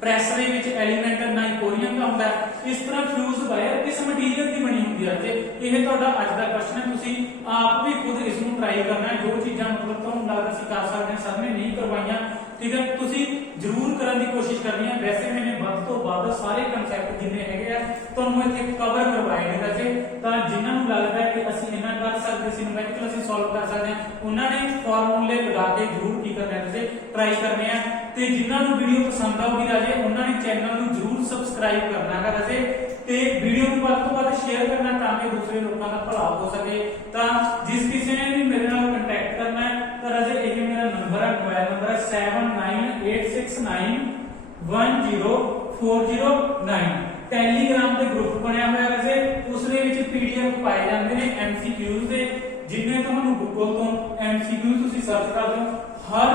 ਪ੍ਰੈਸ ਦੇ ਵਿੱਚ ਐਲੀਮੈਂਟ ਨਾਈਕੋਰੀਅਮ ਦਾ ਹੁੰਦਾ ਹੈ। ਇਸ ਤਰ੍ਹਾਂ ਫਿਊਜ਼ ਵਾਇਰ ਕਿਸ ਮਟੀਰੀਅਲ ਦੀ ਬਣੀ ਹੁੰਦੀ ਹੈ, ਤੇ ਇਹ ਤੁਹਾਡਾ ਅੱਜ ਦਾ ਕੁਐਸਚਨ ਹੈ। ਤੁਸੀਂ ਆਪ ਵੀ ਖੁਦ ਇਸ ਨੂੰ ਟਰਾਈ ਕਰਨਾ ਹੈ, ਜੋ ਚੀਜ਼ਾਂ ਮਤਲਬ ਤੁਹਾਨੂੰ ਲੱਗਦਾ ਸੀ ਕਰ ਸਕਦੇ ਹਾਂ, ਸਰ ਨੇ ਨਹੀਂ ਕਰਵਾਈਆਂ, ਠੀਕ ਹੈ, ਤੁਸੀਂ ਜ਼ਰੂਰ ਕਰਨ ਦੀ ਕੋਸ਼ਿਸ਼ ਕਰਨੀ ਹੈ। ਵੈਸੇ ਮੈंने ਵੱਧ ਤੋਂ ਵੱਧ ਸਾਰੇ ਕਨਸੈਪਟ ਜਿੰਨੇ ਹੈਗੇ ਆ ਤੁਹਾਨੂੰ ਇੱਥੇ ਕਵਰ ਕਰਵਾਏ ਨੇ ਰਾਜੇ। ਤਾਂ ਜਿਨ੍ਹਾਂ ਨੂੰ ਲੱਗਦਾ ਹੈ ਕਿ ਅਸੀਂ ਇਹਨਾਂ ਕਰ ਸਕਦੇ ਸੀ, ਨਿਊਮੈਰੀਕਲ ਅਸੀਂ ਸੋਲਵ ਕਰ ਸਕਦੇ ਹਾਂ, ਉਹਨਾਂ ਨੇ ਫਾਰਮੂਲੇ ਲਗਾ ਕੇ ਜ਼ਰੂਰ ਕੀ ਕਰਨਾ ਹੈ ਰਾਜੇ, ਟਰਾਈ ਕਰਨੇ ਆ। ਤੇ ਜਿਨ੍ਹਾਂ ਨੂੰ ਵੀਡੀਓ ਪਸੰਦ ਆਊਗੀ ਰਾਜੇ ਉਹਨਾਂ ਨੇ ਚੈਨਲ ਨੂੰ ਜ਼ਰੂਰ ਸਬਸਕ੍ਰਾਈਬ ਕਰਨਾ ਹੈ ਰਾਜੇ, ਤੇ ਵੀਡੀਓ ਨੂੰ ਵੱਧ ਤੋਂ ਵੱਧ ਸ਼ੇਅਰ ਕਰਨਾ ਤਾਂ ਕਿ ਦੂਸਰੇ ਲੋਕਾਂ ਦਾ ਭਲਾ ਹੋ ਸਕੇ। ਤਾਂ ਜਿਸ ਕਿਸੇ ਨੇ ਵੀ ਮੇਰੇ ਨਾਲ ਕੰਟੈਕਟ ਕਰਨਾ ਹੈ ਤਾਂ ਰਾਜੇ ਇਹ ਮੇਰਾ ਨੰਬਰ ਹੈ, ਮੋਬਾਈਲ ਨੰਬਰ ਹੈ 7986910409। ਟੈਲੀਗ੍ਰਾਮ ਤੇ ਗਰੁੱਪ ਬਣਿਆ ਹੋਇਆ ਰਾਜੇ, ਉਸ ਦੇ ਵਿੱਚ PDF ਪਾਏ ਜਾਂਦੇ ਨੇ MCQs ਦੇ, ਜਿੰਨੇ ਤੁਹਾਨੂੰ ਗੂਗਲ ਤੋਂ MCQs ਤੁਸੀਂ ਸਰਚ ਕਰ ਦਿਓ, ਹਰ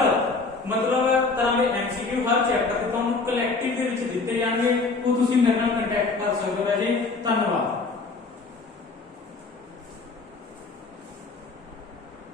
ਮਤਲਬ ਤਰ੍ਹਾਂ ਦੇ MCQ ਹਰ ਚੈਪਟਰ ਤੇ ਤੁਹਾਨੂੰ ਕਲੈਕਟਿਵ ਦੇ ਵਿੱਚ ਦਿੱਤੇ ਜਾਣਗੇ, ਉਹ ਤੁਸੀਂ ਮੇਰੇ ਨਾਲ ਕੰਟੈਕਟ ਕਰ ਸਕਦੇ ਹੋ ਰਾਜੇ। ਧੰਨਵਾਦ।